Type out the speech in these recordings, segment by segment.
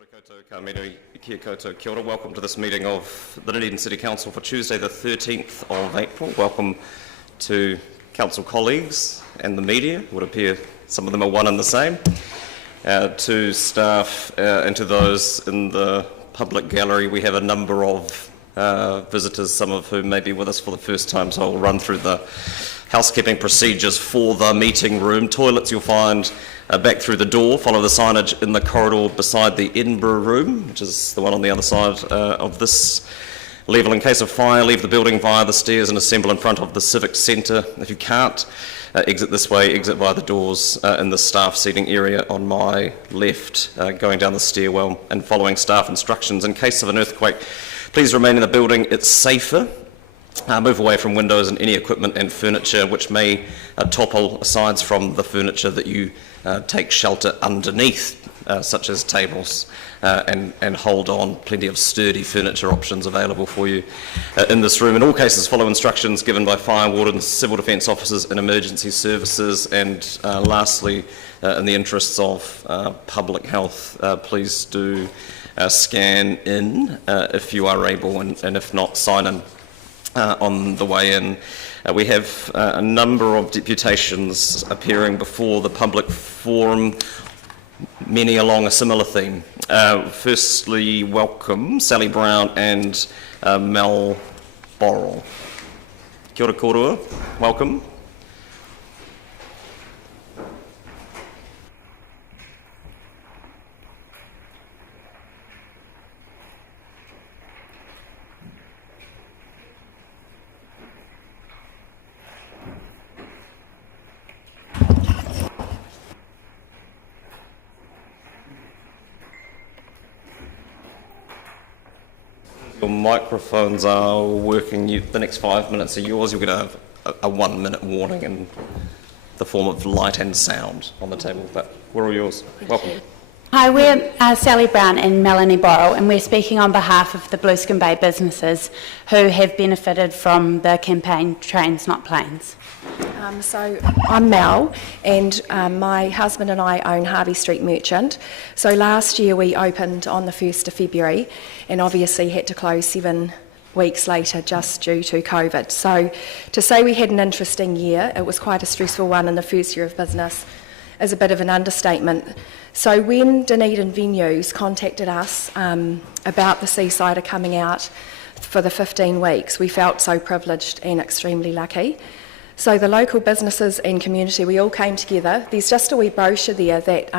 Koutou, ka miru, kia koutou, kia ora. Welcome to this meeting of the Dunedin City Council for Tuesday the 13th of April. Welcome to council colleagues and the media. It would appear some of them are one and the same. To staff and to those in the public gallery, we have a number of visitors, some of whom may be with us for the first time, so I'll run through the housekeeping procedures for the meeting room. Toilets you'll find back through the door. Follow the signage in the corridor beside the Edinburgh room, which is the one on the other side of this level. In case of fire, leave the building via the stairs and assemble in front of the Civic Centre. If you can't exit this way, exit via the doors in the staff seating area on my left, going down the stairwell and following staff instructions. In case of an earthquake, please remain in the building. It's safer. Move away from windows and any equipment and furniture which may topple, aside from the furniture that you take shelter underneath, such as tables, and hold on. Plenty of sturdy furniture options available for you in this room. In all cases, follow instructions given by fire wardens, civil defence officers and emergency services. And lastly, in the interests of public health, please do scan in if you are able, and if not, sign in on the way in. We have a number of deputations appearing before the public forum, many along a similar theme. Firstly, welcome Sally Brown and Mel Borrell. Kia ora kōrua, welcome. Your microphones are working. The next 5 minutes are yours. You're going to have a 1 minute warning in the form of light and sound on the table, but we're all yours. Welcome. Hi, we're Sally Brown and Melanie Borrell, and we're speaking on behalf of the Blueskin Bay businesses who have benefited from the campaign Trains Not Planes. So I'm Mel, and my husband and I own Harvey Street Merchant. So last year we opened on the 1st of February and obviously had to close 7 weeks later just due to COVID. So to say we had an interesting year, it was quite a stressful one in the first year of business, is a bit of an understatement. So when Dunedin Venues contacted us about the Seasider coming out for the 15 weeks, we felt so privileged and extremely lucky. So the local businesses and community, we all came together. There's just a wee brochure there that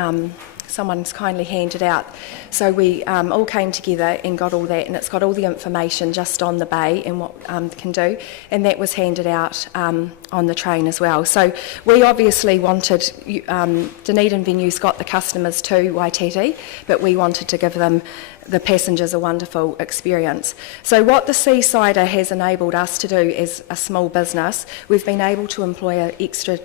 someone's kindly handed out. So we all came together and got all that, and it's got all the information just on the bay and what it can do, and that was handed out on the train as well. So we obviously wanted, Dunedin Venues got the customers to Waititi, but we wanted to give them, the passengers, a wonderful experience. So what the Seasider has enabled us to do as a small business, we've been able to employ an extra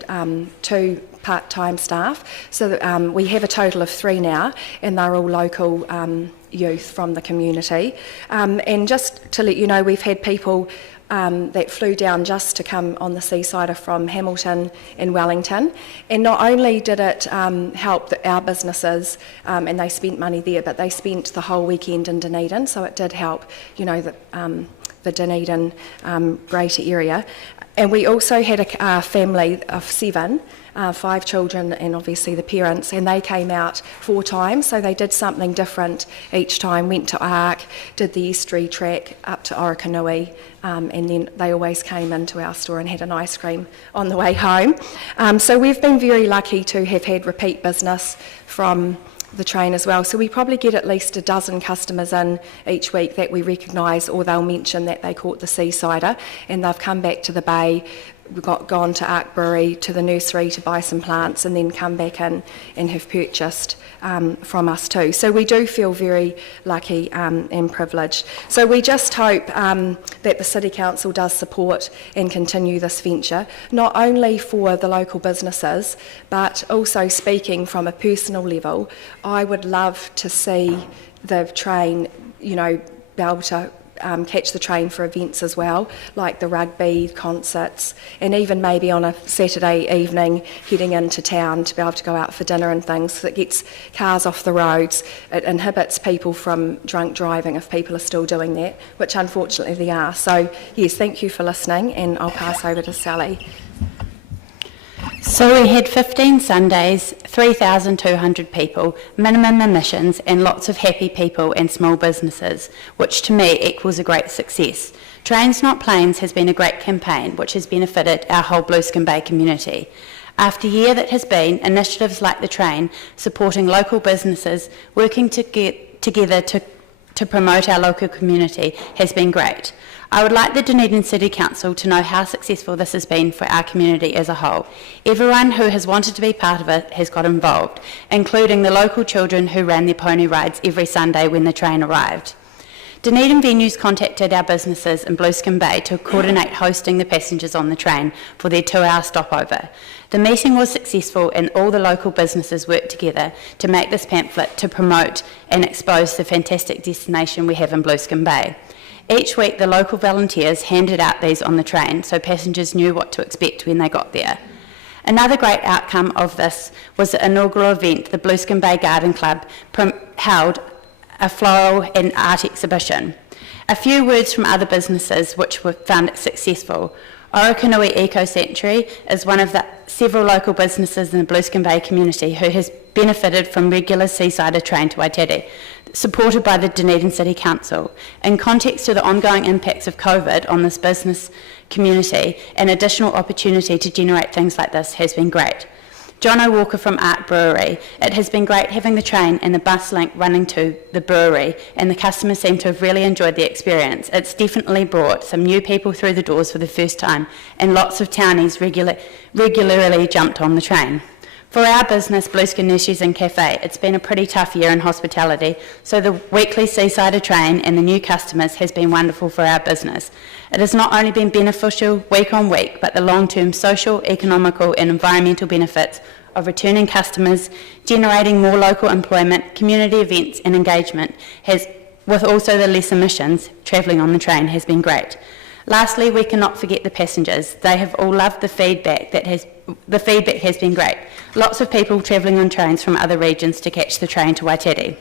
2 part-time staff, so that we have a total of 3 now, and they're all local youth from the community. And just to let you know, we've had people that flew down just to come on the Seasider from Hamilton and Wellington, and not only did it help our businesses and they spent money there, but they spent the whole weekend in Dunedin, so it did help, you know, the Dunedin greater area. And we also had a family of 7, 5 children and obviously the parents, and they came out 4 times, so they did something different each time. Went to Ark, did the estuary track up to Orokonui, and then they always came into our store and had an ice cream on the way home. So we've been very lucky to have had repeat business from the train as well. So we probably get at least a dozen customers in each week that we recognise, or they'll mention that they caught the Seasider and they've come back to the bay. We've gone to Ark Brewery, to the nursery to buy some plants, and then come back in and have purchased from us too. So we do feel very lucky and privileged. So we just hope that the City Council does support and continue this venture, not only for the local businesses, but also speaking from a personal level. I would love to see the train, you know, be able to catch the train for events as well, like the rugby, concerts, and even maybe on a Saturday evening heading into town to be able to go out for dinner and things. So it gets cars off the roads. It inhibits people from drunk driving if people are still doing that, which unfortunately they are. So yes, thank you for listening, and I'll pass over to Sally. So we had 15 Sundays, 3,200 people, minimum emissions, and lots of happy people and small businesses, which to me equals a great success. Trains Not Planes has been a great campaign which has benefited our whole Blueskin Bay community. After a year that has been, initiatives like the train, supporting local businesses, working together to promote our local community has been great. I would like the Dunedin City Council to know how successful this has been for our community as a whole. Everyone who has wanted to be part of it has got involved, including the local children who ran their pony rides every Sunday when the train arrived. Dunedin Venues contacted our businesses in Blueskin Bay to coordinate hosting the passengers on the train for their 2-hour stopover. The meeting was successful and all the local businesses worked together to make this pamphlet to promote and expose the fantastic destination we have in Blueskin Bay. Each week, the local volunteers handed out these on the train so passengers knew what to expect when they got there. Another great outcome of this was the inaugural event the Blueskin Bay Garden Club held, a floral and art exhibition. A few words from other businesses which were found successful. Orokonui Eco Sanctuary is one of the several local businesses in the Blueskin Bay community who has benefited from regular seaside train to Waiteri, supported by the Dunedin City Council. In context to the ongoing impacts of COVID on this business community, an additional opportunity to generate things like this has been great. John O'Walker from Art Brewery. It has been great having the train and the bus link running to the brewery, and the customers seem to have really enjoyed the experience. It's definitely brought some new people through the doors for the first time, and lots of townies regularly jumped on the train. For our business, Blueskin Nurseries and Cafe, it's been a pretty tough year in hospitality, so the weekly seaside train and the new customers has been wonderful for our business. It has not only been beneficial week on week, but the long-term social, economical and environmental benefits of returning customers, generating more local employment, community events and engagement, with also the less emissions, travelling on the train has been great. Lastly, we cannot forget the passengers. They have all loved the feedback. The feedback has been great. Lots of people travelling on trains from other regions to catch the train to Waiteri.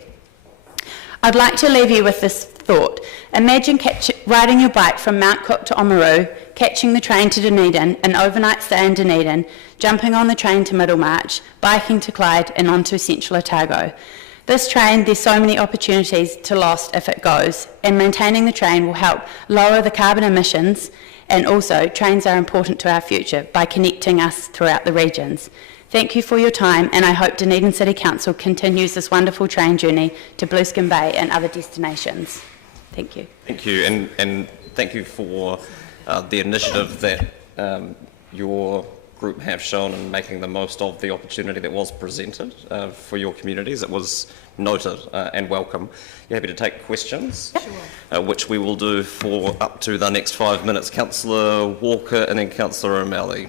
I'd like to leave you with this thought. Imagine riding your bike from Mount Cook to Oamaru, catching the train to Dunedin, an overnight stay in Dunedin, jumping on the train to Middlemarch, biking to Clyde and onto Central Otago. This train, there's so many opportunities to lost if it goes, and maintaining the train will help lower the carbon emissions, and also trains are important to our future by connecting us throughout the regions. Thank you for your time, and I hope Dunedin City Council continues this wonderful train journey to Blueskin Bay and other destinations. Thank you. Thank you, and thank you for the initiative that your group have shown in making the most of the opportunity that was presented for your communities. It was noted and welcome. You're happy to take questions? Sure. Which we will do for up to the next 5 minutes. Councillor Walker and then Councillor O'Malley.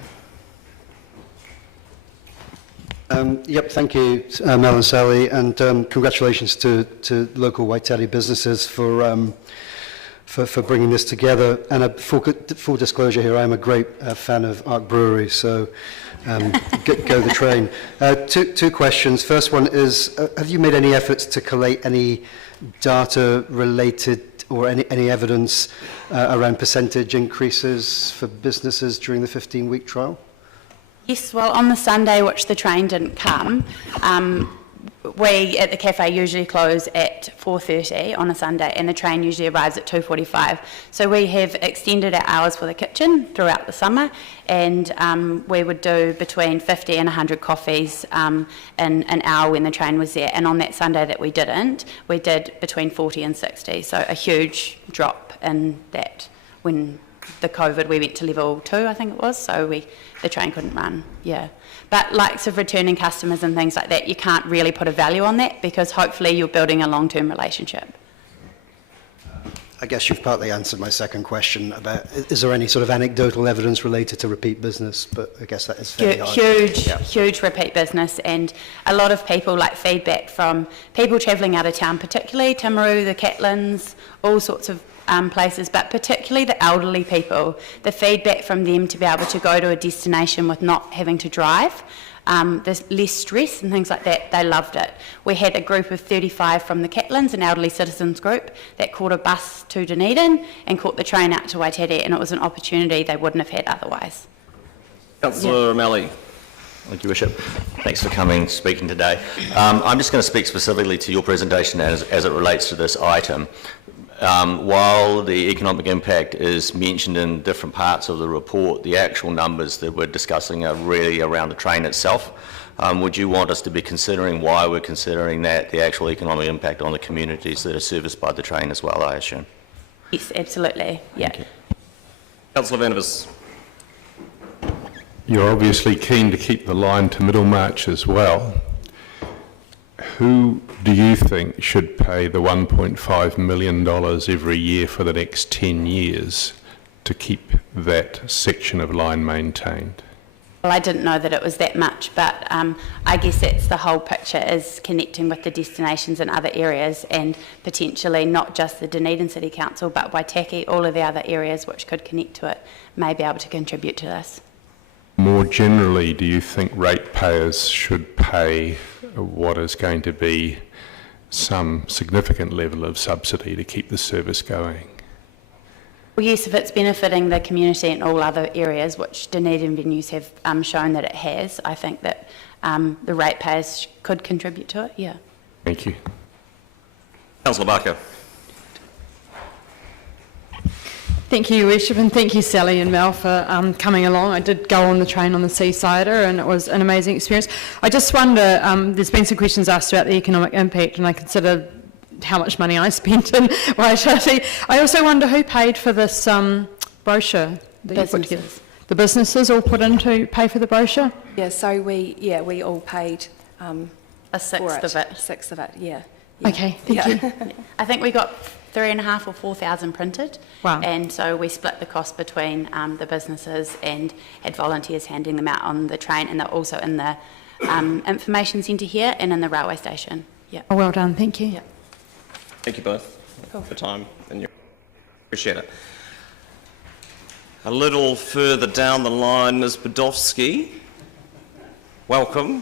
Yep, thank you, Mel and Sally, and congratulations to local Waiteri businesses for bringing this together. And a full disclosure here, I'm a great fan of Ark Brewery, so go the train. Two questions. First one is, have you made any efforts to collate any data related or any evidence around percentage increases for businesses during the 15-week trial? Yes, well, on the Sunday, which the train didn't come, we at the cafe usually close at 4:30 on a Sunday, and the train usually arrives at 2:45. So we have extended our hours for the kitchen throughout the summer, and we would do between 50 and 100 coffees in an hour when the train was there. And on that Sunday that we didn't, we did between 40 and 60. So a huge drop in that. When the COVID, we went to level 2, I think it was, so the train couldn't run, yeah. But likes of returning customers and things like that, you can't really put a value on that because hopefully you're building a long-term relationship. I guess you've partly answered my second question about, is there any sort of anecdotal evidence related to repeat business? But I guess that is fairly hard. Huge repeat business, and a lot of people like feedback from people travelling out of town, particularly Timaru, the Catlins, all sorts of places, but particularly the elderly people, the feedback from them to be able to go to a destination with not having to drive, there's less stress and things like that, they loved it. We had a group of 35 from the Catlins, an elderly citizens group, that caught a bus to Dunedin and caught the train out to Waitete, and it was an opportunity they wouldn't have had otherwise. Councillor O'Malley. Thank you, Bishop. Thanks for coming, speaking today. I'm just going to speak specifically to your presentation as it relates to this item. While the economic impact is mentioned in different parts of the report, the actual numbers that we're discussing are really around the train itself. Would you want us to be considering why we're considering that, the actual economic impact on the communities that are serviced by the train as well, I assume? Yes, absolutely. Yeah. Thank you. Councillor Van der Vis. You're obviously keen to keep the line to Middlemarch as well. Who do you think should pay the $1.5 million every year for the next 10 years to keep that section of line maintained? Well, I didn't know that it was that much, but I guess that's the whole picture, is connecting with the destinations in other areas, and potentially not just the Dunedin City Council, but Waitaki, all of the other areas which could connect to it may be able to contribute to this. More generally, do you think ratepayers should pay what is going to be some significant level of subsidy to keep the service going? Well, yes, if it's benefiting the community in all other areas, which Dunedin venues have shown that it has, I think that the ratepayers could contribute to it, yeah. Thank you. Councillor Barker. Thank you, Your Worship, and thank you, Sally and Mel, for coming along. I did go on the train on the Seasider, and it was an amazing experience. I just wonder, there's been some questions asked about the economic impact, and I consider how much money I spent in Waitaki. I also wonder who paid for this brochure that you put together. The businesses all put in to pay for the brochure? Yeah, so we all paid A sixth of it. Sixth of it, yeah. Okay, thank you. I think we got 3,500 or 4,000 printed. Wow. And so we split the cost between the businesses and had volunteers handing them out on the train, and they're also in the information centre here and in the railway station. Yeah. Oh, well done, thank you. Yeah. Thank you both for time, and you appreciate it. A little further down the line, Ms. Podofsky. Welcome.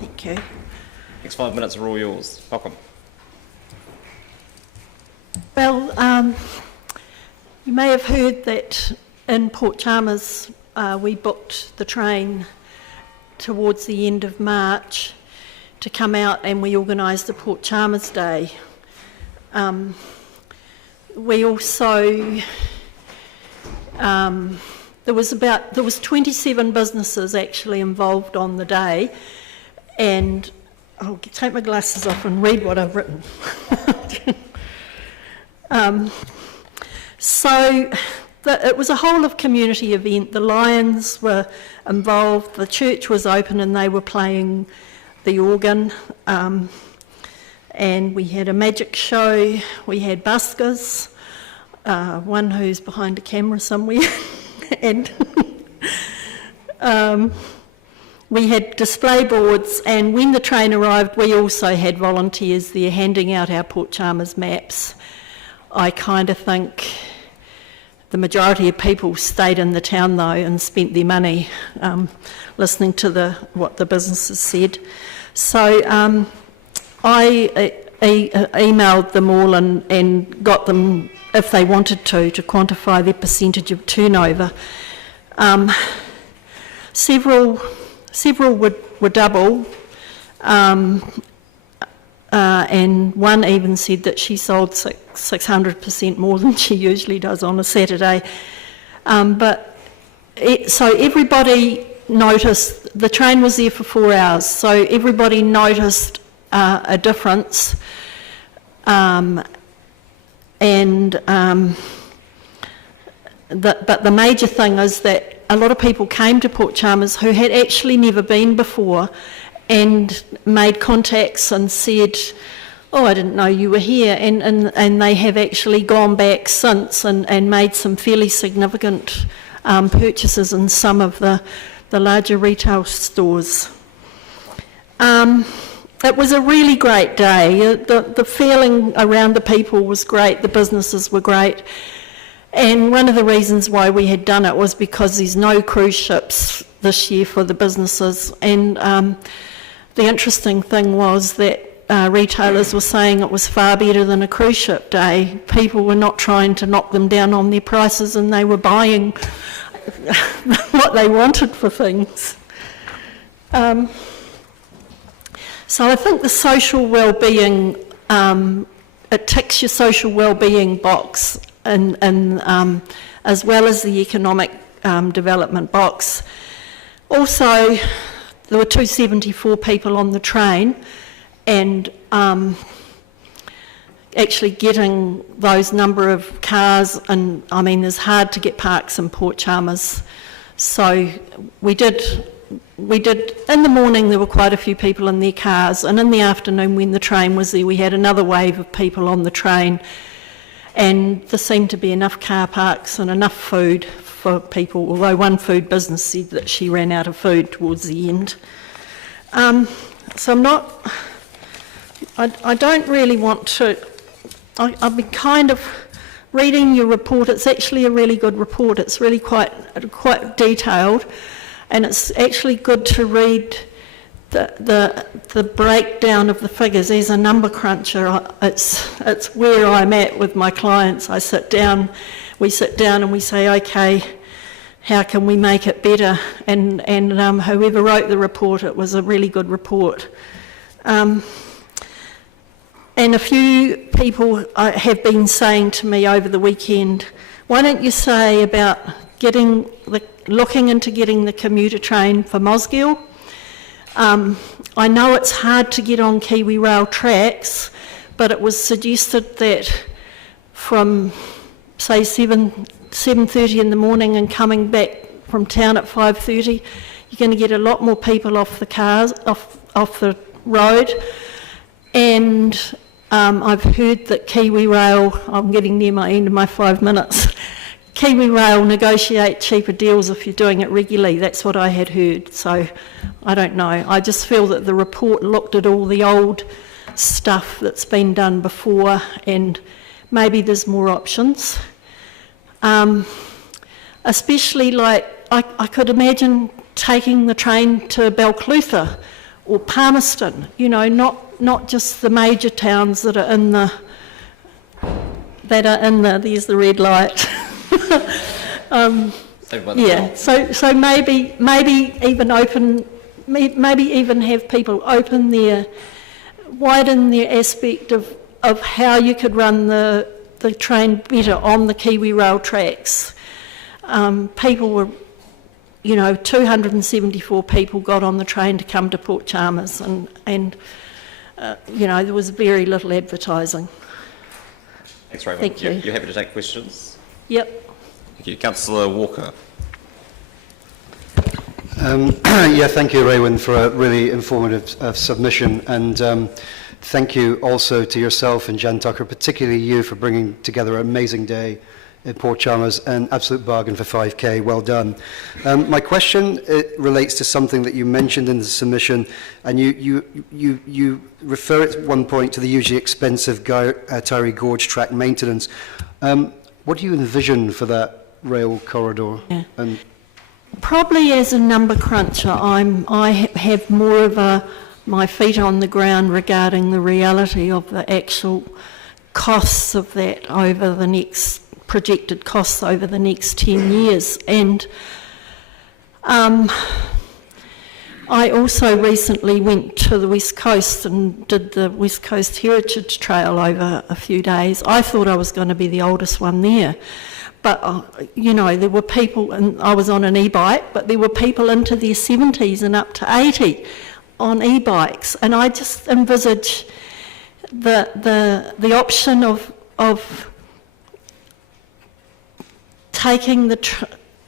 Thank you. Next 5 minutes are all yours. Welcome. Well, you may have heard that in Port Chalmers we booked the train towards the end of March to come out, and we organised the Port Chalmers Day. We also there was 27 businesses actually involved on the day, and I'll take my glasses off and read what I've written. It was a whole of community event. The Lions were involved, the church was open and they were playing the organ, and we had a magic show, we had buskers, one who's behind a camera somewhere, and we had display boards, and when the train arrived we also had volunteers there handing out our Port Chalmers maps. I kind of think the majority of people stayed in the town though and spent their money listening to what the businesses said. So I emailed them all and got them, if they wanted to quantify their percentage of turnover. Several were double, and one even said that she sold 600% more than she usually does on a Saturday. So everybody noticed, the train was there for 4 hours, so everybody noticed a difference. But the major thing is that a lot of people came to Port Chalmers who had actually never been before and made contacts and said, oh, I didn't know you were here, and they have actually gone back since and made some fairly significant purchases in some of the larger retail stores. It was a really great day. The feeling around the people was great, the businesses were great, and one of the reasons why we had done it was because there's no cruise ships this year for the businesses, and the interesting thing was that retailers were saying it was far better than a cruise ship day. People were not trying to knock them down on their prices, and they were buying what they wanted for things. So I think the social well-being, it ticks your social well-being box, and as well as the economic development box. Also, there were 274 people on the train, and actually getting those number of cars, and I mean, it's hard to get parks in Port Chalmers. So we did, in the morning there were quite a few people in their cars, and in the afternoon when the train was there, we had another wave of people on the train, and there seemed to be enough car parks and enough food for people, although one food business said that she ran out of food towards the end. So I'm not, I don't really want to, I've been kind of reading your report. It's actually a really good report. It's really quite detailed, and it's actually good to read the breakdown of the figures. As a number cruncher, it's where I'm at with my clients. We sit down and we say, okay, how can we make it better? And whoever wrote the report, it was a really good report. And a few people have been saying to me over the weekend, why don't you say about looking into getting the commuter train for Mosgiel? I know it's hard to get on Kiwi Rail tracks, but it was suggested that from, say, 7:30 in the morning and coming back from town at 5:30, you're going to get a lot more people off the cars, off the road. And I've heard that Kiwi Rail, I'm getting near my end of my 5 minutes, Kiwi Rail negotiate cheaper deals if you're doing it regularly. That's what I had heard, so I don't know. I just feel that the report looked at all the old stuff that's been done before, and maybe there's more options. Especially like, I could imagine taking the train to Balclutha or Palmerston, you know, not just the major towns that are in the, there's the red light. Yeah, so maybe even have people widen their aspect of how you could run the train better on the Kiwi Rail tracks. People were, 274 people got on the train to come to Port Chalmers, and there was very little advertising. Thanks, Raymond. Thank you. You're happy to take questions? Yep. Thank you. Councillor Walker. Thank you, Raywin, for a really informative submission, and thank you also to yourself and Jan Tucker, particularly you, for bringing together an amazing day in Port Chalmers, an absolute bargain for 5k. Well done. My question relates to something that you mentioned in the submission, and you refer at one point to the hugely expensive Tyree Gorge track maintenance. What do you envision for that rail corridor? Yeah. Probably as a number cruncher, I have more of my feet on the ground regarding the reality of the actual costs of that over the next, projected costs over the next 10 years. And I also recently went to the West Coast and did the West Coast Heritage Trail over a few days. I thought I was going to be the oldest one there. But, there were people, and I was on an e-bike, but there were people into their 70s and up to 80 on e-bikes. And I just envisage the option of taking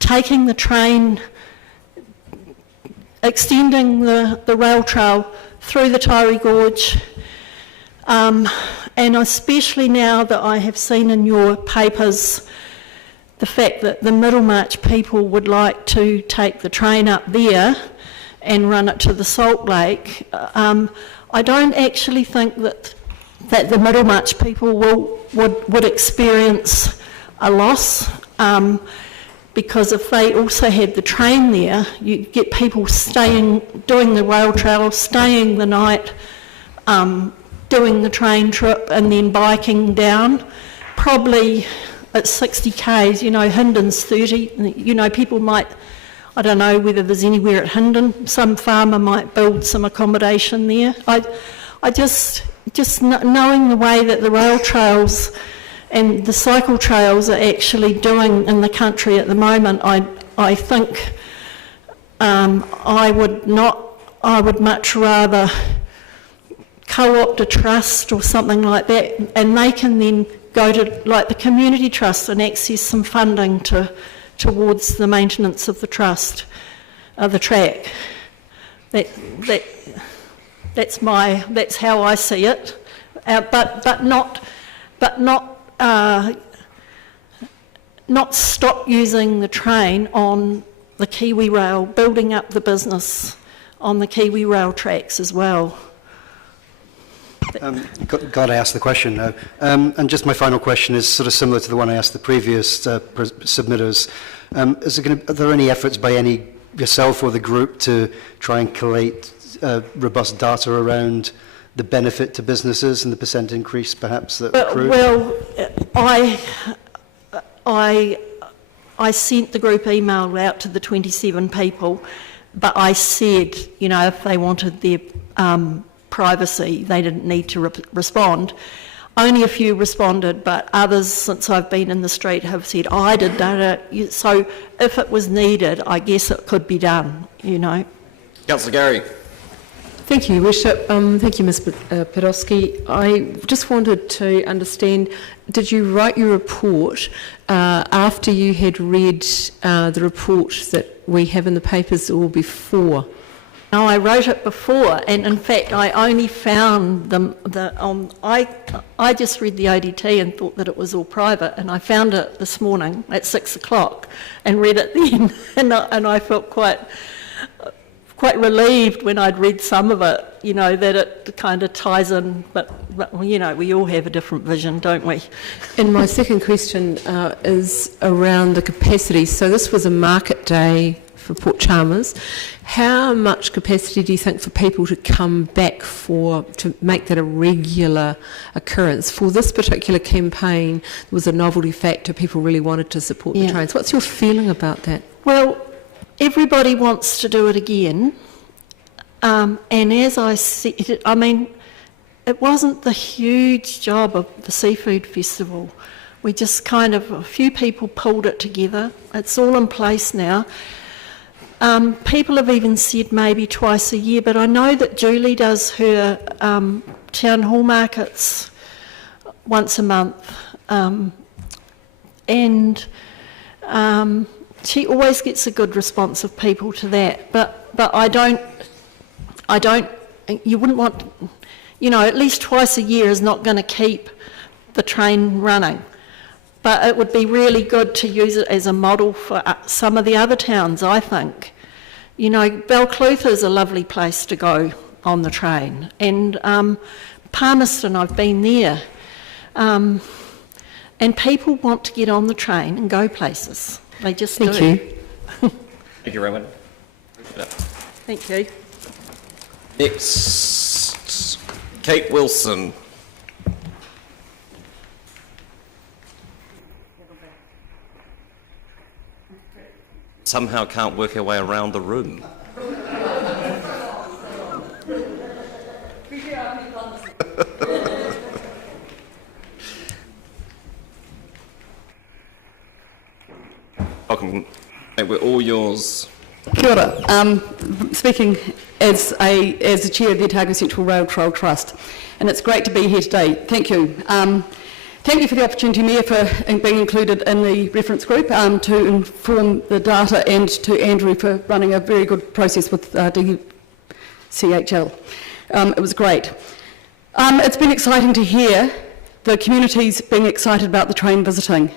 taking the train, extending the rail trail through the Tairi Gorge, and especially now that I have seen in your papers the fact that the Middlemarch people would like to take the train up there and run it to the Salt Lake. I don't actually think that the Middlemarch people would experience a loss, because if they also had the train there, you'd get people staying, doing the rail trail, staying the night, doing the train trip and then biking down. Probably at 60 k's, you know, Hindon's 30, you know, people might, I don't know whether there's anywhere at Hindon, some farmer might build some accommodation there. I just knowing the way that the rail trails and the cycle trails are actually doing in the country at the moment, I think I would much rather co-opt a trust or something like that, and they can then go to like the community trust and access some funding towards the maintenance of the trust, the track. That's how I see it, but not stop using the train on the Kiwi Rail, building up the business on the Kiwi Rail tracks as well. Got to ask the question now. And just my final question is sort of similar to the one I asked the previous submitters. Are there any efforts by yourself or the group to try and collate robust data around the benefit to businesses and the percent increase perhaps that accrued? Well, I sent the group email out to the 27 people, but I said, you know, if they wanted their privacy, they didn't need to respond. Only a few responded, but others, since I've been in the street, have said, I did that. So if it was needed, I guess it could be done, you know. Councillor Gary. Thank you, Your Worship. Thank you, Ms Podolsky. I just wanted to understand, did you write your report after you had read the report that we have in the papers or before? No, I wrote it before, and in fact I only found I just read the ODT and thought that it was all private, and I found it this morning at 6 o'clock and read it then, and I felt quite relieved when I'd read some of it, you know, that it kind of ties in, but you know, we all have a different vision, don't we? And my second question is around the capacity. So this was a market day for Port Chalmers. How much capacity do you think for people to come back to make that a regular occurrence? For this particular campaign, there was a novelty factor, people really wanted to support the trains. What's your feeling about that? Well, everybody wants to do it again, and as I said, I mean, it wasn't the huge job of the Seafood Festival. We just kind of, a few people pulled it together. It's all in place now. People have even said maybe twice a year, but I know that Julie does her town hall markets once a month, and she always gets a good response of people to that. But I don't. You wouldn't want, you know, at least twice a year is not going to keep the train running. But it would be really good to use it as a model for some of the other towns, I think. You know, Balclutha is a lovely place to go on the train. And Palmerston, I've been there. And people want to get on the train and go places. They just do. Thank you. Thank you, Rowan. Thank you. Next, Kate Wilson. Somehow can't work our way around the room. Welcome. We're all yours. Kia ora. Speaking as the chair of the Otago Central Rail Trail Trust, and it's great to be here today. Thank you. Thank you for the opportunity, Mayor, for being included in the reference group to inform the data, and to Andrew for running a very good process with DCHL. It was great. It's been exciting to hear the communities being excited about the train visiting.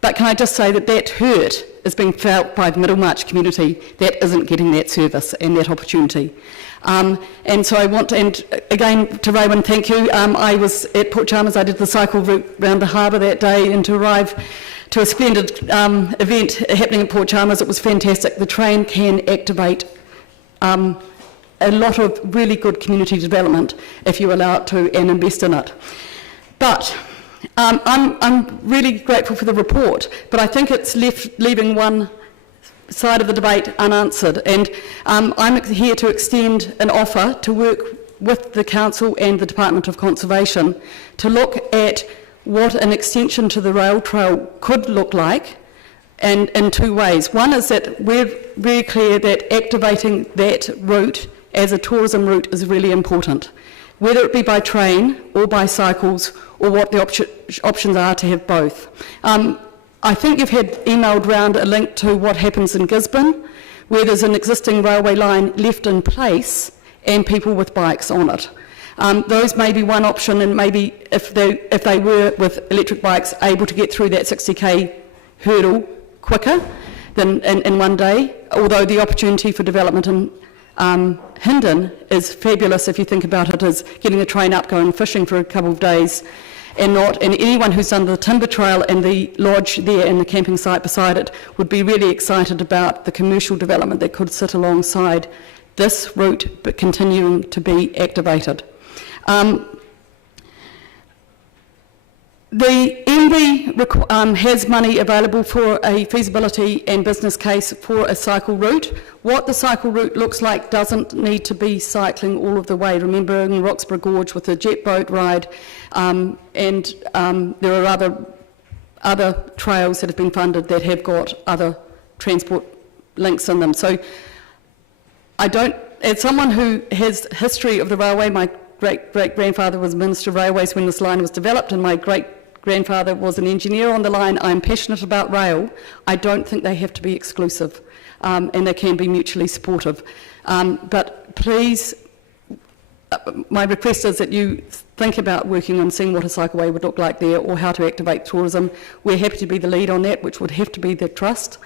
But can I just say that that hurt is being felt by the Middlemarch community that isn't getting that service and that opportunity. And so I want, and again to Raywin, thank you. I was at Port Chalmers, I did the cycle route around the harbour that day, and to arrive to a splendid event happening at Port Chalmers, it was fantastic. The train can activate a lot of really good community development if you allow it to and invest in it. But I'm really grateful for the report, but I think it's leaving one side of the debate unanswered, and I'm here to extend an offer to work with the Council and the Department of Conservation to look at what an extension to the rail trail could look like, and in two ways. One is that we're very clear that activating that route as a tourism route is really important, whether it be by train or by cycles, or what the options are to have both. I think you've had emailed round a link to what happens in Gisborne, where there's an existing railway line left in place and people with bikes on it. Those may be one option, and maybe if they were with electric bikes able to get through that 60k hurdle quicker than in one day, although the opportunity for development in Hindon is fabulous if you think about it as getting a train up, going fishing for a couple of days, and anyone who's done the timber trail and the lodge there and the camping site beside it would be really excited about the commercial development that could sit alongside this route but continuing to be activated. The MB has money available for a feasibility and business case for a cycle route. What the cycle route looks like doesn't need to be cycling all of the way. Remembering Roxburgh Gorge with a jet boat ride, and there are other trails that have been funded that have got other transport links in them. So as someone who has history of the railway, my great-great-grandfather was Minister of Railways when this line was developed, and my great-grandfather was an engineer on the line. I'm passionate about rail. I don't think they have to be exclusive, and they can be mutually supportive. But please, my request is that you think about working on seeing what a cycleway would look like there, or how to activate tourism. We're happy to be the lead on that, which would have to be the trust,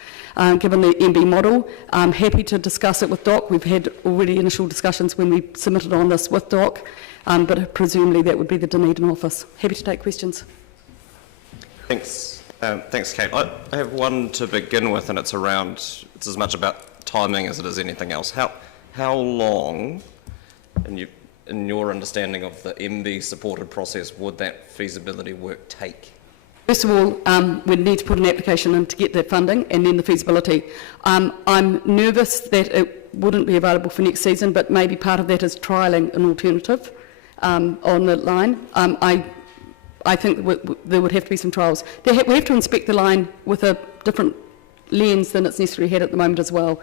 given the MB model. I'm happy to discuss it with DOC. We've had already initial discussions when we submitted on this with DOC, but presumably that would be the Dunedin office. Happy to take questions. Thanks, Kate. I have one to begin with, and it's as much about timing as it is anything else. How long, in your understanding of the MB-supported process, would that feasibility work take? First of all, we'd need to put an application in to get that funding, and then the feasibility. I'm nervous that it wouldn't be available for next season, but maybe part of that is trialling an alternative on the line. I think there would have to be some trials. We have to inspect the line with a different lens than it's necessarily had at the moment as well.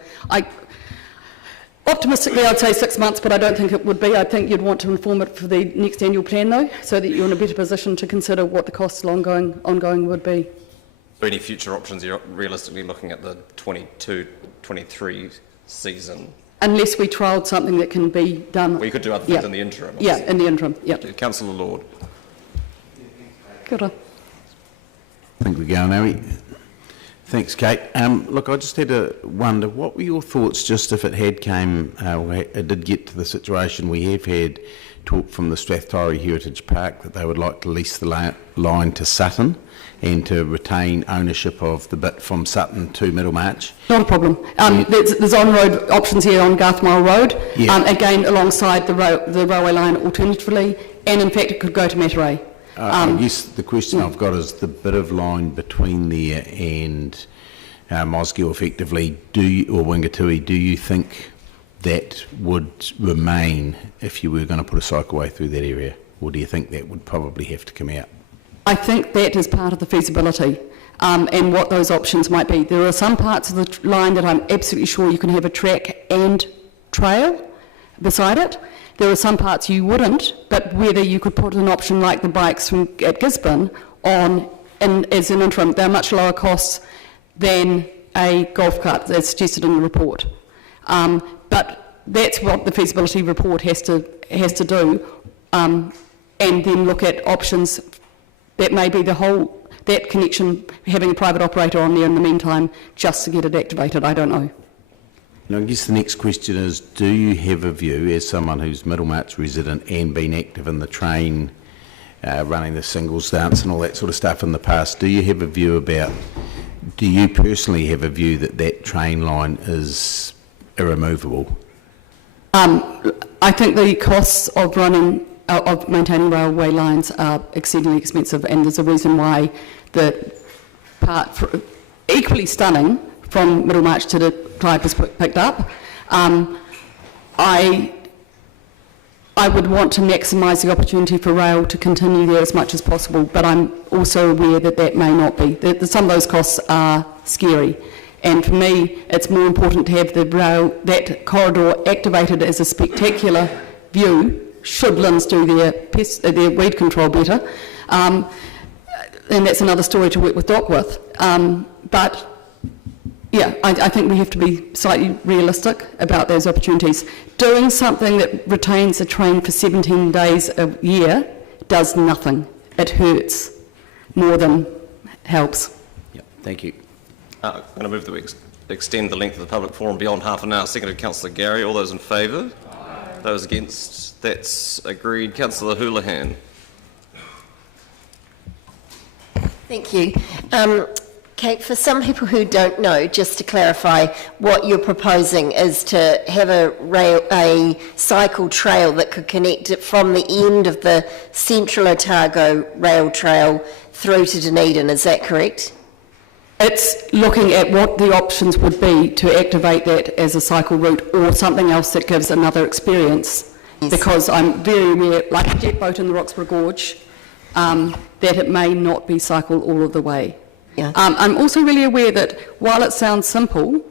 Optimistically, I'd say 6 months, but I don't think it would be. I think you'd want to inform it for the next annual plan, though, so that you're in a better position to consider what the costs ongoing would be. So any future options, you're realistically looking at the 22-23 season? Unless we trialled something that can be done. Well, you could do other things in the interim. Obviously. Yeah, in the interim, yeah. Councillor Lord. Kia ora. I think we're going now. Thanks, Kate. Look, I just had to wonder, what were your thoughts just if it did get to the situation we have had talk from the Strathtorey Heritage Park that they would like to lease the line to Sutton and to retain ownership of the bit from Sutton to Middlemarch? Not a problem. There's on-road options here on Garthmile Road, again alongside the railway line alternatively, and in fact it could go to Mataray. I guess the question I've got is the bit of line between there and Mosgiel effectively, or Wingatui, do you think that would remain if you were going to put a cycleway through that area, or do you think that would probably have to come out? I think that is part of the feasibility and what those options might be. There are some parts of the line that I'm absolutely sure you can have a track and trail beside it. There are some parts you wouldn't, but whether you could put an option like the bikes at Gisborne as an interim. They're much lower costs than a golf cart, as suggested in the report. But that's what the feasibility report has to do, and then look at options that may be that connection, having a private operator on there in the meantime, just to get it activated. I don't know. And I guess the next question is, do you have a view, as someone who's Middlemarch resident and been active in the train, running the singles dance and all that sort of stuff in the past, do you personally have a view that that train line is irremovable? I think the costs of maintaining railway lines are exceedingly expensive, and there's a reason why the part equally stunning from Middlemarch to the Clyde was picked up. I would want to maximise the opportunity for rail to continue there as much as possible, but I'm also aware that may not be. Some of those costs are scary, and for me it's more important to have that corridor activated as a spectacular view should LINZ do their weed control better, and that's another story to work with DOC with. But yeah, I think we have to be slightly realistic about those opportunities. Doing something that retains a train for 17 days a year does nothing. It hurts more than helps. Yep, thank you. I'm going to move that we extend the length of the public forum beyond half an hour. Seconded Councillor Gary. All those in favour? Aye. Those against? That's agreed. Councillor Houlihan. Thank you. Kate, for some people who don't know, just to clarify, what you're proposing is to have a cycle trail that could connect it from the end of the Central Otago rail trail through to Dunedin, is that correct? It's looking at what the options would be to activate that as a cycle route or something else that gives another experience. Yes. Because I'm very aware, like a jet boat in the Roxburgh Gorge, that it may not be cycle all of the way. Yeah. I'm also really aware that while it sounds simple,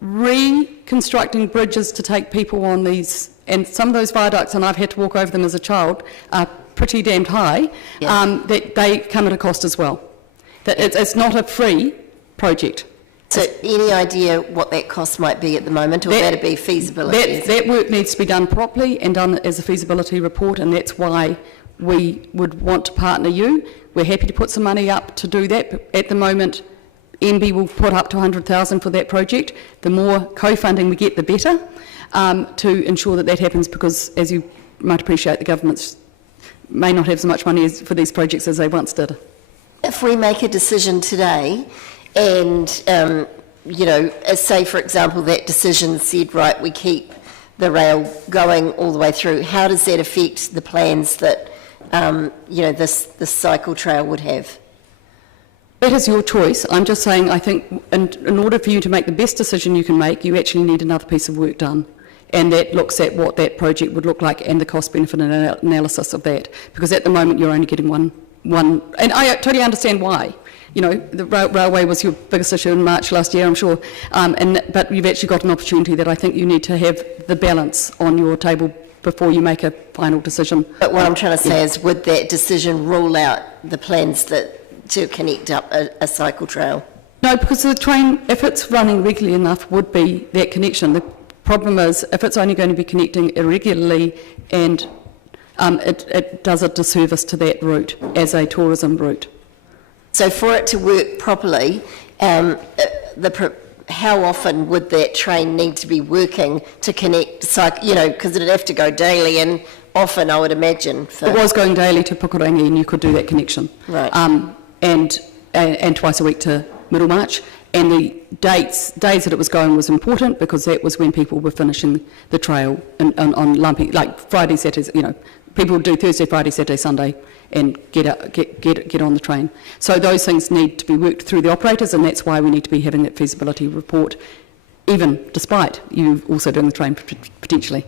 reconstructing bridges to take people on these, and some of those viaducts, and I've had to walk over them as a child, are pretty damned high, yeah. That they come at a cost as well. That it's not a free project. So any idea what that cost might be at the moment, or that'd be feasibility? That work needs to be done properly and done as a feasibility report, and that's why we would want to partner you. We're happy to put some money up to do that, but at the moment MB will put up to 100,000 for that project. The more co-funding we get, the better, to ensure that happens, because as you might appreciate, the governments may not have so much money for these projects as they once did. If we make a decision today and, say for example that decision said, right, we keep the rail going all the way through, how does that affect the plans that this cycle trail would have? That is your choice. I'm just saying, I think in order for you to make the best decision you can make, you actually need another piece of work done. And that looks at what that project would look like and the cost-benefit analysis of that. Because at the moment you're only getting one, and I totally understand why. You know, the railway was your biggest issue in March last year, I'm sure. But you've actually got an opportunity that I think you need to have the balance on your table before you make a final decision. But what I'm trying to say is, would that decision rule out the plans to connect up a cycle trail? No, because the train, if it's running regularly enough, would be that connection. The problem is, if it's only going to be connecting irregularly, and it does a disservice to that route as a tourism route. So for it to work properly, how often would that train need to be working to connect, because it'd have to go daily and often, I would imagine. It was going daily to Pukerangi, and you could do that connection. Right. And twice a week to Middlemarch. And the days that it was going was important, because that was when people were finishing the trail on lumpy, like Friday, Saturdays, people would do Thursday, Friday, Saturday, Sunday, and get on the train. So those things need to be worked through the operators, and that's why we need to be having that feasibility report, even despite you also doing the train potentially.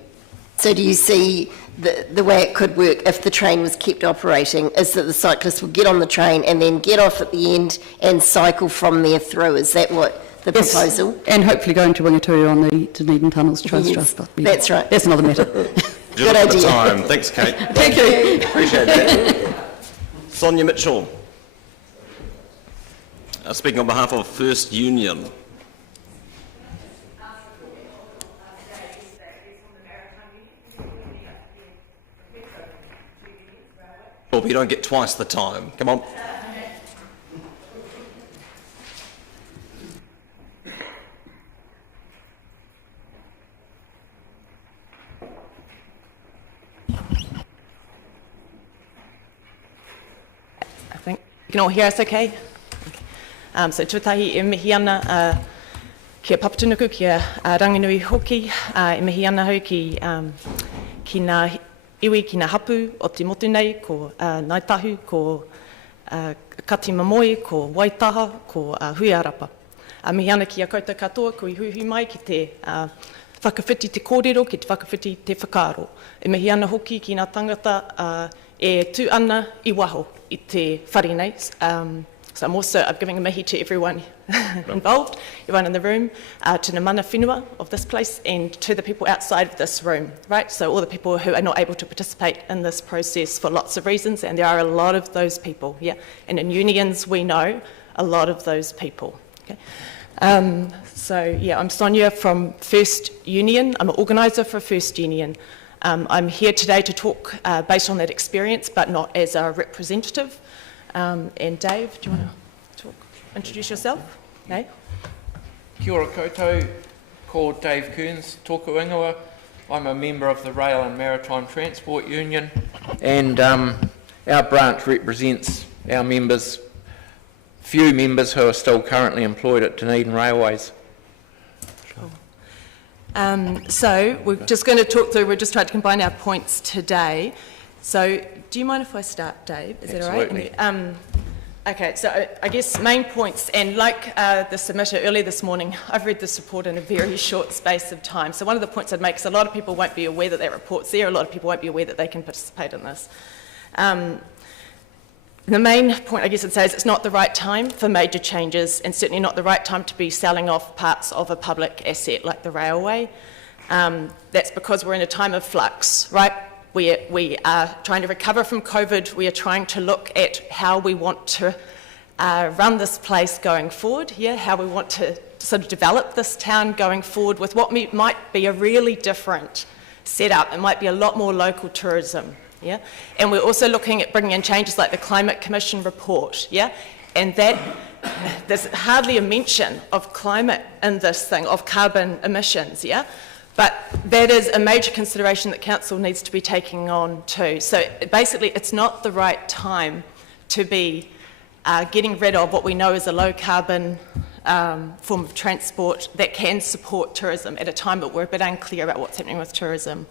So do you see the way it could work if the train was kept operating is that the cyclists would get on the train and then get off at the end and cycle from there through? Is that what the proposal? And hopefully going to Wingatū on the Dunedin Tunnels Trust. Yes, that's right. That's another matter. Good idea. Time. Thanks, Kate. Thank you. Appreciate that. Sonia Mitchell. Speaking on behalf of First Union. Well, you don't get twice the time. Come on. I think you can all hear us okay? So tūtahi e mihi ana kia papatunuku, kia ranginui hoki, e mihi ana hau ki ngā iwi, ki ngā hapu o te motu nei, ko Naitahu, ko Kati Mamoi, ko Waitaha, ko Huiarapa. Mihi ana ki a koutou katoa, ko I huihui mai ki te whakawhiti te kōrero, ki te whakawhiti te whakaaro. E mihi ana hoki ki ngā tangata e tū ana I waho I te whare nei. So I'm giving a mihi to everyone involved, everyone in the room, to the mana whenua of this place and to the people outside of this room, right? So all the people who are not able to participate in this process for lots of reasons, and there are a lot of those people, yeah. And in unions, we know a lot of those people, okay? So yeah, I'm Sonia from First Union. I'm an organiser for First Union. I'm here today to talk based on that experience, but not as a representative. And Dave, do you want to introduce yourself? No? Kia ora koutou, ko Dave Kearns, tōku ingoa. I'm a member of the Rail and Maritime Transport Union, and our branch represents our members, few members who are still currently employed at Dunedin Railways. So we're just going to talk through, we're just trying to combine our points today. So do you mind if I start, Dave? Is Absolutely. that all right? Okay, so I guess main points, and like the submitter earlier this morning, I've read this report in a very short space of time. So one of the points I'd make is a lot of people won't be aware that report's there, a lot of people won't be aware that they can participate in this. The main point I guess I'd say is it's not the right time for major changes, and certainly not the right time to be selling off parts of a public asset like the railway. That's because we're in a time of flux, right? We are trying to recover from COVID. We are trying to look at how we want to run this place going forward, yeah? How we want to sort of develop this town going forward with what might be a really different setup. It might be a lot more local tourism, yeah? And we're also looking at bringing in changes like the Climate Commission report, yeah? And that, there's hardly a mention of climate in this thing, of carbon emissions, yeah? But that is a major consideration that Council needs to be taking on too. So basically, it's not the right time to be getting rid of what we know is a low carbon form of transport that can support tourism at a time that we're a bit unclear about what's happening with tourism.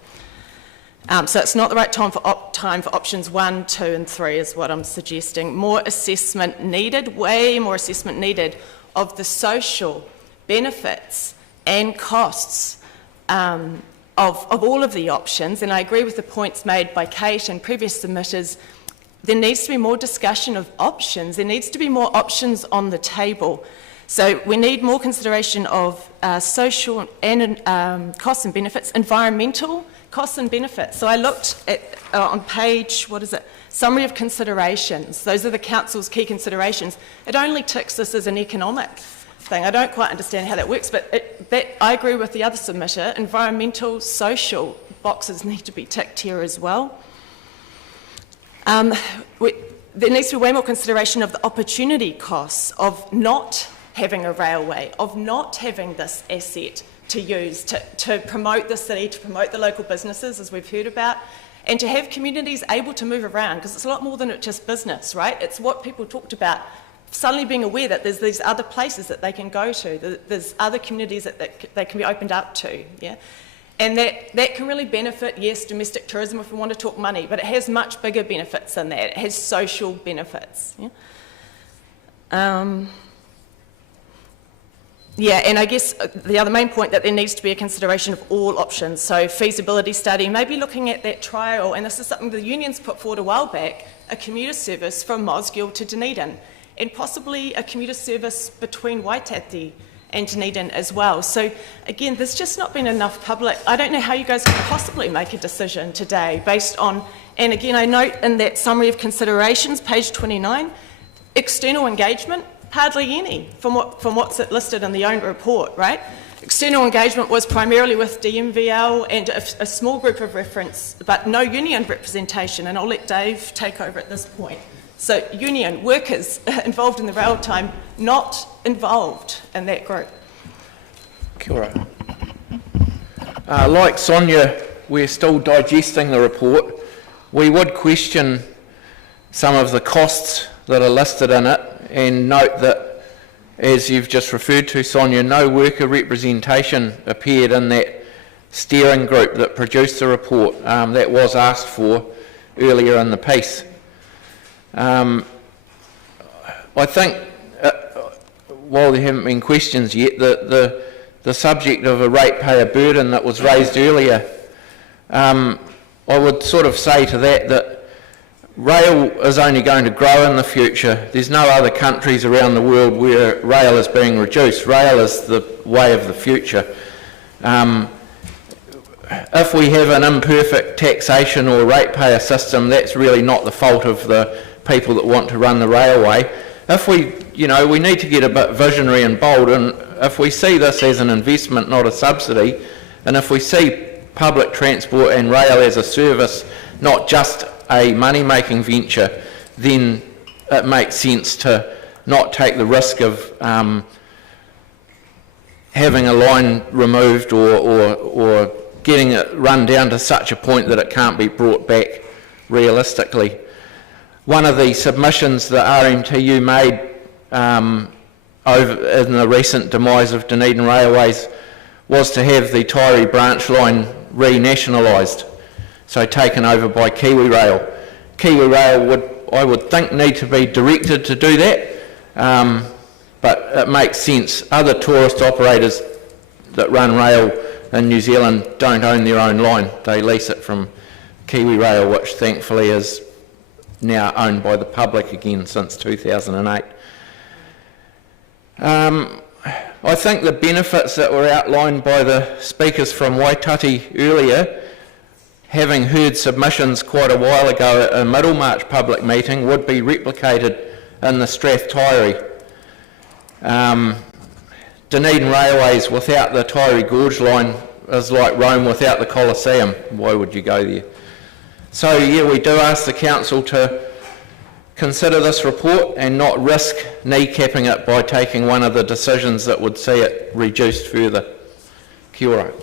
So it's not the right time for options 1, 2 and 3 is what I'm suggesting. More assessment needed, way more assessment needed of the social benefits and costs of all of the options, and I agree with the points made by Kate and previous submitters. There needs to be more discussion of options. There needs to be more options on the table. So we need more consideration of social and costs and benefits, environmental costs and benefits. So I looked at on page, summary of considerations. Those are the Council's key considerations. It only ticks this as an economic thing. I don't quite understand how that works, but I agree with the other submitter. Environmental, social boxes need to be ticked here as well. There needs to be way more consideration of the opportunity costs of not having a railway, of not having this asset to use to promote the city, to promote the local businesses, as we've heard about, and to have communities able to move around, because it's a lot more than just business, right? It's what people talked about, suddenly being aware that there's these other places that they can go to, there's other communities that they can be opened up to, yeah? And that can really benefit, yes, domestic tourism if we want to talk money, but it has much bigger benefits than that. It has social benefits, yeah? Yeah, and I guess the other main point that there needs to be a consideration of all options, so feasibility study, maybe looking at that trial, and this is something the unions put forward a while back, a commuter service from Mosgiel to Dunedin, and possibly a commuter service between Waitati and Dunedin as well. So again, there's just not been enough public. I don't know how you guys can possibly make a decision today based on, and again, I note in that summary of considerations, page 29, external engagement, Hardly any from what's listed in the own report, right? External engagement was primarily with DMVL and a small group of reference, but no union representation, and I'll let Dave take over at this point. So union workers involved in the rail time, not involved in that group. Kia ora. Like Sonia, we're still digesting the report. We would question some of the costs that are listed in it, and note that, as you've just referred to, Sonia, no worker representation appeared in that steering group that produced the report. That was asked for earlier in the piece. I think, while there haven't been questions yet, the subject of a ratepayer burden that was raised earlier, I would sort of say to that rail is only going to grow in the future. There's no other countries around the world where rail is being reduced. Rail is the way of the future. If we have an imperfect taxation or ratepayer system, that's really not the fault of the people that want to run the railway. If we need to get a bit visionary and bold, and if we see this as an investment, not a subsidy, and if we see public transport and rail as a service, not just a money-making venture, then it makes sense to not take the risk of having a line removed or getting it run down to such a point that it can't be brought back realistically. One of the submissions that RMTU made over in the recent demise of Dunedin Railways was to have the Taieri branch line renationalised, so taken over by Kiwi Rail. Kiwi Rail I would think, need to be directed to do that, but it makes sense. Other tourist operators that run rail in New Zealand don't own their own line. They lease it from Kiwi Rail, which thankfully is now owned by the public again since 2008. I think the benefits that were outlined by the speakers from Waitati earlier, having heard submissions quite a while ago at a Middlemarch public meeting, would be replicated in the Strath Taieri. Dunedin Railways without the Taieri Gorge line is like Rome without the Colosseum. Why would you go there? So yeah, we do ask the council to consider this report and not risk kneecapping it by taking one of the decisions that would see it reduced further. Kia ora. Do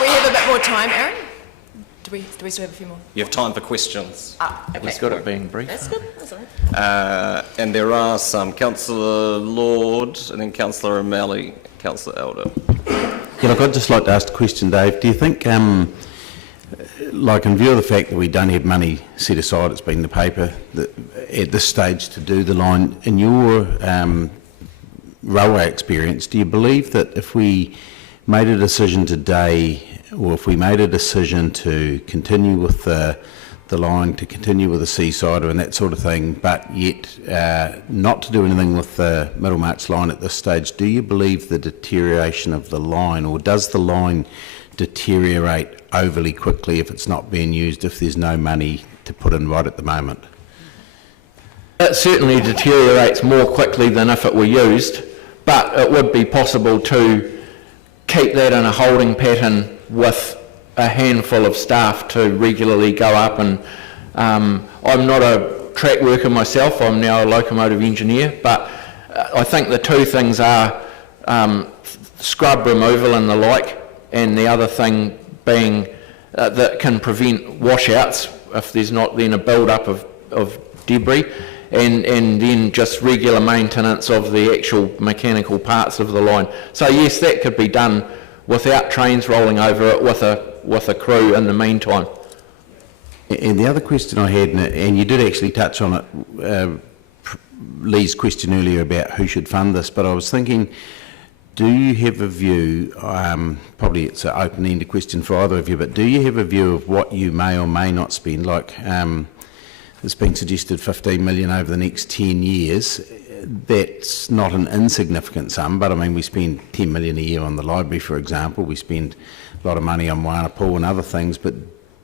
we have a bit more time, Aaron? Do we still have a few more? You have time for questions. Okay. It's got it being brief. That's good. That's all right. And there are some. Councillor Lord and then Councillor O'Malley, Councillor Elder. Yeah, look, I'd just like to ask a question, Dave. Do you think, like in view of the fact that we don't have money set aside, it's been in the paper, that at this stage to do the line, in your railway experience, do you believe that if we made a decision today, or if we made a decision to continue with the line, to continue with the Seasider and that sort of thing, but yet not to do anything with the Middlemarch line at this stage, do you believe the deterioration of the line, or does the line deteriorate overly quickly if it's not being used, if there's no money to put in right at the moment? It certainly deteriorates more quickly than if it were used, but it would be possible to keep that in a holding pattern with a handful of staff to regularly go up. And I'm not a track worker myself, I'm now a locomotive engineer, but I think the two things are scrub removal and the like, and the other thing being that can prevent washouts if there's not then a build-up of debris, and then just regular maintenance of the actual mechanical parts of the line. So yes, that could be done without trains rolling over it, with a crew in the meantime. And the other question I had, and you did actually touch on it, Lee's question earlier about who should fund this, but I was thinking, do you have a view, probably it's an open-ended question for either of you, but do you have a view of what you may or may not spend? Like, it's been suggested 15 million over the next 10 years. That's not an insignificant sum, but I mean, we spend 10 million a year on the library, for example. We spend a lot of money on Waianapool and other things, but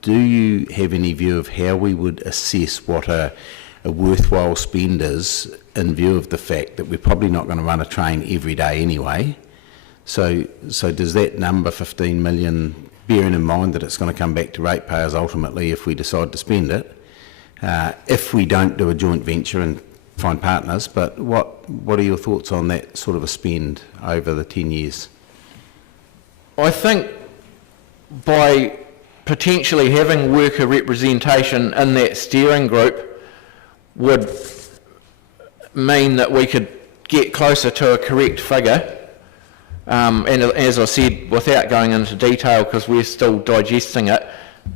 do you have any view of how we would assess what a a worthwhile spend is, in view of the fact that we're probably not going to run a train every day anyway. So does that number, 15 million, bearing in mind that it's going to come back to ratepayers ultimately if we decide to spend it, if we don't do a joint venture and find partners, but what are your thoughts on that sort of a spend over the 10 years? I think by potentially having worker representation in that steering group would mean that we could get closer to a correct figure. And as I said, without going into detail because we're still digesting it,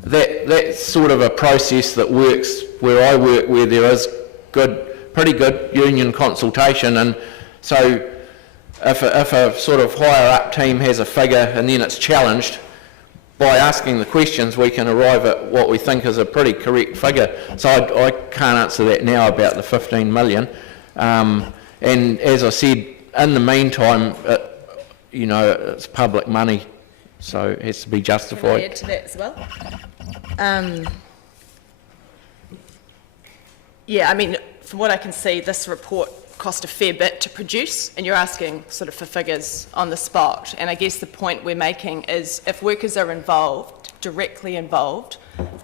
that's sort of a process that works where I work, where there is pretty good union consultation, and so if a sort of higher up team has a figure and then it's challenged, by asking the questions we can arrive at what we think is a pretty correct figure. So I can't answer that now about the 15 million. And as I said, in the meantime, it's public money, so it has to be justified. Can I add to that as well? Yeah, I mean, from what I can see, this report cost a fair bit to produce, and you're asking sort of for figures on the spot. And I guess the point we're making is if workers are involved, directly involved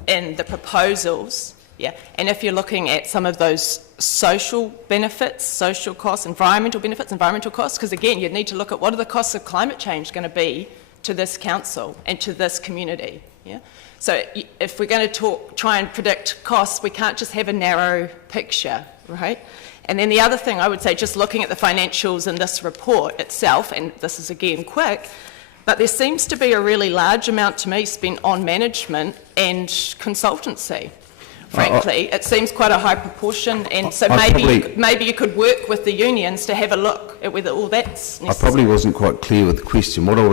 in the proposals, yeah, and if you're looking at some of those social benefits, social costs, environmental benefits, environmental costs, because again, you'd need to look at what are the costs of climate change going to be to this council and to this community, yeah? So if we're going to try and predict costs, we can't just have a narrow picture, right? And then the other thing I would say, just looking at the financials in this report itself, and this is again quick, but there seems to be a really large amount to me spent on management and consultancy. Frankly, it seems quite a high proportion, and so maybe you could work with the unions to have a look at whether all that's necessary. I probably wasn't quite clear with the question. What I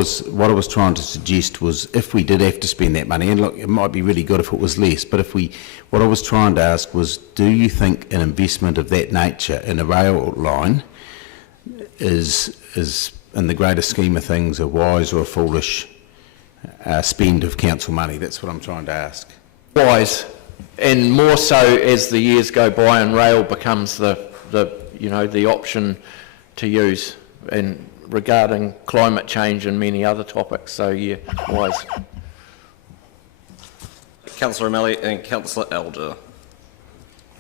was trying to suggest was if we did have to spend that money, and look, it might be really good if it was less, but what I was trying to ask was, do you think an investment of that nature in a rail line is in the greater scheme of things a wise or a foolish spend of council money? That's what I'm trying to ask. Wise. And more so as the years go by and rail becomes the option to use, and regarding climate change and many other topics. So yeah, wise. Councillor O'Malley and Councillor Elder.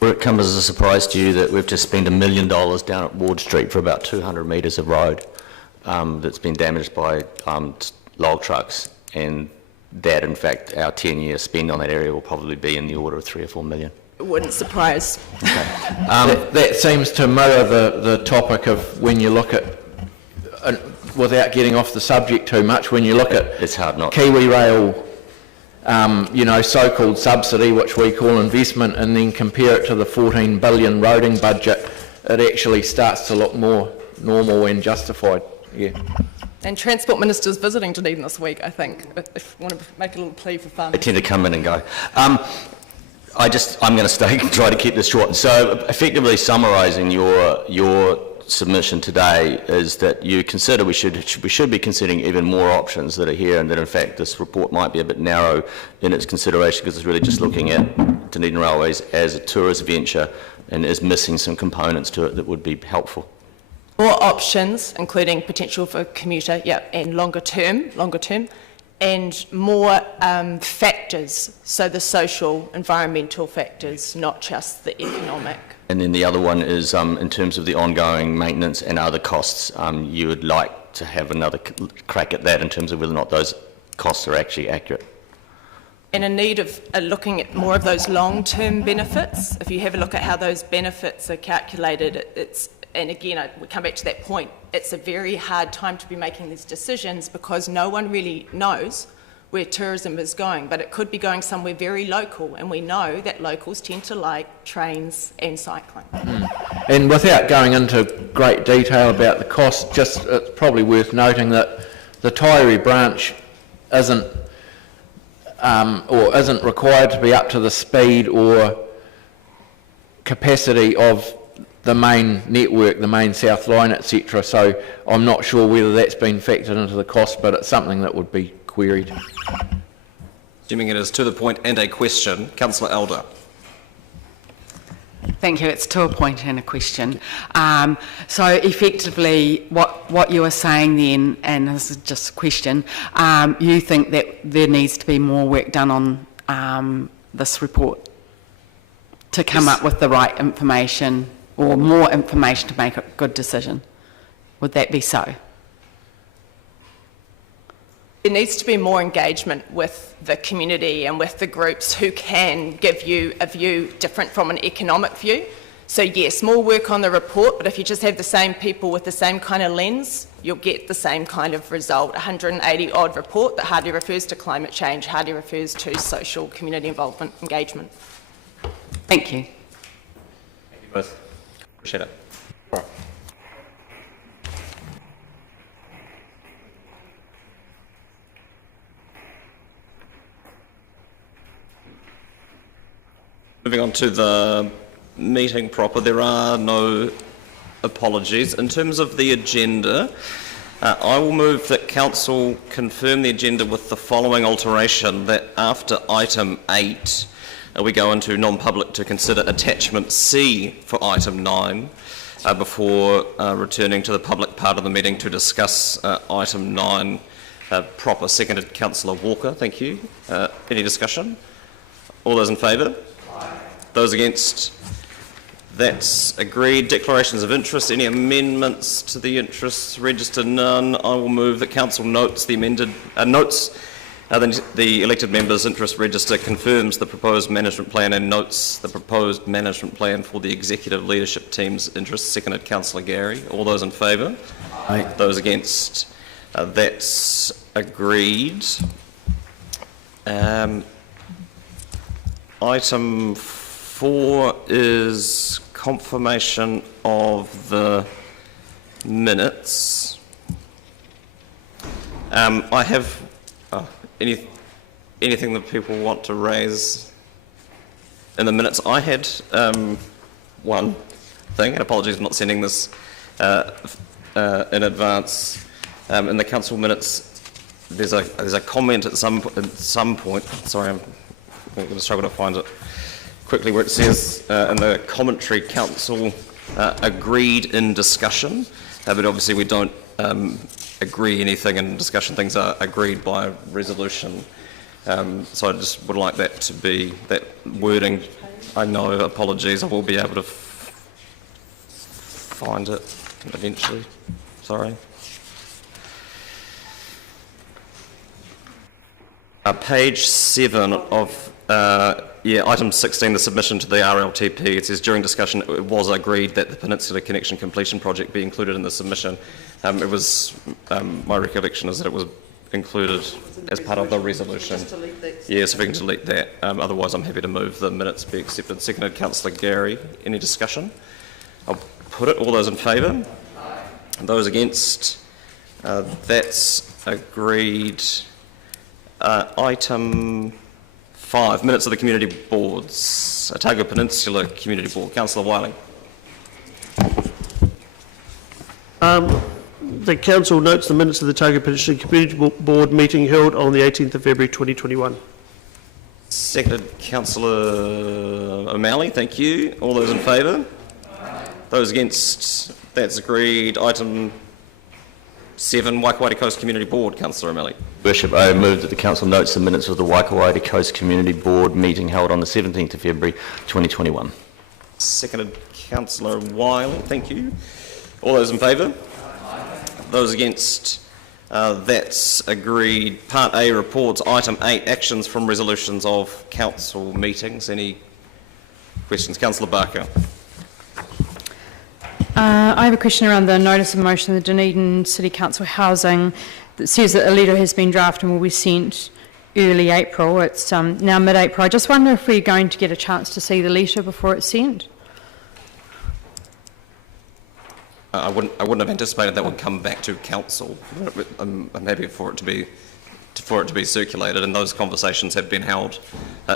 Will it come as a surprise to you that we've just spent $1 million down at Ward Street for about 200 metres of road that's been damaged by log trucks, and that, in fact, our 10-year spend on that area will probably be in the order of 3 or 4 million. It wouldn't surprise. Okay. That seems to mirror the topic of when you look at, without getting off the subject too much, when you look at it's hard not Kiwi Rail, so-called subsidy, which we call investment, and then compare it to the 14 billion roading budget, it actually starts to look more normal and justified. Yeah. And Transport Minister's visiting Dunedin this week, I think, if you want to make a little plea for fun. They tend to come in and go. I'm going to try to keep this short. So effectively summarising your submission today is that you consider we should be considering even more options that are here, and that in fact this report might be a bit narrow in its consideration because it's really just looking at Dunedin Railways as a tourist venture and is missing some components to it that would be helpful. More options, including potential for commuter, and longer term, and more factors, so the social, environmental factors, not just the economic. And then the other one is in terms of the ongoing maintenance and other costs, you would like to have another crack at that in terms of whether or not those costs are actually accurate. And in need of looking at more of those long-term benefits. If you have a look at how those benefits are calculated, and again, we come back to that point, it's a very hard time to be making these decisions because no one really knows where tourism is going, but it could be going somewhere very local, and we know that locals tend to like trains and cycling. And without going into great detail about the cost, it's probably worth noting that the Taieri branch isn't required to be up to the speed or capacity of the main network, the main South Line, etc. So I'm not sure whether that's been factored into the cost, but it's something that would be queried. Assuming it is to the point and a question, Councillor Elder. Thank you. It's to a point and a question. So effectively, what you are saying then, and this is just a question, you think that there needs to be more work done on this report to come up with the right information or more information to make a good decision. Would that be so? There needs to be more engagement with the community and with the groups who can give you a view different from an economic view. So yes, more work on the report, but if you just have the same people with the same kind of lens, you'll get the same kind of result. 180 odd report that hardly refers to climate change, hardly refers to social community involvement engagement. Thank you. Thank you both. Appreciate it. Moving on to the meeting proper, there are no apologies. In terms of the agenda, I will move that Council confirm the agenda with the following alteration, that after item 8, we go into non-public to consider attachment C for item 9, before returning to the public part of the meeting to discuss item 9 proper. Seconded Councillor Walker, thank you. Any discussion? All those in favour? Those against? That's agreed. Declarations of interest. Any amendments to the interest register? None. I will move that Council notes the amended the elected members' interest register, confirms the proposed management plan and notes the proposed management plan for the executive leadership team's interest. Seconded Councillor Gary. All those in favour? Aye. Those against? That's agreed. Item 4 is confirmation of the minutes. I have anything that people want to raise in the minutes. I had one thing, and apologies for not sending this in advance. In the council minutes, there's a comment at some point. Sorry, I'm going to struggle to find it quickly, where it says in the commentary, Council agreed in discussion, but obviously we don't agree anything in discussion. Things are agreed by resolution. So I just would like that to be, that wording. I know, apologies, I will be able to find it eventually. Sorry. Page 7 of item 16, the submission to the RLTP. It says during discussion it was agreed that the Peninsula Connection completion project be included in the submission. It was my recollection is that it was included as part of the resolution. Yes, if we can delete that. Otherwise, I'm happy to move the minutes be accepted. Seconded, Councillor Gary. Any discussion? I'll put it. All those in favour? Those against? That's agreed. Item 5, minutes of the community boards. Otago Peninsula Community Board. Councillor Wiley. The Council notes the minutes of the Otago Peninsula Community Board meeting held on the 18th of February 2021. Seconded, Councillor O'Malley. Thank you. All those in favour? Those against? That's agreed. Item 7, Waikawaiti Coast Community Board. Councillor O'Malley. Worship, I move that the Council notes the minutes of the Waikawaiti Coast Community Board meeting held on the 17th of February 2021. Seconded, Councillor Wiley. Thank you. All those in favour? Those against? That's agreed. Part A, reports. Item 8, actions from resolutions of council meetings. Any questions? Councillor Barker. I have a question around the notice of motion of the Dunedin City Council Housing that says that a letter has been drafted and will be sent early April. It's now mid-April. I just wonder if we're going to get a chance to see the letter before it's sent. I wouldn't have anticipated that would come back to council. I'm happy for it to be circulated, and those conversations have been held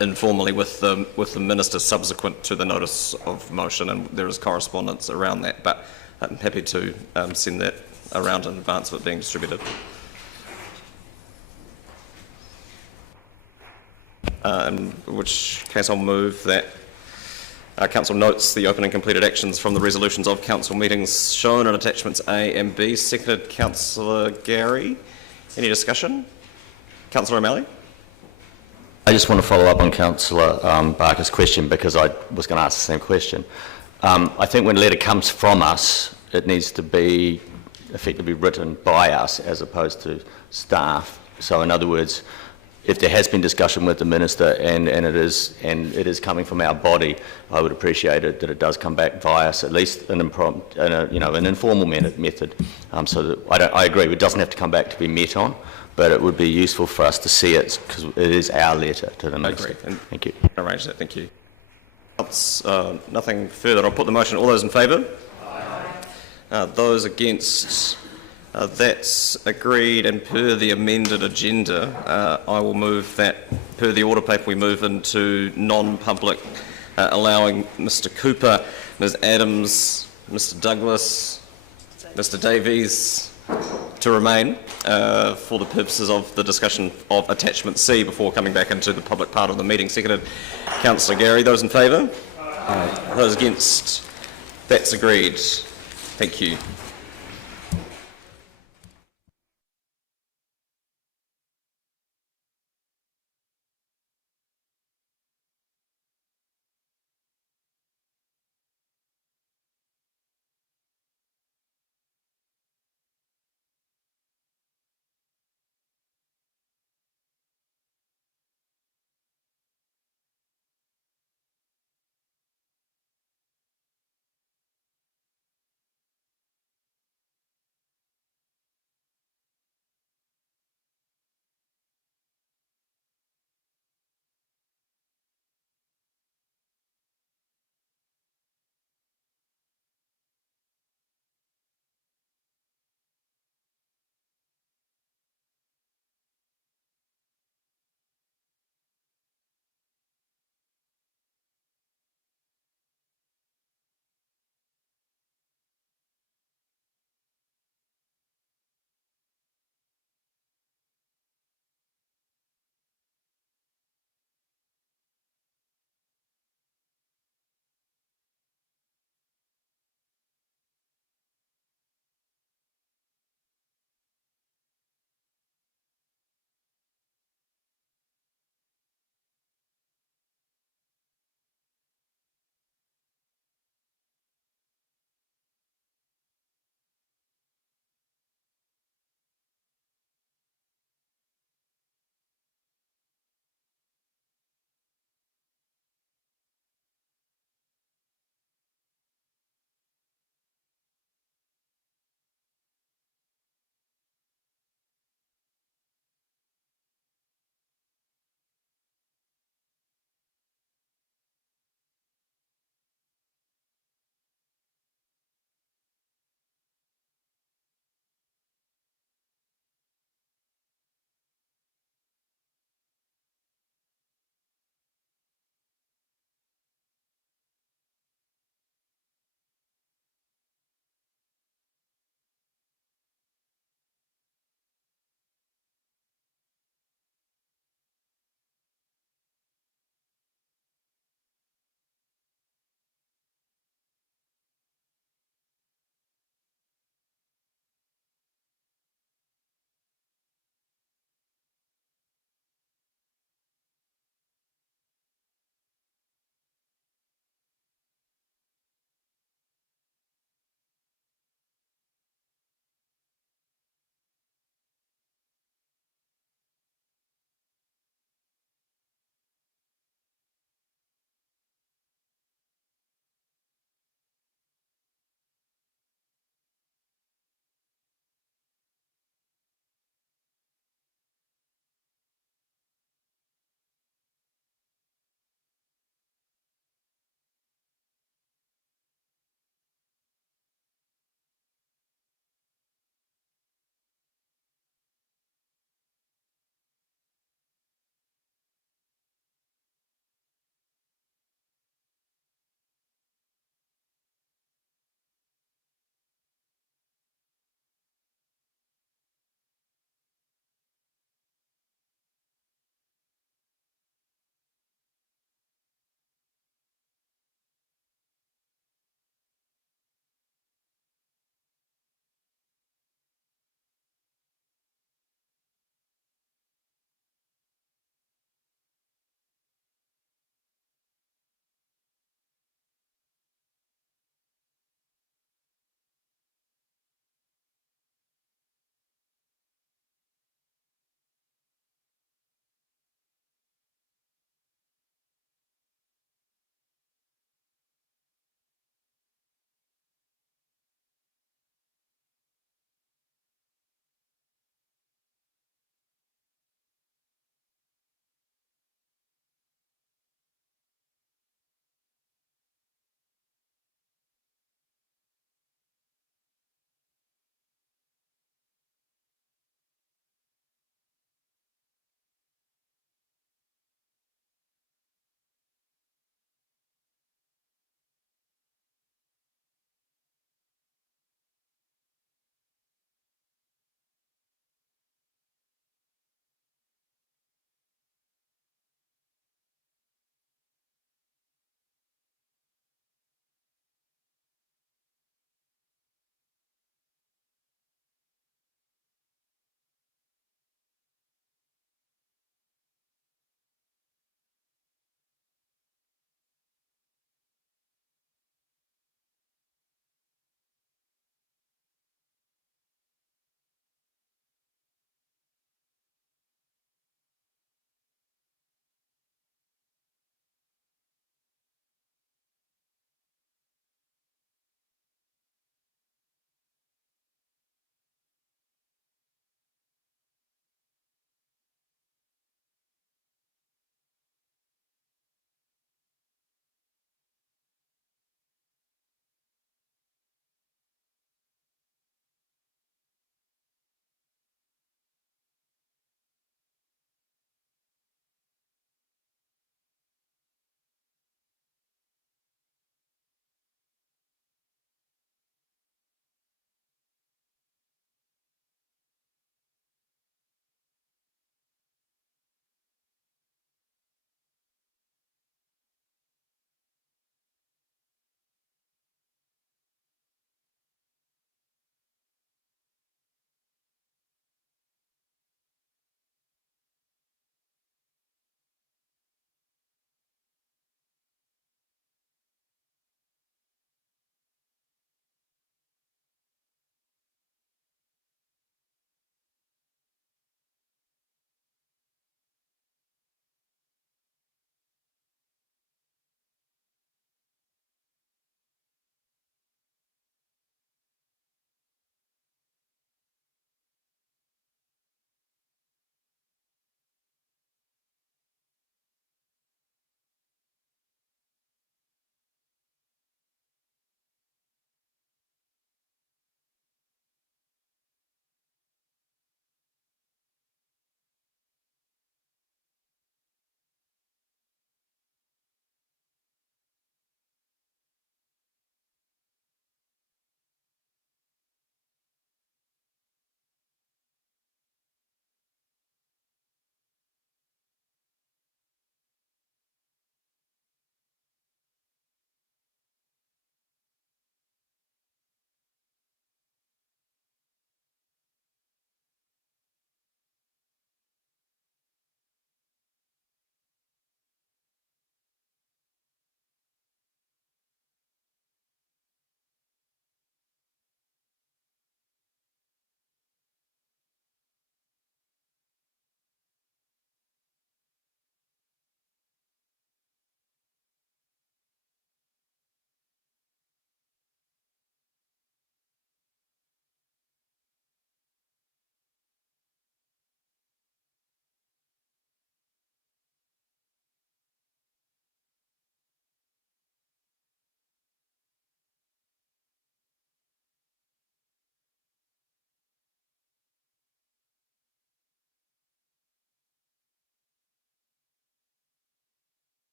informally with the minister subsequent to the notice of motion, and there is correspondence around that. But I'm happy to send that around in advance of it being distributed. In which case I'll move that Council notes the open and completed actions from the resolutions of council meetings shown in attachments A and B. Seconded Councillor Gary. Any discussion? Councillor O'Malley? I just want to follow up on Councillor Barker's question because I was going to ask the same question. I think when a letter comes from us, it needs to be effectively written by us as opposed to staff. So in other words, if there has been discussion with the Minister and it is coming from our body, I would appreciate it that it does come back via us, at least an informal method. So that I agree, it doesn't have to come back to be met on, but it would be useful for us to see it because it is our letter to the Minister. I agree. Thank you. Arrange that, thank you. Nothing further. I'll put the motion. All those in favour? Aye. Those against? That's agreed, and per the amended agenda, I will move that, per the order paper, we move into non-public, allowing Mr Cooper, Ms Adams, Mr Douglas, Mr Davies to remain for the purposes of the discussion of attachment C before coming back into the public part of the meeting. Seconded Councillor Gary. Those in favour? Aye. Those against? That's agreed. Thank you.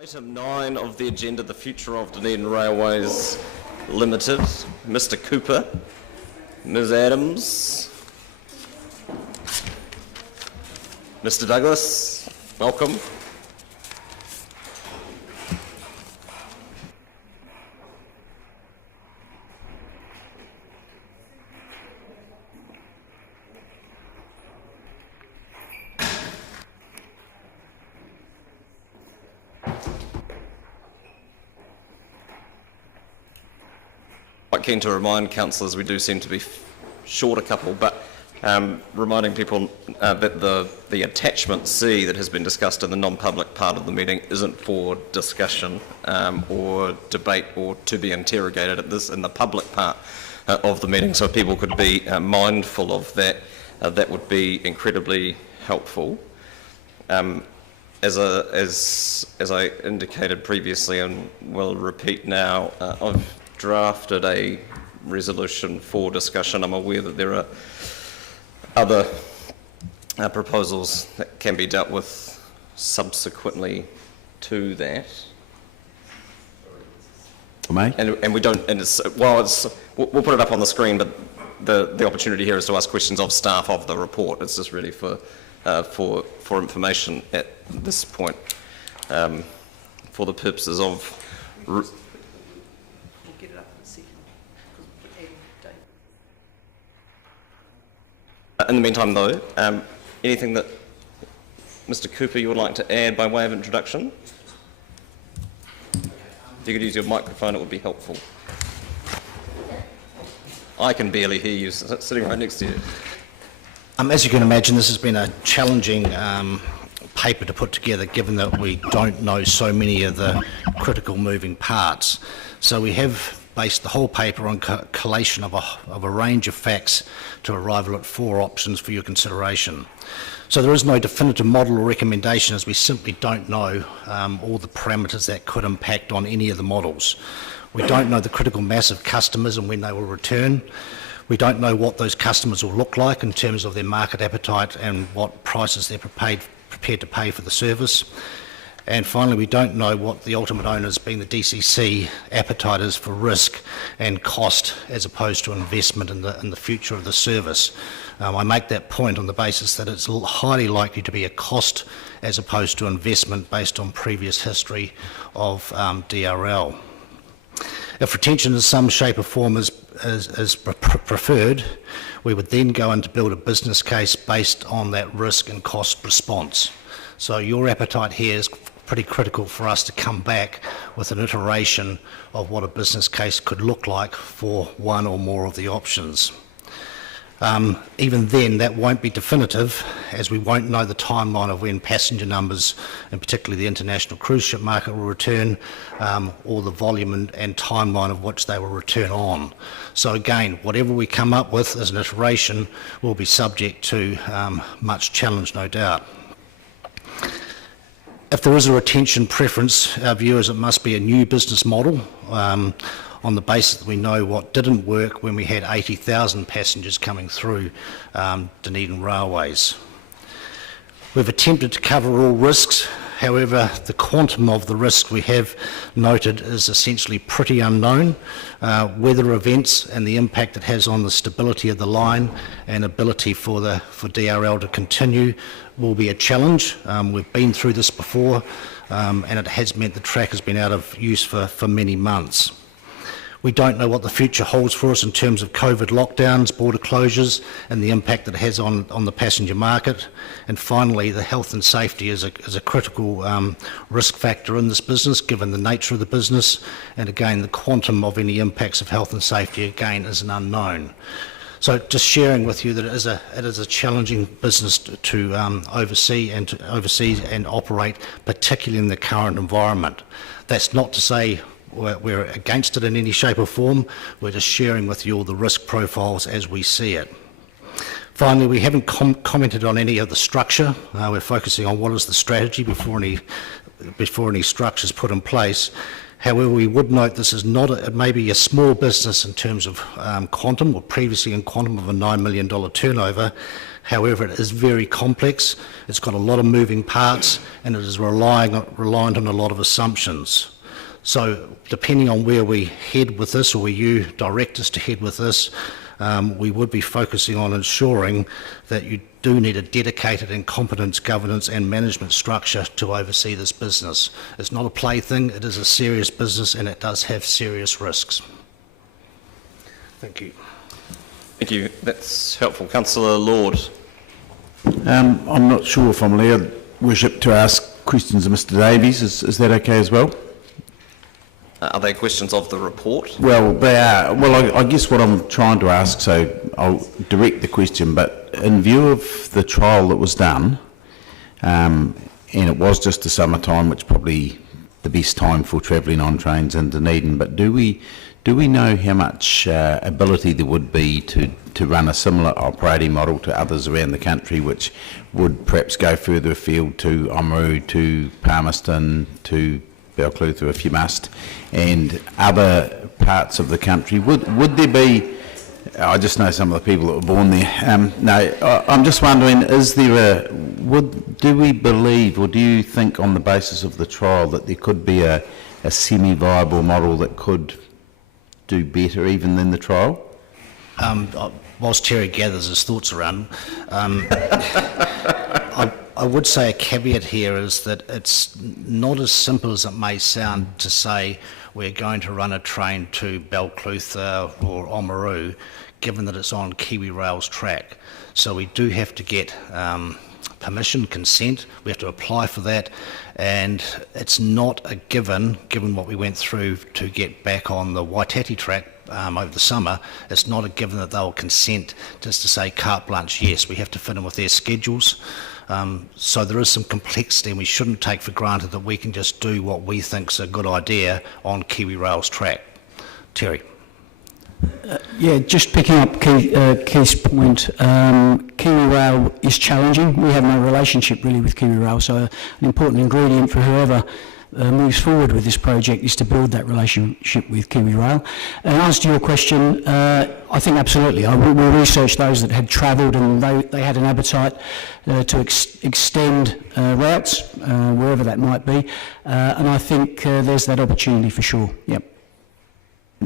Item 9 of the agenda, the future of Dunedin Railways Limited. Mr. Cooper, Ms. Adams, Mr. Douglas, welcome. Quite keen to remind councillors we do seem to be short a couple, but reminding people that the attachment C that has been discussed in the non-public part of the meeting isn't for discussion or debate or to be interrogated at this in the public part of the meeting. So if people could be mindful of that, that would be incredibly helpful. As I indicated previously and will repeat now, I've drafted a resolution for discussion. I'm aware that there are other proposals that can be dealt with subsequently to that. And we don't, and it's, well, it's, we'll put it up on the screen, but the opportunity here is to ask questions of staff of the report. It's just really for information at this point, for the purposes of. In the meantime, though, anything that Mr. Cooper you would like to add by way of introduction? If you could use your microphone, it would be helpful. I can barely hear you sitting right next to you. As you can imagine, this has been a challenging paper to put together, given that we don't know so many of the critical moving parts. So we have based the whole paper on collation of a range of facts to arrive at 4 options for your consideration. So there is no definitive model or recommendation, as we simply don't know all the parameters that could impact on any of the models. We don't know the critical mass of customers and when they will return. We don't know what those customers will look like in terms of their market appetite and what prices they're prepared to pay for the service. And finally, we don't know what the ultimate owners, being the DCC, appetite is for risk and cost as opposed to investment in the future of the service. I make that point on the basis that it's highly likely to be a cost as opposed to investment based on previous history of DRL. If retention in some shape or form is preferred, we would then go in to build a business case based on that risk and cost response. So your appetite here is pretty critical for us to come back with an iteration of what a business case could look like for one or more of the options. Even then, that won't be definitive, as we won't know the timeline of when passenger numbers, and particularly the international cruise ship market, will return, or the volume and timeline of which they will return on. So again, whatever we come up with as an iteration will be subject to much challenge, no doubt. If there is a retention preference, our view is it must be a new business model on the basis that we know what didn't work when we had 80,000 passengers coming through Dunedin Railways. We've attempted to cover all risks. However, the quantum of the risk we have noted is essentially pretty unknown. Weather events and the impact it has on the stability of the line and ability for DRL to continue will be a challenge. We've been through this before, and it has meant the track has been out of use for many months. We don't know what the future holds for us in terms of COVID lockdowns, border closures, and the impact that it has on the passenger market. And finally, the health and safety is a critical risk factor in this business, given the nature of the business. And again, the quantum of any impacts of health and safety, again, is an unknown. So just sharing with you that it is a challenging business to oversee and operate, particularly in the current environment. That's not to say we're against it in any shape or form. We're just sharing with you all the risk profiles as we see it. Finally, we haven't commented on any of the structure. We're focusing on what is the strategy before any structure is put in place. However, we would note this is not, it may be a small business in terms of quantum, or previously in quantum of a $9 million turnover. However, it is very complex, it's got a lot of moving parts, and it is reliant on a lot of assumptions. So depending on where we head with this, or where you direct us to head with this, we would be focusing on ensuring that you do need a dedicated and competent governance and management structure to oversee this business. It's not a plaything, it is a serious business, and it does have serious risks. Thank you. Thank you. That's helpful. Councillor Lord. I'm not sure if I'm allowed, Worship, to ask questions of Mr Davies. Is that okay as well? Are they questions of the report? Well, they are. Well, I guess what I'm trying to ask, so I'll direct the question, but in view of the trial that was done, and it was just the summertime, which probably the best time for travelling on trains in Dunedin, but do we know how much ability there would be to run a similar operating model to others around the country, which would perhaps go further afield to Oamaru, to Palmerston, to Belclutha if you must, and other parts of the country? Would there be, I just know some of the people that were born there, no, I'm just wondering, is there do we believe, or do you think on the basis of the trial that there could be a semi-viable model that could do better even than the trial? Whilst Terry gathers his thoughts around, I would say a caveat here is that it's not as simple as it may sound to say we're going to run a train to Belclutha or Oamaru, given that it's on Kiwi Rail's track. So we do have to get permission, consent, we have to apply for that, and it's not a given what we went through to get back on the Waitati track over the summer. It's not a given that they'll consent just to say carte blanche, yes, we have to fit in with their schedules. So there is some complexity, and we shouldn't take for granted that we can just do what we think is a good idea on Kiwi Rail's track. Terry. Yeah, just picking up Keith's point, Kiwi Rail is challenging. We have no relationship really with Kiwi Rail, so an important ingredient for whoever moves forward with this project is to build that relationship with Kiwi Rail. And answer to your question, I think absolutely. We researched those that had travelled, and they had an appetite to extend routes, wherever that might be, and I think there's that opportunity for sure. Yep.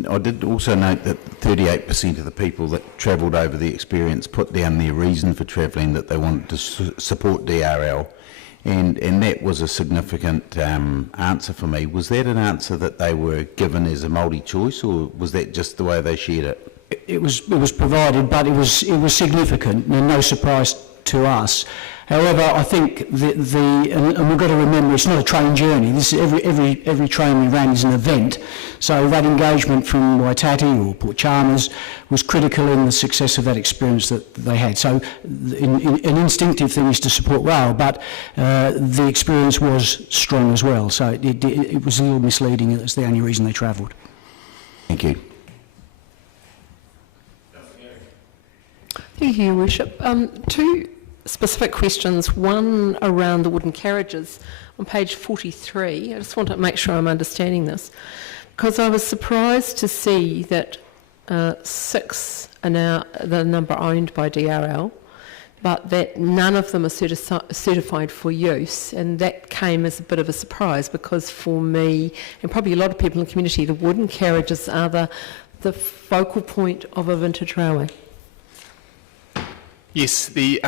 I did also note that 38% of the people that travelled over the experience put down their reason for travelling, that they wanted to support DRL, and that was a significant answer for me. Was that an answer that they were given as a multi-choice, or was that just the way they shared it? It was provided, but it was significant, and no surprise to us. However, I think and we've got to remember, it's not a train journey. This is every train we ran is an event. So that engagement from Waitati or Port Chalmers was critical in the success of that experience that they had. So an instinctive thing is to support rail, but the experience was strong as well. So it was a little misleading. It's the only reason they travelled. Thank you. Thank you, Your Worship. Two specific questions, one around the wooden carriages on page 43. I just want to make sure I'm understanding this, because I was surprised to see that 6 are now the number owned by DRL, but that none of them are certified for use, and that came as a bit of a surprise, because for me, and probably a lot of people in the community, the wooden carriages are the focal point of a vintage railway. Yes, the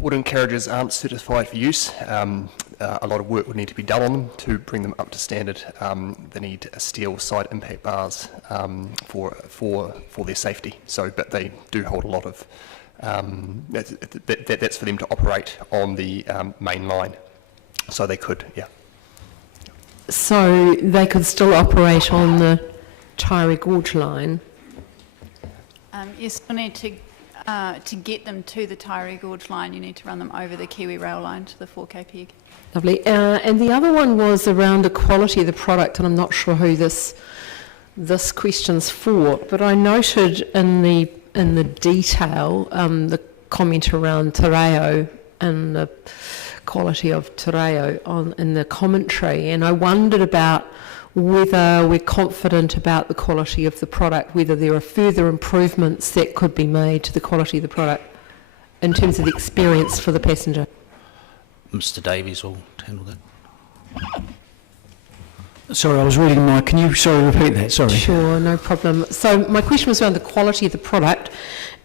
wooden carriages aren't certified for use. A lot of work would need to be done on them to bring them up to standard. They need steel side impact bars for their safety. But they do hold a lot of. That's for them to operate on the main line. So they could, yeah. So they could still operate on the Taieri Gorge line. Yes, we need to get them to the Taieri Gorge line, you need to run them over the Kiwi Rail line to the 4K peg. Lovely. And the other one was around the quality of the product, and I'm not sure who this question's for, but I noted in the detail the comment around te reo and the quality of te reo in the commentary, and I wondered about whether we're confident about the quality of the product, whether there are further improvements that could be made to the quality of the product in terms of the experience for the passenger. Mr Davies will handle that. Sorry, I was reading my... Can you, repeat that? Sorry. Sure, no problem. So my question was around the quality of the product,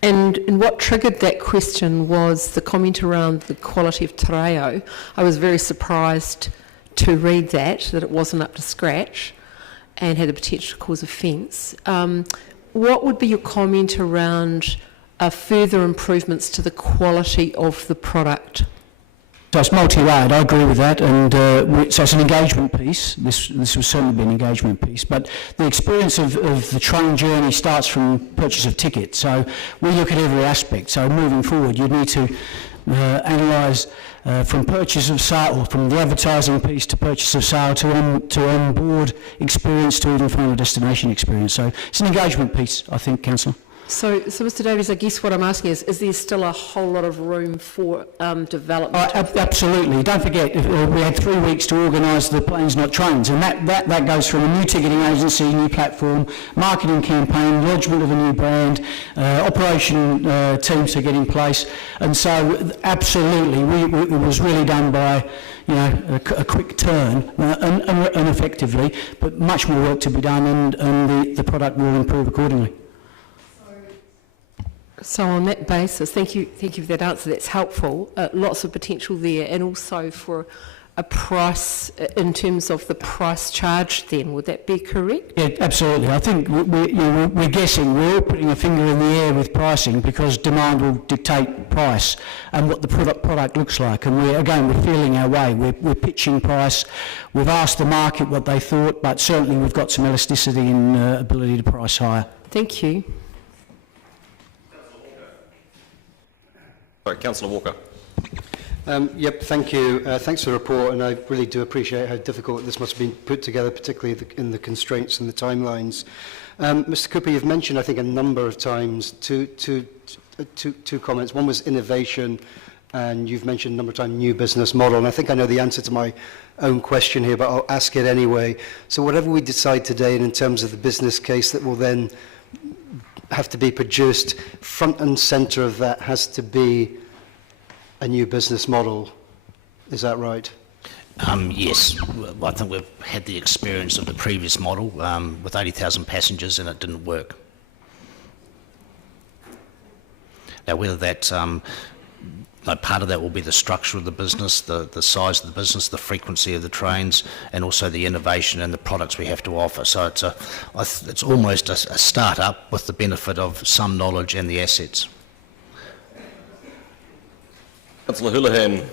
and what triggered that question was the comment around the quality of te reo. I was very surprised to read that it wasn't up to scratch and had the potential to cause offence. What would be your comment around further improvements to the quality of the product? So it's multi-layered, I agree with that, and so it's an engagement piece. This will certainly be an engagement piece, but the experience of the train journey starts from purchase of tickets. So we look at every aspect. So moving forward, you need to analyse from purchase of sale, or from the advertising piece to purchase of sale to on-board experience to even final destination experience. So it's an engagement piece, I think, Councillor. So Mr Davies, I guess what I'm asking is there still a whole lot of room for development? Absolutely. Don't forget, we had 3 weeks to organise the Planes Not Trains, and that goes from a new ticketing agency, new platform, marketing campaign, lodgement of a new brand, operation teams to get in place, and so absolutely, it was really done by a quick turn and effectively, but much more work to be done, and the product will improve accordingly. So on that basis, thank you for that answer, that's helpful. Lots of potential there, and also for a price, in terms of the price charged then, would that be correct? Yeah, absolutely. I think we're guessing, we're all putting a finger in the air with pricing because demand will dictate price and what the product looks like. And we're feeling our way. We're pitching price. We've asked the market what they thought, but certainly we've got some elasticity in ability to price higher. Thank you. Sorry, Councillor Walker. Yep, thank you. Thanks for the report, and I really do appreciate how difficult this must have been put together, particularly in the constraints and the timelines. Mr Cooper, you've mentioned, I think, a number of times two comments. One was innovation, and you've mentioned a number of times new business model, and I think I know the answer to my own question here, but I'll ask it anyway. So whatever we decide today, and in terms of the business case that will then have to be produced, front and centre of that has to be a new business model. Is that right? Yes. I think we've had the experience of the previous model with 80,000 passengers, and it didn't work. Now, whether that part of that will be the structure of the business, the size of the business, the frequency of the trains, and also the innovation and the products we have to offer. So it's almost a start-up with the benefit of some knowledge and the assets. Councillor Houlihan.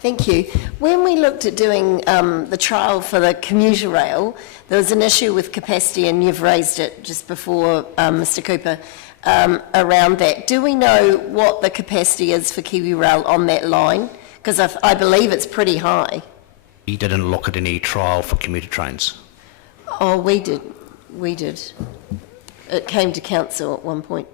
Thank you. When we looked at doing the trial for the commuter rail, there was an issue with capacity, and you've raised it just before, Mr Cooper, around that. Do we know what the capacity is for Kiwi Rail on that line? Because I believe it's pretty high. We didn't look at any trial for commuter trains. Oh, we did. We did. It came to council at one point.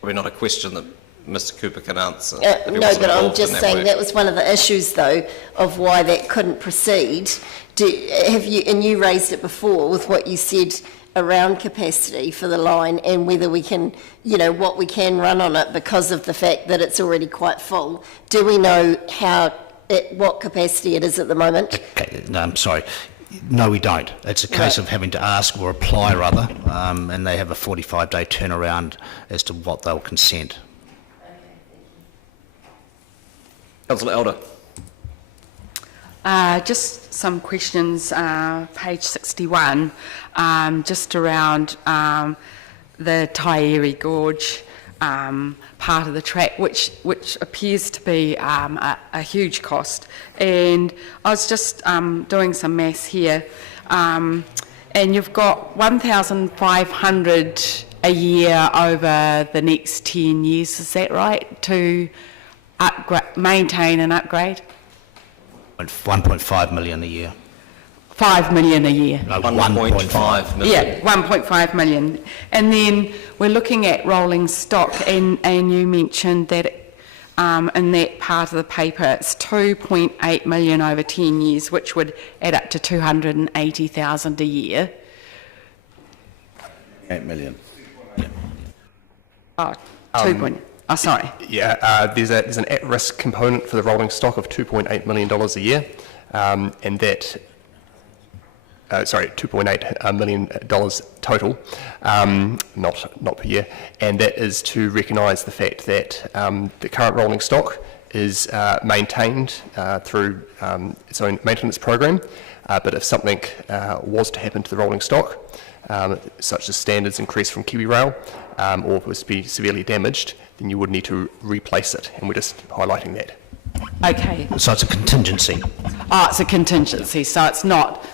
Probably not a question that Mr Cooper can answer. No, but I'm just saying that was one of the issues, though, of why that couldn't proceed. And you raised it before with what you said around capacity for the line and whether we can, what we can run on it because of the fact that it's already quite full. Do we know what capacity it is at the moment? Okay, no, I'm sorry. No, we don't. It's a case of having to ask or apply, rather, and they have a 45-day turnaround as to what they'll consent. Councillor Elder. Just some questions, page 61, just around the Taieri Gorge part of the track, which appears to be a huge cost. And I was just doing some maths here, and you've got 1,500 a year over the next 10 years, is that right, to maintain and upgrade? 1.5 million a year. 5 million a year? No, 1.5 million. Yeah, 1.5 million. And then we're looking at rolling stock, and you mentioned that in that part of the paper, it's 2.8 million over 10 years, which would add up to 280,000 a year. 8 million. Oh, sorry. Yeah, there's an at-risk component for the rolling stock of $2.8 million a year, and that, $2.8 million total, not per year, and that is to recognise the fact that the current rolling stock is maintained through its own maintenance program, but if something was to happen to the rolling stock, such as standards increase from KiwiRail, or was to be severely damaged, then you would need to replace it, and we're just highlighting that. Okay. So it's a contingency. Oh, it's a contingency, so it's not,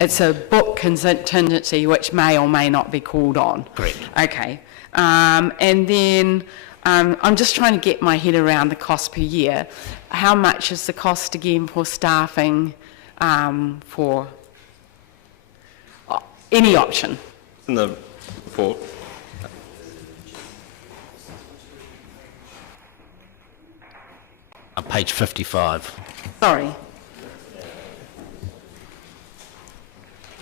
it's a book contingency which may or may not be called on. Correct. Okay. And then I'm just trying to get my head around the cost per year. How much is the cost again for staffing for any option? In the report. Page 55. Sorry.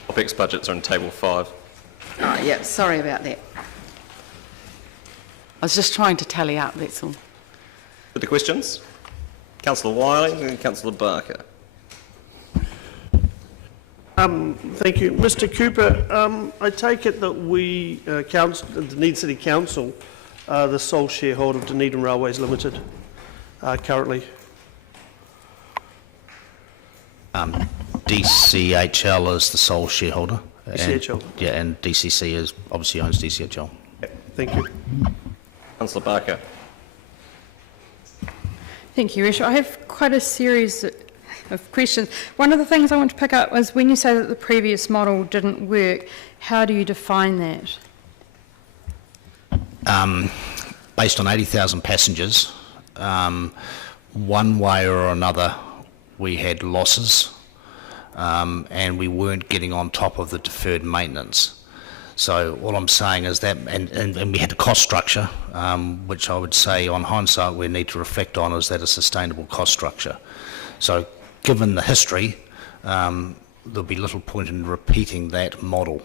OPEX budgets are in table 5. Oh, yeah, sorry about that. I was just trying to tally up, that's all. Further questions? Councillor Wiley and Councillor Barker. Thank you. Mr Cooper, I take it that we, the Dunedin City Council, are the sole shareholder of Dunedin Railways Limited currently. DCHL is the sole shareholder. DCHL. And DCC is obviously owns DCHL. Thank you. Councillor Barker. Thank you, Rish. I have quite a series of questions. One of the things I want to pick up was when you say that the previous model didn't work, how do you define that? Based on 80,000 passengers, one way or another we had losses, and we weren't getting on top of the deferred maintenance. So what I'm saying is that, and we had the cost structure, which I would say on hindsight we need to reflect on, is that a sustainable cost structure. So given the history, there'll be little point in repeating that model.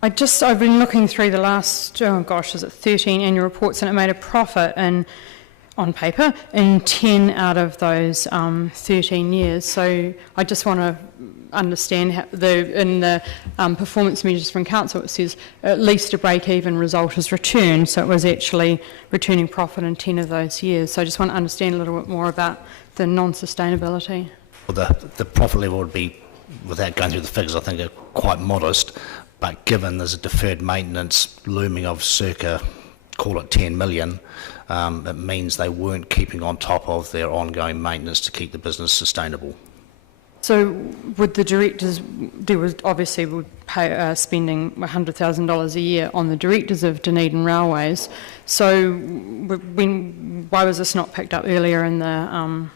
I've been looking through the last, is it 13 annual reports, and it made a profit on paper in 10 out of those 13 years. So I just want to understand how in the performance measures from council it says at least a break-even result is returned, so it was actually returning profit in 10 of those years. So I just want to understand a little bit more about the non-sustainability. Well, the profit level would be, without going through the figures, I think are quite modest, but given there's a deferred maintenance looming of circa, call it 10 million, it means they weren't keeping on top of their ongoing maintenance to keep the business sustainable. So would the directors, there was obviously would pay spending $100,000 a year on the directors of Dunedin Railways. So why was this not picked up earlier in the?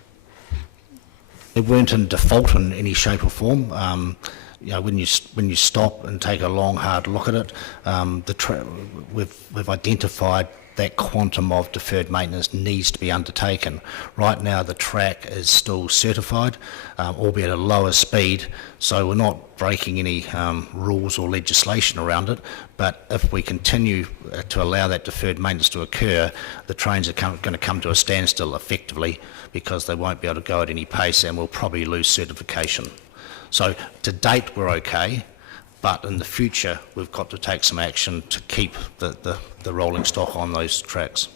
They weren't in default in any shape or form. When you stop and take a long, hard look at it, we've identified that quantum of deferred maintenance needs to be undertaken. Right now the track is still certified, albeit at a lower speed, so we're not breaking any rules or legislation around it, but if we continue to allow that deferred maintenance to occur, the trains are going to come to a standstill effectively because they won't be able to go at any pace and we'll probably lose certification. So to date we're okay, but in the future we've got to take some action to keep the rolling stock on those tracks.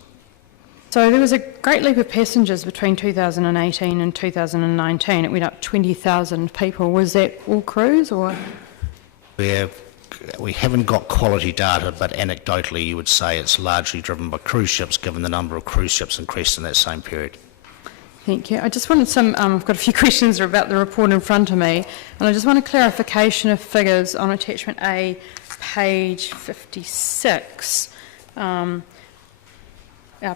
So there was a great leap of passengers between 2018 and 2019. It went up 20,000 people. Was that all crews or? We haven't got quality data, but anecdotally you would say it's largely driven by cruise ships, given the number of cruise ships increased in that same period. Thank you. I just wanted I've got a few questions about the report in front of me, and I just want a clarification of figures on attachment A, page 56.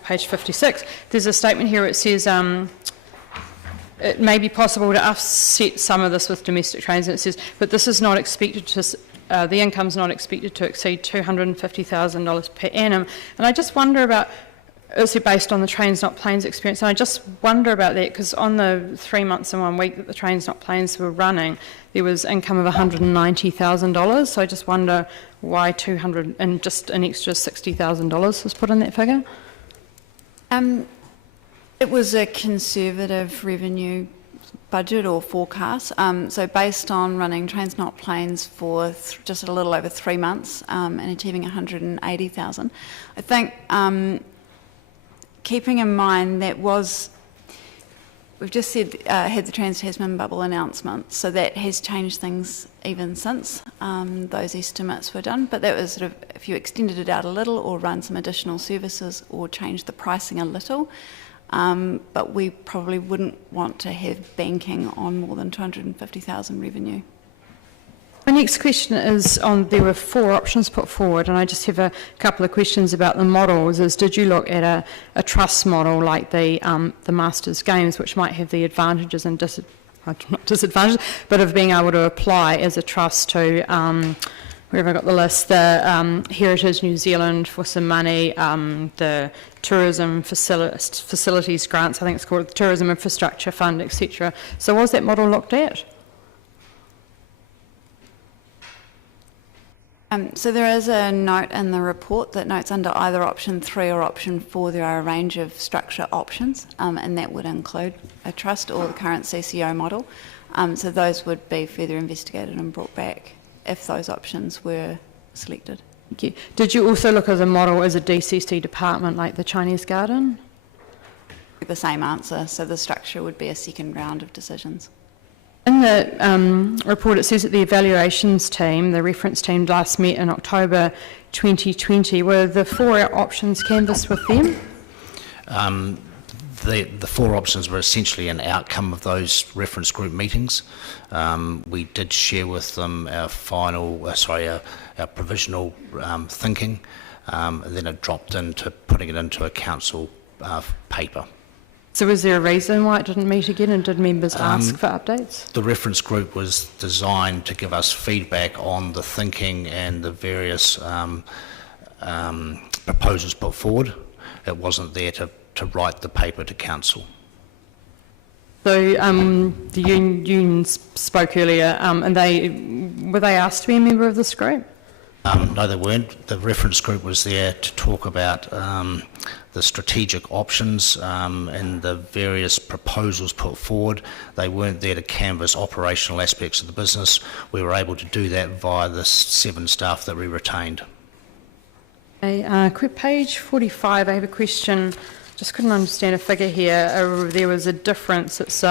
Page 56. There's a statement here that says it may be possible to offset some of this with domestic trains, and it says, but this is not expected to, the income's not expected to exceed $250,000 per annum. And I just wonder about based on the Trains Not Planes experience, and I just wonder about that because on the 3 months and 1 week that the Trains Not Planes were running, there was income of $190,000. So I just wonder why 200 and just an extra $60,000 was put in that figure. It was a conservative revenue budget or forecast. So based on running Trains Not Planes for just a little over 3 months and achieving 180,000, I think keeping in mind that we've just said had the Trans-Tasman bubble announcement, so that has changed things even since those estimates were done. But that was sort of if you extended it out a little or run some additional services or changed the pricing a little. But we probably wouldn't want to have banking on more than 250,000 revenue. My next question is on, there were 4 options put forward, and I just have a couple of questions about the models. Did you look at a trust model like the Masters Games, which might have the advantages and not disadvantages, but of being able to apply as a trust to, where have I got the list, the Heritage New Zealand for some money, the Tourism Facilities Grants, I think it's called, the Tourism Infrastructure Fund, etc. So was that model looked at? So there is a note in the report that notes under either option 3 or option 4 there are a range of structure options, and that would include a trust or the current CCO model. So those would be further investigated and brought back if those options were selected. Thank you. Did you also look at the model as a DCC department like the Chinese Garden? The same answer, so the structure would be a second round of decisions. In the report it says that the evaluations team, the reference team, last met in October 2020. Were the 4 options canvassed with them? The 4 options were essentially an outcome of those reference group meetings. We did share with them our provisional thinking, and then it dropped into putting it into a council paper. So was there a reason why it didn't meet again, and did members ask for updates? The reference group was designed to give us feedback on the thinking and the various proposals put forward. It wasn't there to write the paper to council. So the union spoke earlier, and were they asked to be a member of this group? No, they weren't. The reference group was there to talk about the strategic options and the various proposals put forward. They weren't there to canvass operational aspects of the business. We were able to do that via the 7 staff that we retained. Okay, page 45, I have a question. Just couldn't understand a figure here. There was a difference. It's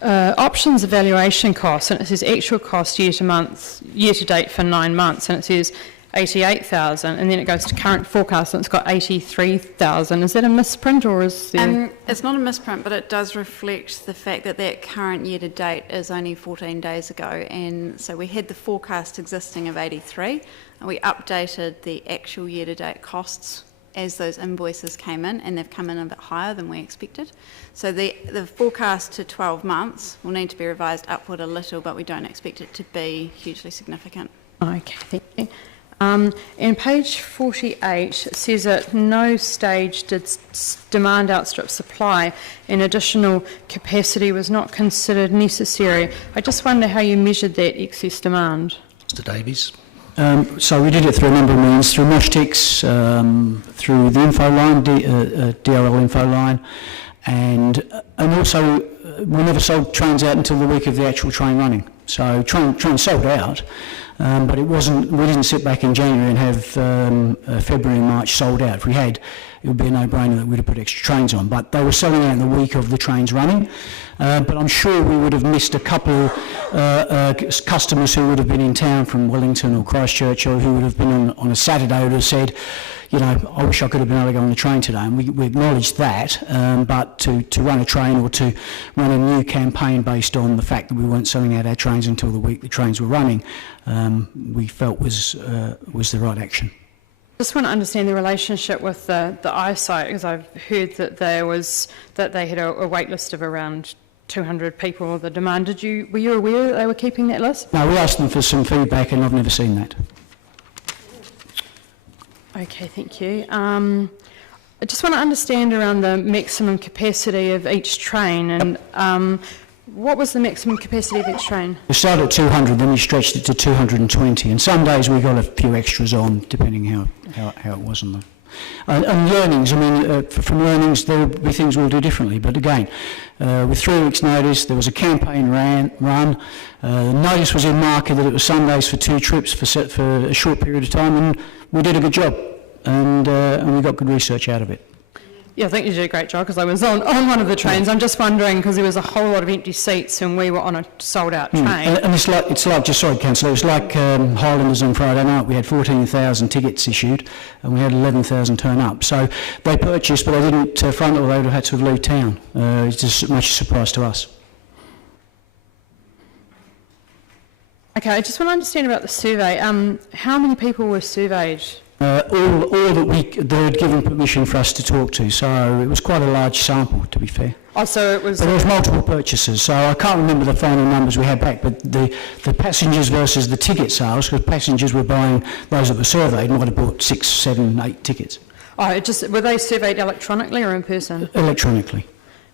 options evaluation costs, and it says actual cost year to date for 9 months, and it says 88,000, and then it goes to current forecast and it's got 83,000. Is that a misprint, or is there... It's not a misprint, but it does reflect the fact that that current year to date is only 14 days ago, and so we had the forecast existing of 83, and we updated the actual year to date costs as those invoices came in, and they've come in a bit higher than we expected. So the forecast to 12 months will need to be revised upward a little, but we don't expect it to be hugely significant. Okay, thank you. And page 48 says at no stage did demand outstrip supply and additional capacity was not considered necessary. I just wonder how you measured that excess demand. Mr Davies? So we did it through a number of means, through Moshtex, through the info line, DRL info line, and also we never sold trains out until the week of the actual train running. So train sold out, but it wasn't. We didn't sit back in January and have February and March sold out. If we had, it would be a no-brainer that we'd have put extra trains on. But they were selling out in the week of the trains running. But I'm sure we would have missed a couple customers who would have been in town from Wellington or Christchurch, or who would have been on a Saturday, who would have said, you know, I wish I could have been able to go on the train today. And we acknowledge that, but to run a train or to run a new campaign based on the fact that we weren't selling out our trains until the week the trains were running, we felt was the right action. Just want to understand the relationship with the eyesight, because I've heard that they had a wait list of around 200 people. The demand. Were you aware that they were keeping that list? No, we asked them for some feedback, and I've never seen that. Okay, thank you. I just want to understand around the maximum capacity of each train, and what was the maximum capacity of each train? We started at 200, then we stretched it to 220, and some days we got a few extras on, depending how it was on them. And learnings, I mean, from learnings there will be things we'll do differently, but again, with 3 weeks' notice, there was a campaign run, the notice was in market that it was Sundays for 2 trips for a short period of time, and we did a good job, and we got good research out of it. Yeah, I think you did a great job, because I was on one of the trains. I'm just wondering, because there was a whole lot of empty seats and we were on a sold-out train. And it's like, just sorry, Councillor, it's like Highlanders on Friday night. We had 14,000 tickets issued and we had 11,000 turn up. So they purchased, but they didn't front, or they would have had to leave town. It's just much a surprise to us. Okay, I just want to understand about the survey. How many people were surveyed? All that they had given permission for us to talk to, so it was quite a large sample, to be fair. Oh, so it was... But there was multiple purchases, so I can't remember the final numbers we had back, but the passengers versus the ticket sales, because passengers were buying, those that were surveyed might have bought 6, 7, 8 tickets. Oh, were they surveyed electronically or in person? Electronically.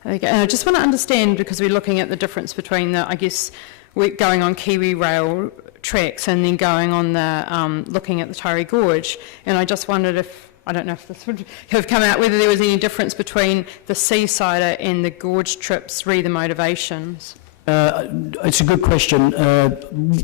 Okay, and I just want to understand, because we're looking at the difference between the, I guess, we're going on Kiwi Rail tracks and then going on the, looking at the Tari Gorge, and I just wondered if, I don't know if this would have come out, whether there was any difference between the Seasider and the Gorge trips, re the motivations. It's a good question. We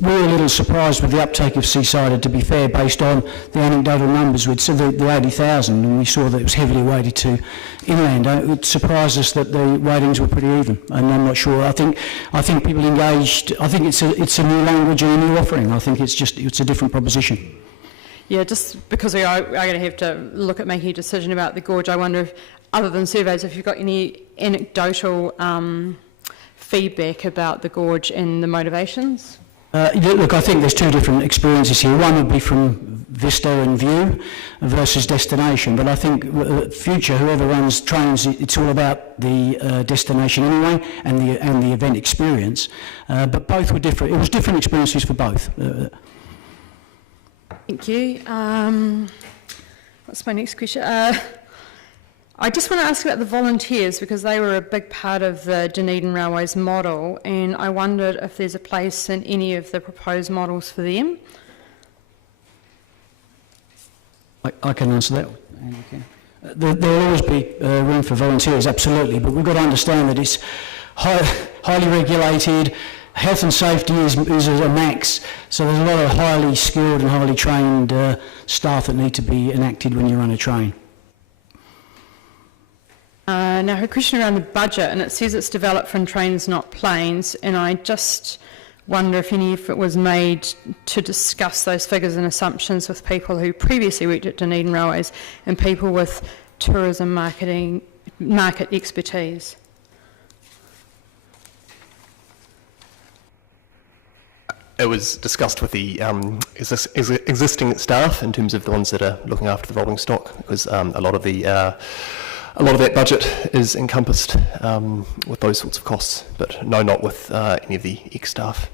were a little surprised with the uptake of Seasider, to be fair, based on the anecdotal numbers. We'd said the 80,000, and we saw that it was heavily weighted to inland. It surprised us that the ratings were pretty even, and I'm not sure. I think people engaged. I think it's a new language and a new offering. I think it's a different proposition. Yeah, just because we are going to have to look at making a decision about the gorge, I wonder if, other than surveys, if you've got any anecdotal feedback about the gorge and the motivations? Look, I think there's 2 different experiences here. One would be from vista and view versus destination, but I think future, whoever runs trains, it's all about the destination anyway and the event experience. But both were different. It was different experiences for both. Thank you. What's my next question? I just want to ask about the volunteers, because they were a big part of the Dunedin Railways model, and I wondered if there's a place in any of the proposed models for them. I can answer that. There will always be room for volunteers, absolutely, but we've got to understand that it's highly regulated. Health and safety is a max, so there's a lot of highly skilled and highly trained staff that need to be enacted when you run a train. Now, a question around the budget, and it says it's developed from trains, not planes, and I just wonder if any effort was made to discuss those figures and assumptions with people who previously worked at Dunedin Railways and people with tourism market expertise. It was discussed with the existing staff in terms of the ones that are looking after the rolling stock, because a lot of that budget is encompassed with those sorts of costs, but no, not with any of the ex-staff.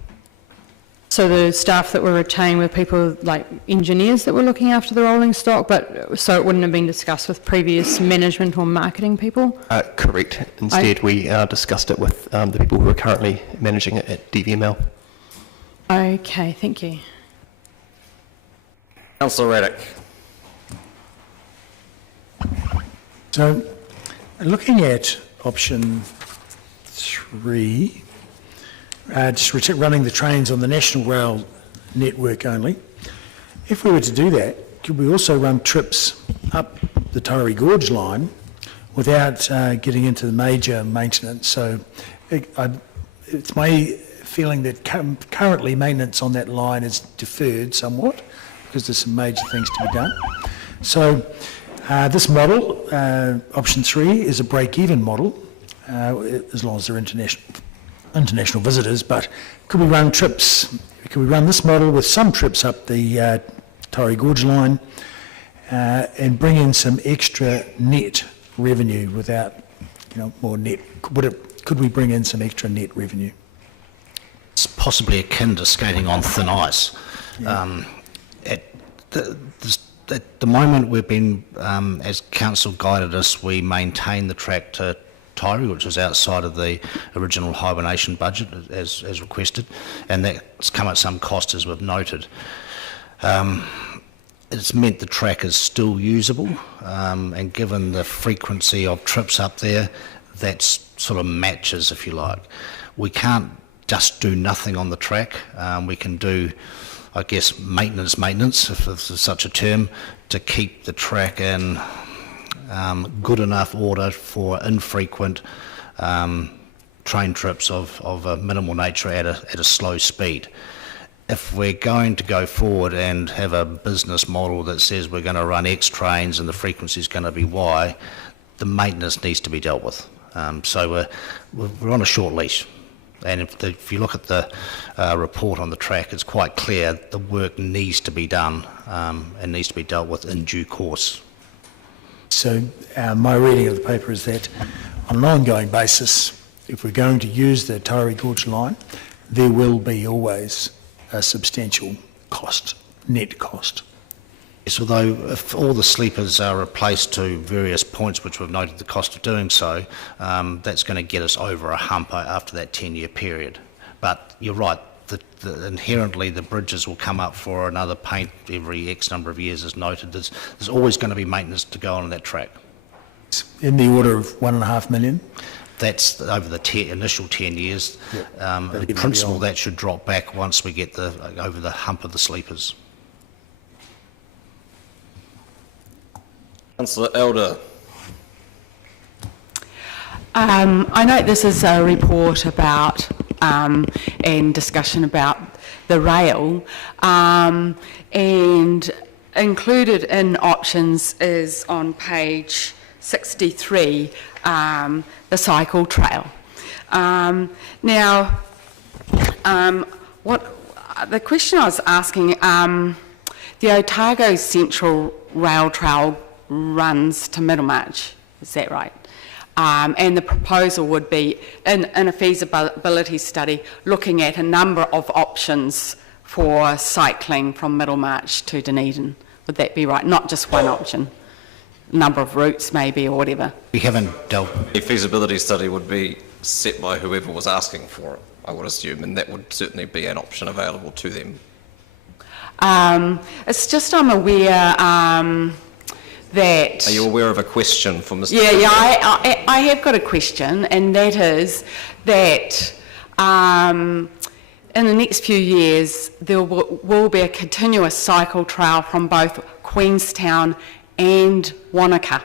So the staff that were retained were people like engineers that were looking after the rolling stock, but so it wouldn't have been discussed with previous management or marketing people? Correct. Instead, we discussed it with the people who are currently managing it at DVML. Okay, thank you. Councillor Raddick. So, looking at option 3, just running the trains on the National Rail network only, if we were to do that, could we also run trips up the Tari Gorge line without getting into the major maintenance? So, it's my feeling that currently maintenance on that line is deferred somewhat because there's some major things to be done. So this model, option 3, is a break-even model as long as they're international visitors, but could we run this model with some trips up the Tari Gorge line and bring in some extra net revenue without, more net? Could we bring in some extra net revenue? It's possibly akin to skating on thin ice. There's at the moment we've been, as council guided us, we maintain the track to Taieri, which is outside of the original hibernation budget as requested, and that's come at some cost, as we've noted. It's meant the track is still usable, and given the frequency of trips up there, that sort of matches, if you like. We can't just do nothing on the track. We can do, I guess, maintenance, if there's such a term, to keep the track in good enough order for infrequent train trips of a minimal nature at a slow speed. If we're going to go forward and have a business model that says we're going to run X trains and the frequency is going to be Y, the maintenance needs to be dealt with. So we're on a short leash. And if you look at the report on the track, it's quite clear the work needs to be done and needs to be dealt with in due course. So my reading of the paper is that on an ongoing basis, if we're going to use the Taieri Gorge line, there will be always a substantial cost, net cost. Yes, although if all the sleepers are replaced to various points, which we've noted the cost of doing so, that's going to get us over a hump after that 10-year period. But you're right, inherently the bridges will come up for another paint every X number of years, as noted. There's always going to be maintenance to go on that track. In the order of $1.5 million? That's over the initial 10 years. Yep. In principle, that should drop back once we get over the hump of the sleepers. Councillor Elder. I note this is a report about and discussion about the rail, and included in options is on page 63, the cycle trail. Now, the question I was asking, the Otago Central Rail Trail runs to Middlemarch, is that right? And the proposal would be, in a feasibility study, looking at a number of options for cycling from Middlemarch to Dunedin. Would that be right? Not just one option, number of routes maybe, or whatever. We haven't dealt... The feasibility study would be set by whoever was asking for it, I would assume, and that would certainly be an option available to them. It's just I'm aware that... Are you aware of a question from Mr. Yeah, I have got a question, and that is that in the next few years there will be a continuous cycle trail from both Queenstown and Wanaka,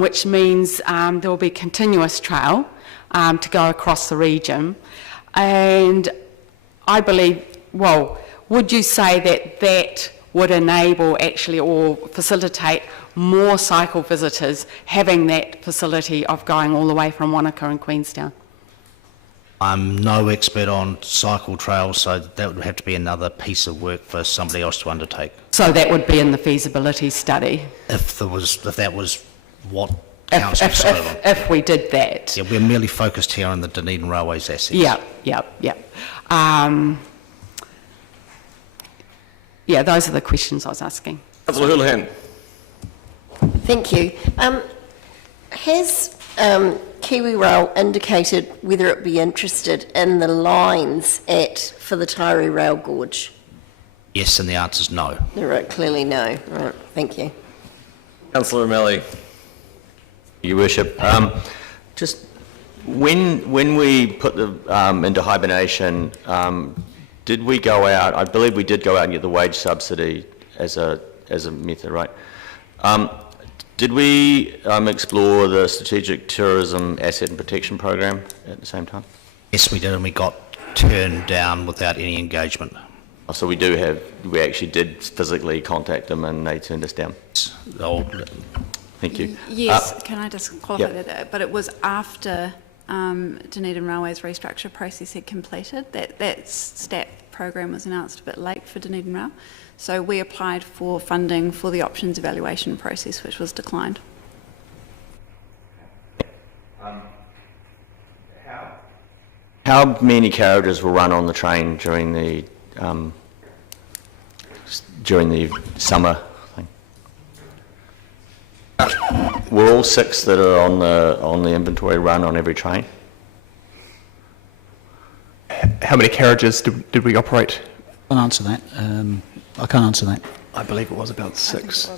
which means there will be continuous trail to go across the region. And I believe, well, would you say that that would enable actually or facilitate more cycle visitors having that facility of going all the way from Wanaka and Queenstown? I'm no expert on cycle trails, so that would have to be another piece of work for somebody else to undertake. So that would be in the feasibility study? If that was what council decided on. If we did that. Yeah, we're merely focused here on the Dunedin Railways assets. Yeah. Yeah, those are the questions I was asking. Councillor Houlihan. Thank you. Has Kiwi Rail indicated whether it would be interested in the lines for the Taieri Rail Gorge? Yes, and the answer is no. Right, clearly no. Right, thank you. Councillor O'Malley. Your Worship, just when we put the into hibernation, did we go out? I believe we did go out and get the wage subsidy as a method, right? Did we explore the Strategic Tourism Asset and Protection Program at the same time? Yes, we did, and we got turned down without any engagement. Oh, so we actually did physically contact them and they turned us down? Thank you. Yes, can I just qualify yep. that? But it was after Dunedin Railway's restructure process had completed. That STAP program was announced a bit late for Dunedin Rail. So we applied for funding for the options evaluation process, which was declined. How many carriages were run on the train during the summer Were all 6 that are on the inventory run on every train? How many carriages did we operate? I can't answer that. I can't answer that. I believe it was about 6. I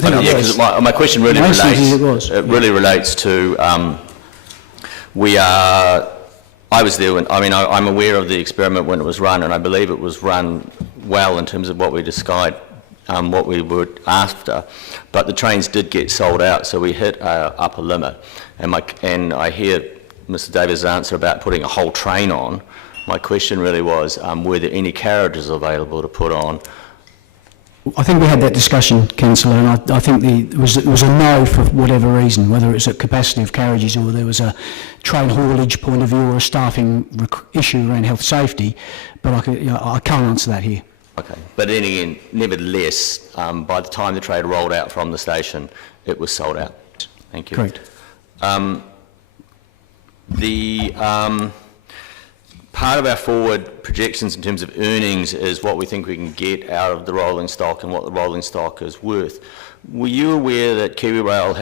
think it was. My question really Most relates. likely it was. Really relates to. I was there when. I mean, I'm aware of the experiment when it was run, and I believe it was run well in terms of what we described, what we were after. But the trains did get sold out, so we hit our upper limit. And I hear Mr. Davis' answer about putting a whole train on. My question really was, were there any carriages available to put on? I think we had that discussion, Councillor, and I think it was a no for whatever reason, whether it's a capacity of carriages or there was a train haulage point of view or a staffing issue around health safety, but I can't answer that here. Okay, but then again, nevertheless, by the time the train rolled out from the station, it was sold out. Thank you. Correct. Part of our forward projections in terms of earnings is what we think we can get out of the rolling stock and what the rolling stock is worth. Were you aware that KiwiRail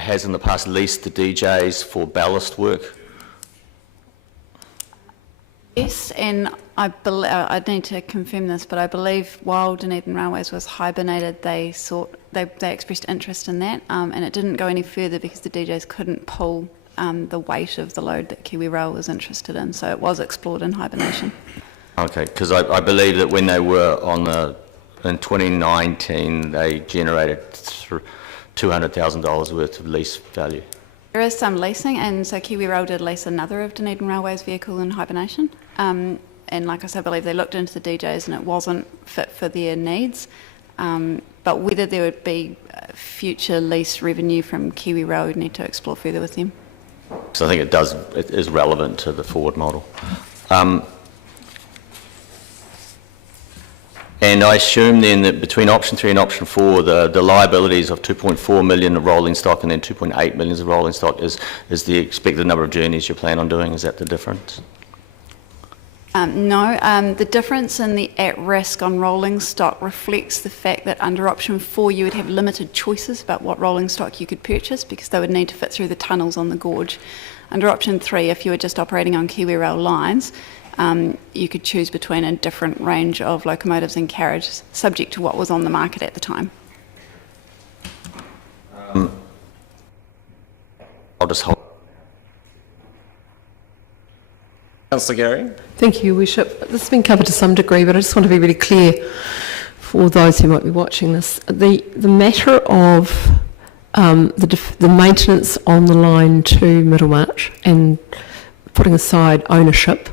has in the past leased the DJs for ballast work? Yes, and I need to confirm this, but I believe while Dunedin Railways was hibernated, they expressed interest in that, and it didn't go any further because the DJs couldn't pull the weight of the load that KiwiRail was interested in, so it was explored in hibernation. Okay, because I believe that when they were in 2019, they generated $200,000 worth of lease value. There is some leasing, and so KiwiRail did lease another of Dunedin Railway's vehicle in hibernation, and like I said, I believe they looked into the DJs and it wasn't fit for their needs, but whether there would be future lease revenue from KiwiRail, we'd need to explore further with them. So I think it is relevant to the forward model. And I assume then that between option 3 and option 4, the liabilities of 2.4 million of rolling stock and then 2.8 million of rolling stock is the expected number of journeys you plan on doing. Is that the difference? No, the difference in the at-risk on rolling stock reflects the fact that under option 4 you would have limited choices about what rolling stock you could purchase because they would need to fit through the tunnels on the gorge. Under option 3, if you were just operating on KiwiRail lines, you could choose between a different range of locomotives and carriages, subject to what was on the market at the time. I'll just hold. Councillor Gary. Thank you, Your Worship. This has been covered to some degree, but I just want to be really clear for those who might be watching this. The matter of the maintenance on the line to Middlemarch and putting aside ownership,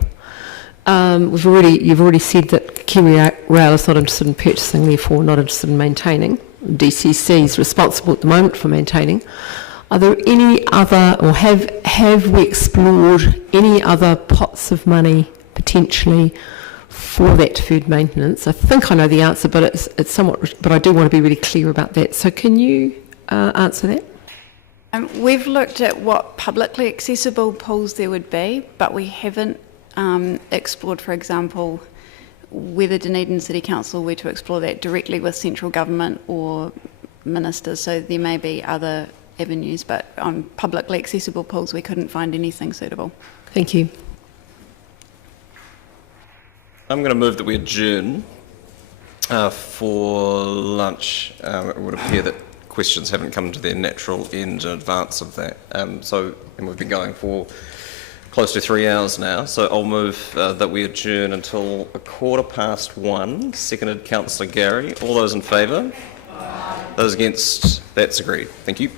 you've already said that KiwiRail is not interested in purchasing, therefore not interested in maintaining. DCC is responsible at the moment for maintaining. Are there any other, or have we explored any other pots of money potentially for that deferred maintenance? I think I know the answer, but it's somewhat. But I do want to be really clear about that. So can you answer that? We've looked at what publicly accessible pools there would be, but we haven't explored, for example, whether Dunedin City Council were to explore that directly with central government or ministers. So there may be other avenues, but on publicly accessible pools we couldn't find anything suitable. Thank you. I'm going to move that we adjourn for lunch. It would appear that questions haven't come to their natural end in advance of that. And we've been going for close to 3 hours now, so I'll move that we adjourn until 1:15. Seconded, Councillor Gary. All those in favour? Those against? That's agreed. Thank you.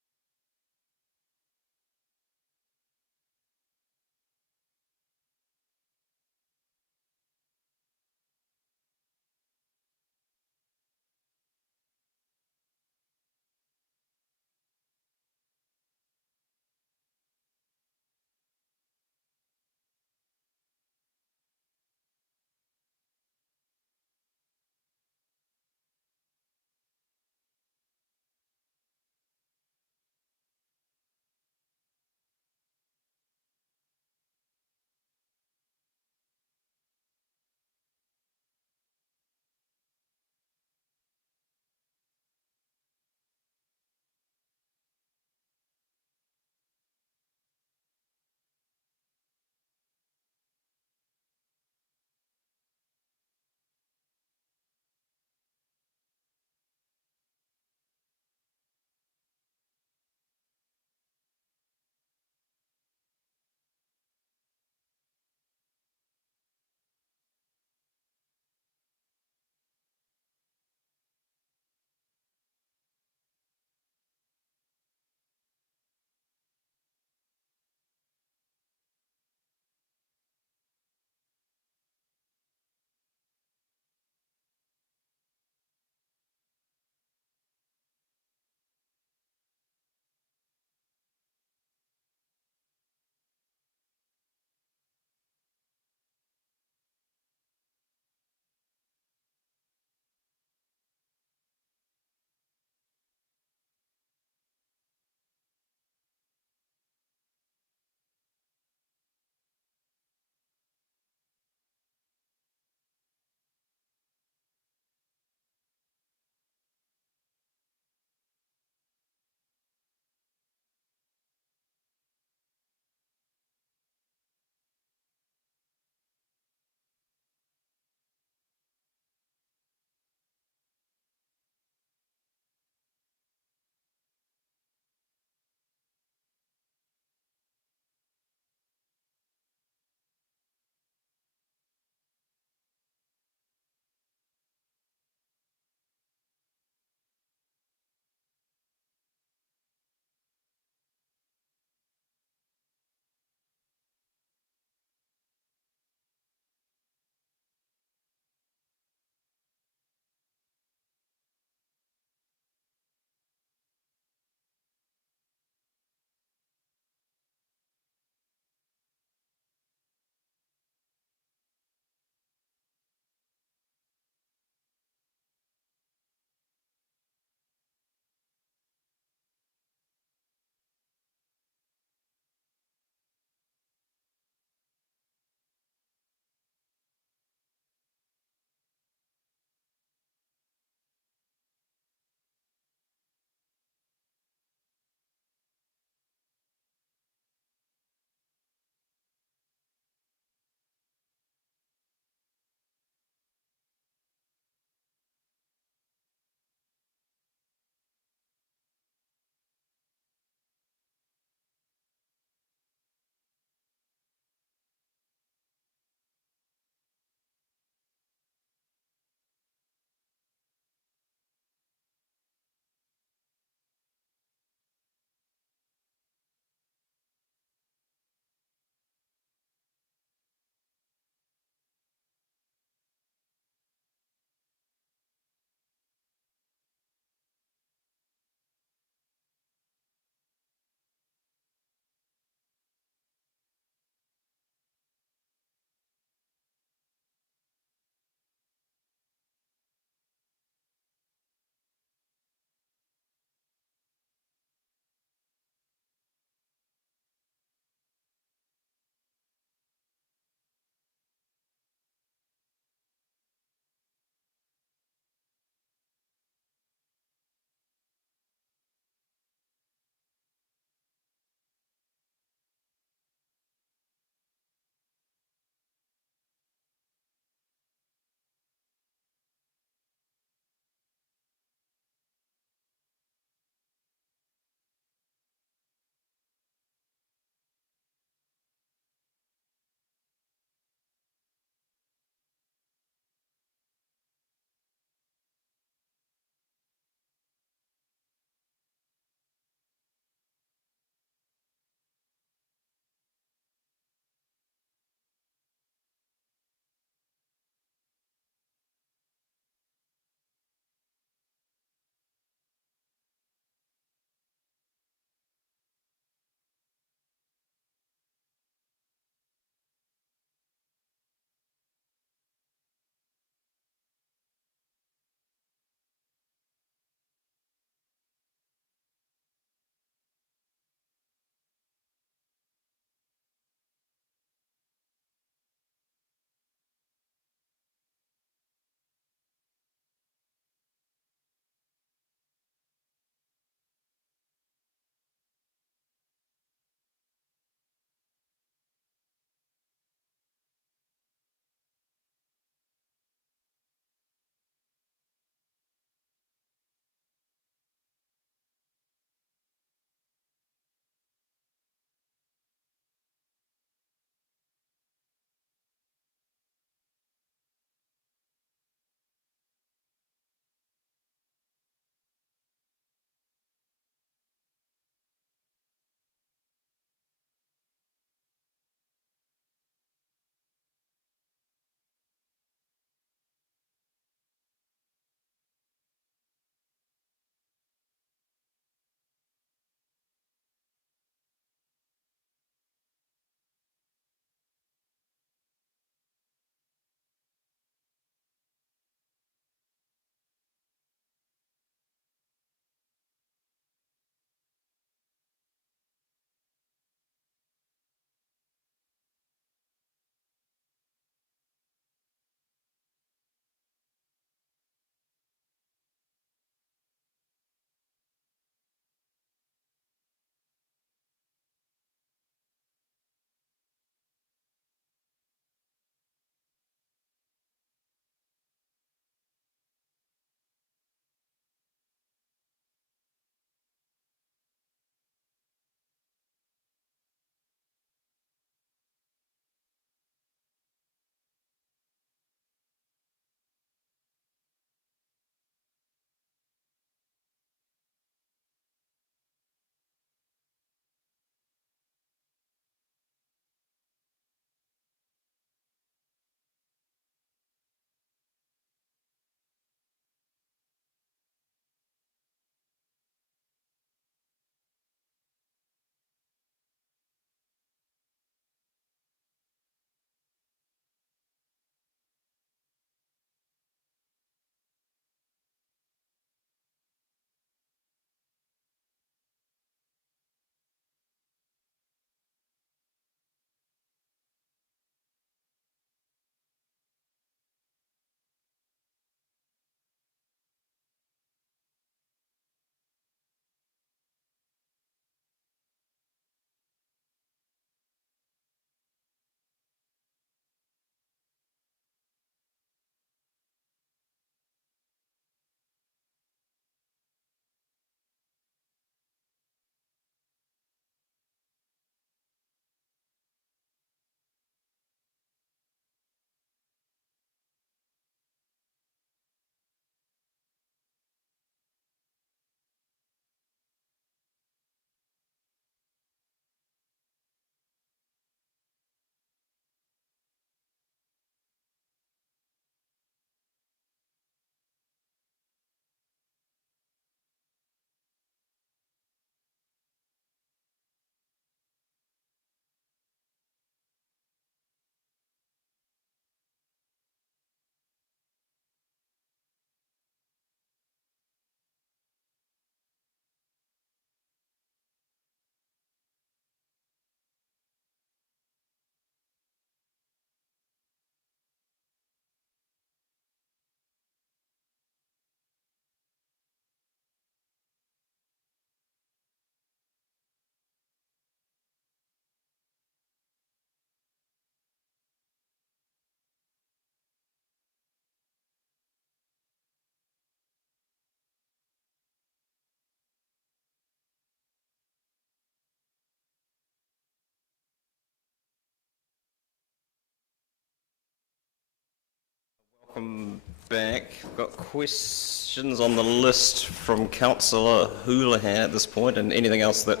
Welcome back. We've got questions on the list from Councillor Houlihan at this point, and anything else that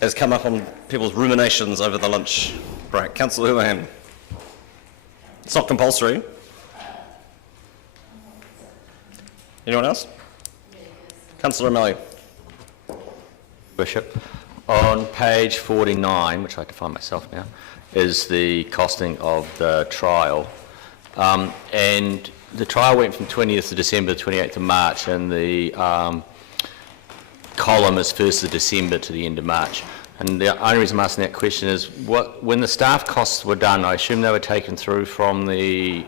has come up on people's ruminations over the lunch break. Councillor Houlihan. It's not compulsory. Anyone else? Councillor O'Malley. Bishop, on page 49, which I have to find myself now, is the costing of the trial. And the trial went from 20th of December to 28th of March, and the column is 1st of December to the end of March. And the only reason I'm asking that question is, when the staff costs were done, I assume they were taken through from the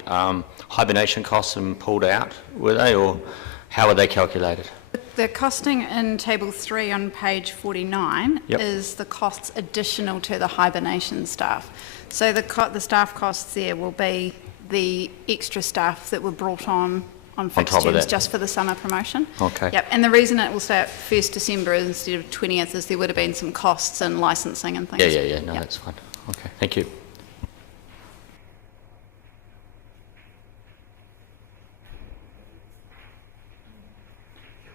hibernation costs and pulled out, were they, or how were they calculated? The costing in Table 3 on page 49 is the costs additional to the hibernation staff. So the staff costs there will be the extra staff that were brought on fixed terms just for the summer promotion. Okay. Yep, and the reason it will stay at 1st December instead of 20th is there would have been some costs in licensing and things. Yeah, no, that's fine. Okay, thank you.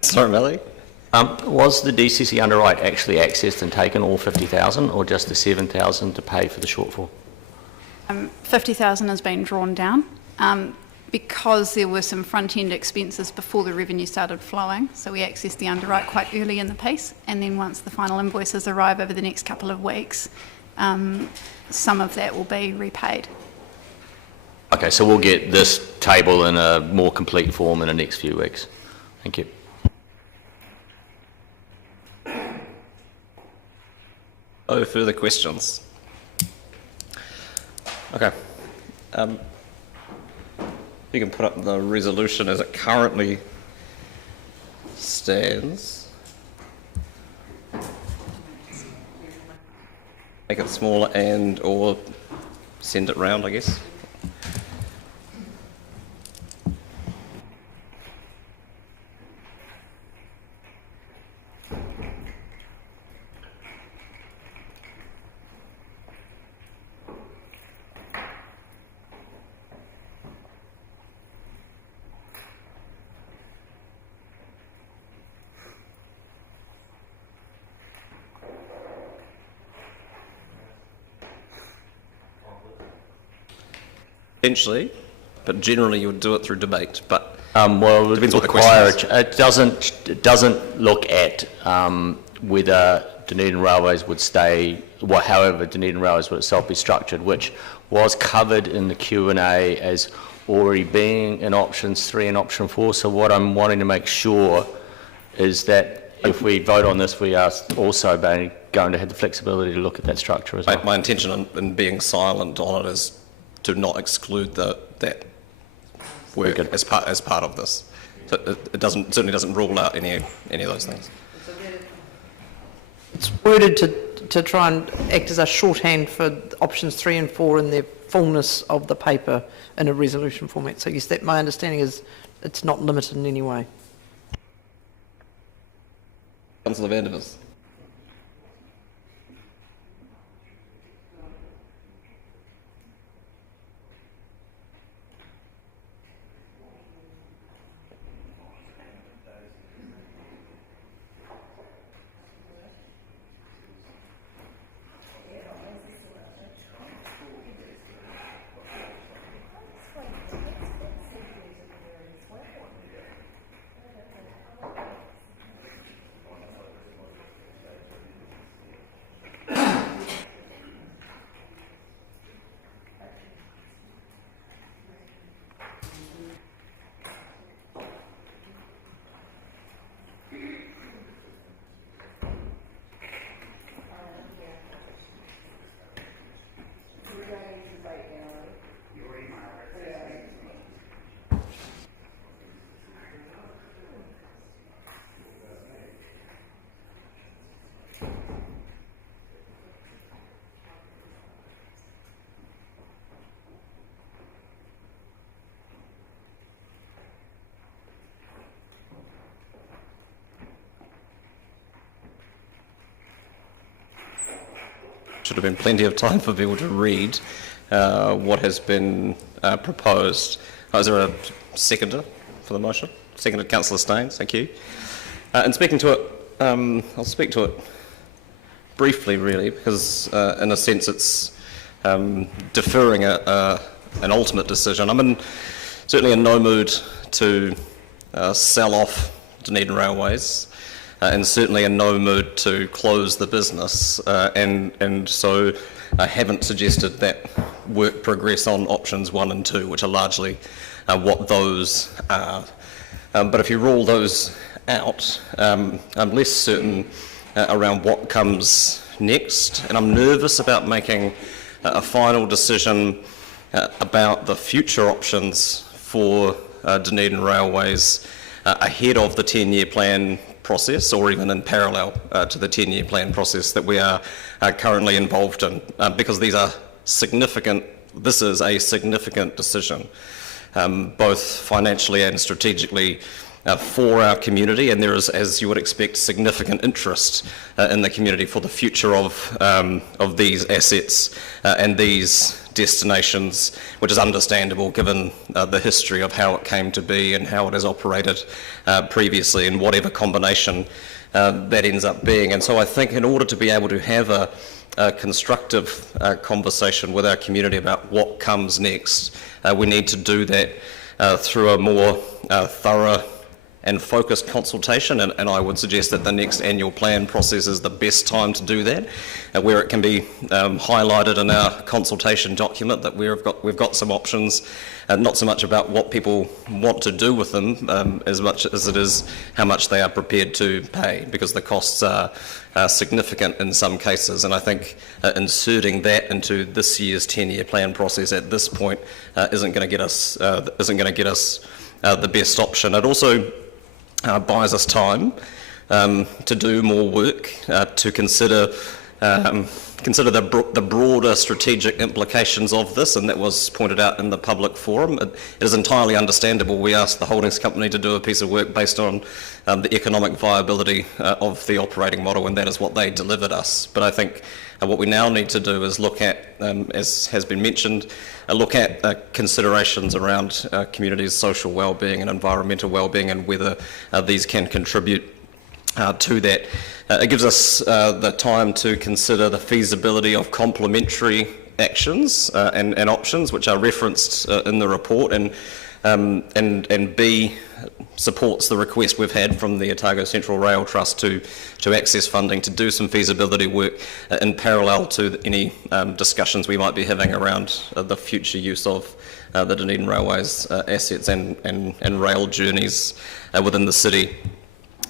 Sorry, Melly. Was the DCC underwrite actually accessed and taken all 50,000, or just the 7,000 to pay for the shortfall? 50,000 has been drawn down because there were some front-end expenses before the revenue started flowing. So we accessed the underwrite quite early in the piece, and then once the final invoices arrive over the next couple of weeks, some of that will be repaid. Okay, so we'll get this table in a more complete form in the next few weeks. Thank you. Oh, further questions? Okay. You can put up the resolution as it currently stands. Make it smaller and or send it round, I guess. Potentially, but generally you would do it through debate. But well, depends what the question is. It doesn't look at whether Dunedin Railways would stay, however Dunedin Railways would itself be structured, which was covered in the Q&A as already being in options 3 and option 4. So what I'm wanting to make sure is that if we vote on this, we are also going to have the flexibility to look at that structure as well. My intention in being silent on it is to not exclude that work as part of this. So it certainly doesn't rule out any of those things. It's worded to try and act as a shorthand for options 3 and 4 in their fullness of the paper in a resolution format. So yes, that my understanding is it's not limited in any way. Councillor Vandervis. Should have been plenty of time for people to read what has been proposed. Is there a seconder for the motion? Seconded, Councillor Staines, thank you. And speaking to it, I'll speak to it briefly, really, because in a sense it's deferring an ultimate decision. I'm certainly in no mood to sell off Dunedin Railways, and certainly in no mood to close the business, and so I haven't suggested that work progress on options 1 and 2, which are largely what those are. But if you rule those out, I'm less certain around what comes next, and I'm nervous about making a final decision about the future options for Dunedin Railways ahead of the 10-year plan process, or even in parallel to the 10-year plan process that we are currently involved in, because these are significant. This is a significant decision, both financially and strategically, for our community, and there is, as you would expect, significant interest in the community for the future of these assets and these destinations, which is understandable given the history of how it came to be and how it has operated previously, in whatever combination that ends up being. And so I think in order to be able to have a constructive conversation with our community about what comes next, we need to do that through a more thorough and focused consultation, and I would suggest that the next annual plan process is the best time to do that, where it can be highlighted in our consultation document that we've got some options, not so much about what people want to do with them as much as it is how much they are prepared to pay, because the costs are significant in some cases, and I think inserting that into this year's 10-year plan process at this point isn't going to get us the best option. It also buys us time to do more work, to consider the broader strategic implications of this, and that was pointed out in the public forum. It is entirely understandable we asked the holdings company to do a piece of work based on the economic viability of the operating model, and that is what they delivered us. But I think what we now need to do is look at, as has been mentioned, look at considerations around communities' social wellbeing and environmental wellbeing, and whether these can contribute to that. It gives us the time to consider the feasibility of complementary actions and options, which are referenced in the report, and B, supports the request we've had from the Otago Central Rail Trust to access funding to do some feasibility work in parallel to any discussions we might be having around the future use of the Dunedin Railways assets and rail journeys within the city.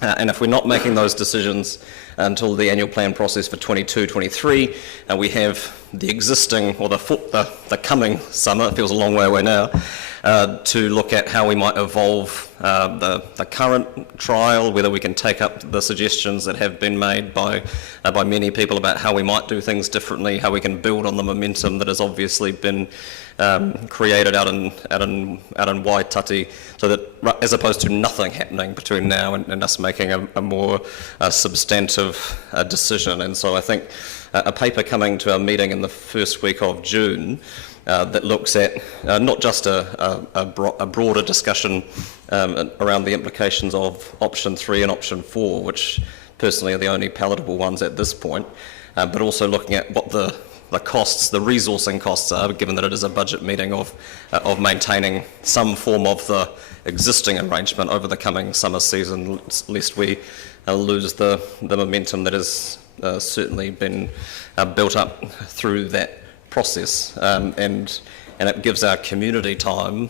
And if we're not making those decisions until the annual plan process for 22-23, we have the existing, or the coming summer, it feels a long way away now, to look at how we might evolve the current trial, whether we can take up the suggestions that have been made by many people about how we might do things differently, how we can build on the momentum that has obviously been created out in Waitati, so that as opposed to nothing happening between now and us making a more substantive decision. And so I think a paper coming to our meeting in the first week of June that looks at not just a broader discussion around the implications of option 3 and option 4, which personally are the only palatable ones at this point, but also looking at what the costs, the resourcing costs are, given that it is a budget meeting, of maintaining some form of the existing arrangement over the coming summer season, lest we lose the momentum that has certainly been built up through that process, and it gives our community time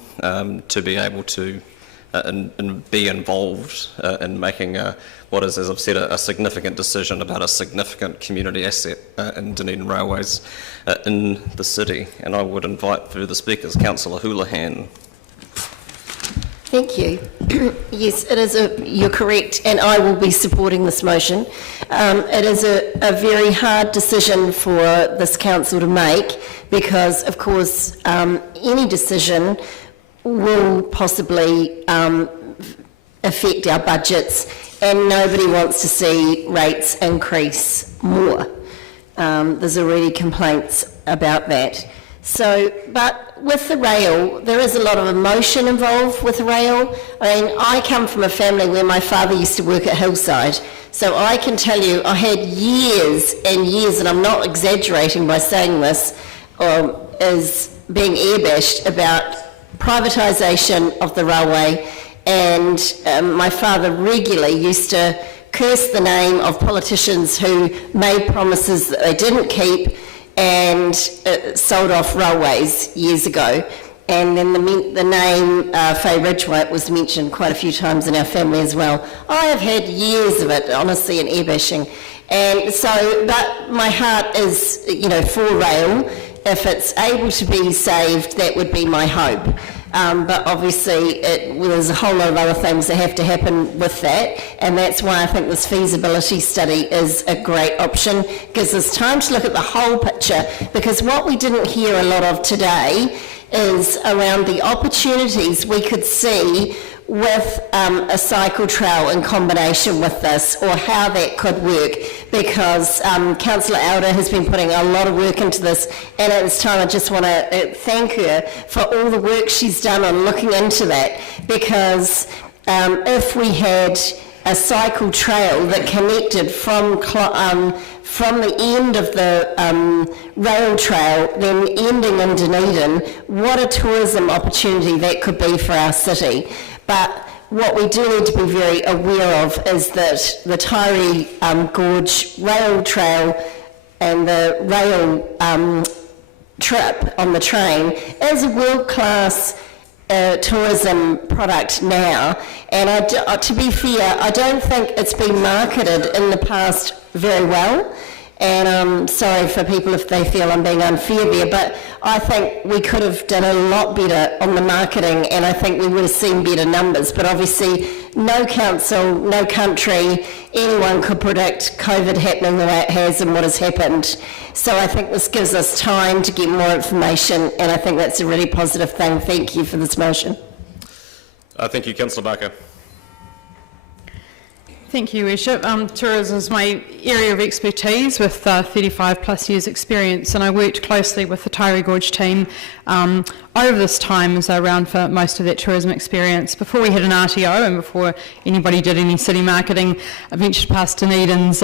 to be able to and be involved in making what is, as I've said, a significant decision about a significant community asset in Dunedin Railways in the city. And I would invite further speakers, Councillor Houlihan. Thank you. Yes, it is you're correct, and I will be supporting this motion. It is a very hard decision for this council to make, because, of course, any decision will possibly affect our budgets, and nobody wants to see rates increase more. There's already complaints about that. So, but with the rail, there is a lot of emotion involved with rail. I mean, I come from a family where my father used to work at Hillside, so I can tell you I had years and years, and I'm not exaggerating by saying this, is being airbashed about privatisation of the railway, and my father regularly used to curse the name of politicians who made promises that they didn't keep and sold off railways years ago. And then the name Faye Ridgewhite was mentioned quite a few times in our family as well. I have had years of it, honestly, in airbashing. And so, but my heart is, for rail. If it's able to be saved, that would be my hope. But obviously, there's a whole lot of other things that have to happen with that, and that's why I think this feasibility study is a great option. Gives us time to look at the whole picture, because what we didn't hear a lot of today is around the opportunities we could see with a cycle trail in combination with this, or how that could work, because Councillor Elder has been putting a lot of work into this, and at this time I just want to thank her for all the work she's done on looking into that, because if we had a cycle trail that connected from the end of the rail trail, then ending in Dunedin, what a tourism opportunity that could be for our city. But what we do need to be very aware of is that the Tyree Gorge rail trail and the rail trip on the train is a world-class tourism product now, and to be fair, I don't think it's been marketed in the past very well, and I'm sorry for people if they feel I'm being unfair there, but I think we could have done a lot better on the marketing, and I think we would have seen better numbers. But obviously no council, no country, anyone could predict COVID happening the way it has and what has happened. So I think this gives us time to get more information, and I think that's a really positive thing. Thank you for this motion. Thank you, Councillor Barker. Thank you, Worship. Tourism is my area of expertise with 35 plus years experience, and I worked closely with the Tyree Gorge team over this time as I ran for most of that tourism experience. Before we had an RTO and before anybody did any city marketing, I ventured past Dunedin's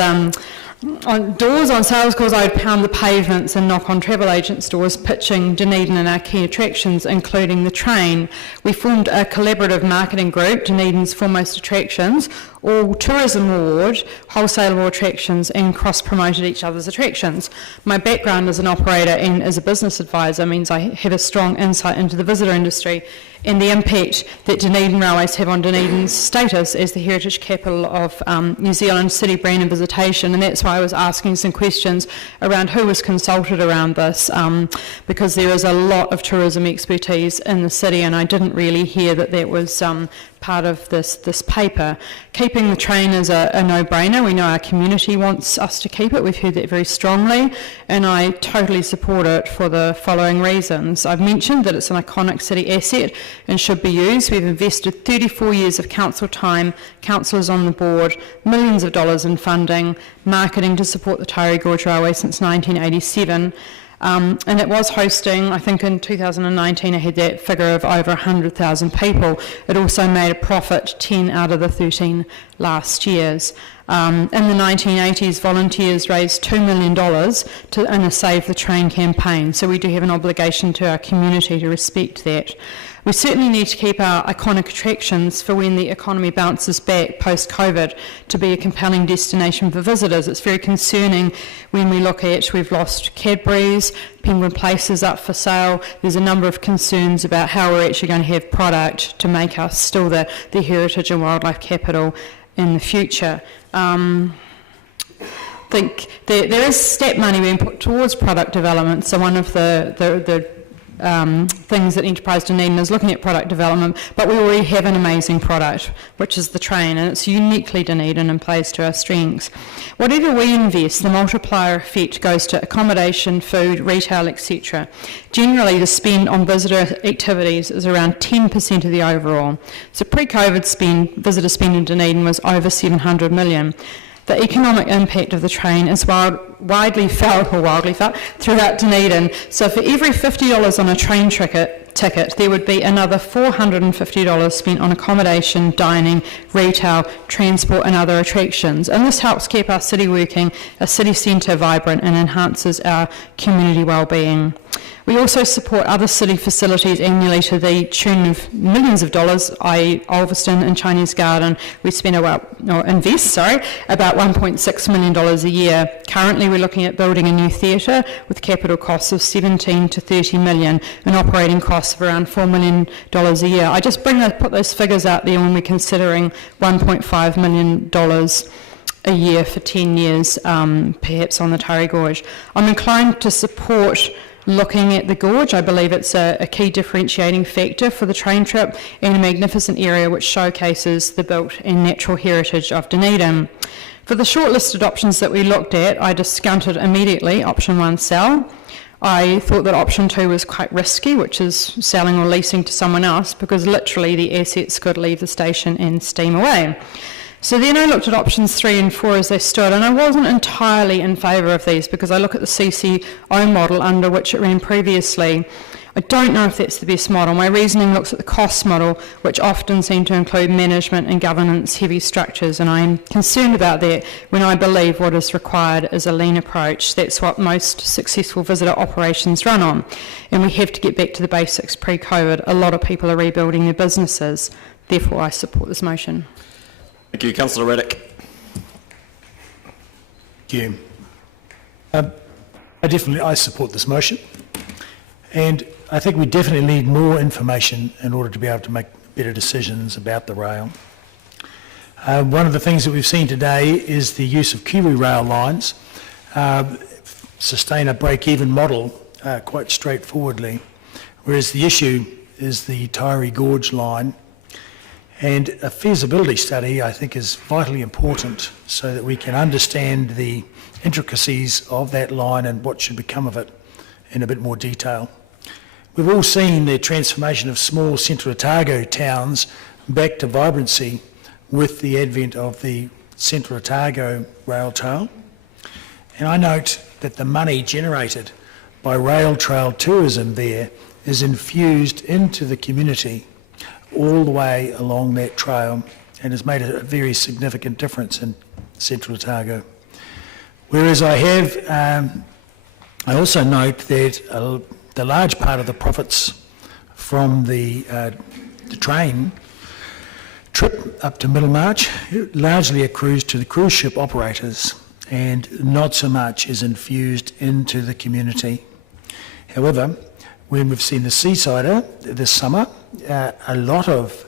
on doors, on sales calls, I would pound the pavements and knock on travel agents' doors, pitching Dunedin and our key attractions, including the train. We formed a collaborative marketing group, Dunedin's Foremost Attractions, all tourism award, wholesale attractions, and cross-promoted each other's attractions. My background as an operator and as a business advisor means I have a strong insight into the visitor industry and the impact that Dunedin Railways have on Dunedin's status as the heritage capital of New Zealand city brand and visitation, and that's why I was asking some questions around who was consulted around this, because there is a lot of tourism expertise in the city, and I didn't really hear that that was part of this paper. Keeping the train is a no-brainer. We know our community wants us to keep it. We've heard that very strongly, and I totally support it for the following reasons. I've mentioned that it's an iconic city asset and should be used. We've invested 34 years of council time, councillors on the board, millions of dollars in funding, marketing to support the Tyree Gorge Railway since 1987. And it was hosting, I think in 2019 I had that figure of over 100,000 people. It also made a profit 10 out of the 13 last years. In the 1980s, volunteers raised $2 million in a Save the Train campaign, so we do have an obligation to our community to respect that. We certainly need to keep our iconic attractions for when the economy bounces back post-COVID to be a compelling destination for visitors. It's very concerning when we look at, we've lost Cadbury's, Penguin Place is up for sale. There's a number of concerns about how we're actually going to have product to make us still the heritage and wildlife capital in the future. I think there is stat money being put towards product development, so one of the things that Enterprise Dunedin is looking at product development, but we already have an amazing product, which is the train, and it's uniquely Dunedin and plays to our strengths. Whatever we invest, the multiplier effect goes to accommodation, food, retail, etc. Generally, the spend on visitor activities is around 10% of the overall. So pre-COVID spend, visitor spend in Dunedin was over $700 million. The economic impact of the train is widely felt throughout Dunedin. So for every $50 on a train ticket, there would be another $450 spent on accommodation, dining, retail, transport and other attractions. And this helps keep our city working, our city centre vibrant and enhances our community wellbeing. We also support other city facilities annually to the tune of millions of dollars, i.e. Ulverston and Chinese Garden. We invest about $1.6 million a year. Currently we're looking at building a new theatre with capital costs of 17 to 30 million and operating costs of around $4 million a year. I just put those figures out there when we're considering $1.5 million a year for 10 years, perhaps on the Tari Gorge. I'm inclined to support looking at the gorge. I believe it's a key differentiating factor for the train trip and a magnificent area which showcases the built and natural heritage of Dunedin. For the shortlisted options that we looked at, I discounted immediately option 1, sell. I thought that option 2 was quite risky, which is selling or leasing to someone else, because literally the assets could leave the station and steam away. So then I looked at options 3 and 4 as they stood, and I wasn't entirely in favour of these because I look at the CCO model under which it ran previously. I don't know if that's the best model. My reasoning looks at the cost model, which often seem to include management and governance heavy structures, and I'm concerned about that when I believe what is required is a lean approach. That's what most successful visitor operations run on, and we have to get back to the basics pre-COVID. A lot of people are rebuilding their businesses. Therefore, I support this motion. Thank you. Councillor Reddick. Thank you. I support this motion, and I think we definitely need more information in order to be able to make better decisions about the rail. One of the things that we've seen today is the use of Kiwi rail lines sustain a break-even model quite straightforwardly, whereas the issue is the Taieri Gorge line. And a feasibility study, I think, is vitally important so that we can understand the intricacies of that line and what should become of it in a bit more detail. We've all seen the transformation of small Central Otago towns back to vibrancy with the advent of the Central Otago rail trail. And I note that the money generated by rail trail tourism there is infused into the community all the way along that trail and has made a very significant difference in Central Otago. Whereas I also note that the large part of the profits from the train trip up to Middlemarch largely accrues to the cruise ship operators and not so much is infused into the community. However, when we've seen the Seasider this summer, a lot of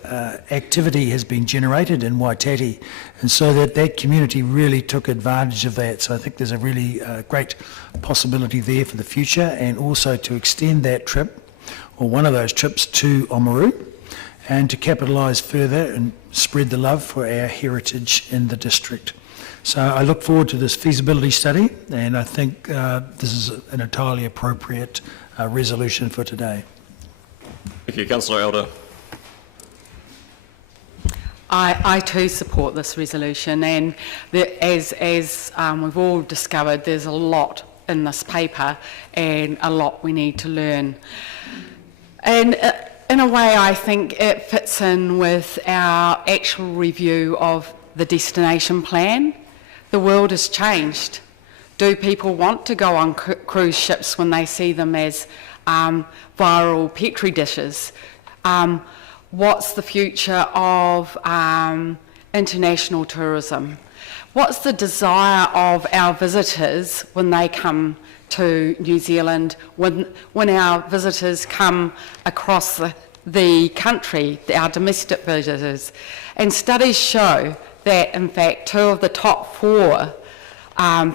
activity has been generated in Waitati, and so that community really took advantage of that. So I think there's a really great possibility there for the future, and also to extend that trip, or one of those trips, to Oamaru, and to capitalise further and spread the love for our heritage in the district. So I look forward to this feasibility study, and I think this is an entirely appropriate resolution for today. Thank you. Councillor Elder. I too support this resolution, and as we've all discovered, there's a lot in this paper and a lot we need to learn. And in a way, I think it fits in with our actual review of the destination plan. The world has changed. Do people want to go on cruise ships when they see them as viral Petri dishes? What's the future of international tourism? What's the desire of our visitors when they come to New Zealand, when our visitors come across the country, our domestic visitors? And studies show that, in fact, 2 of the top 4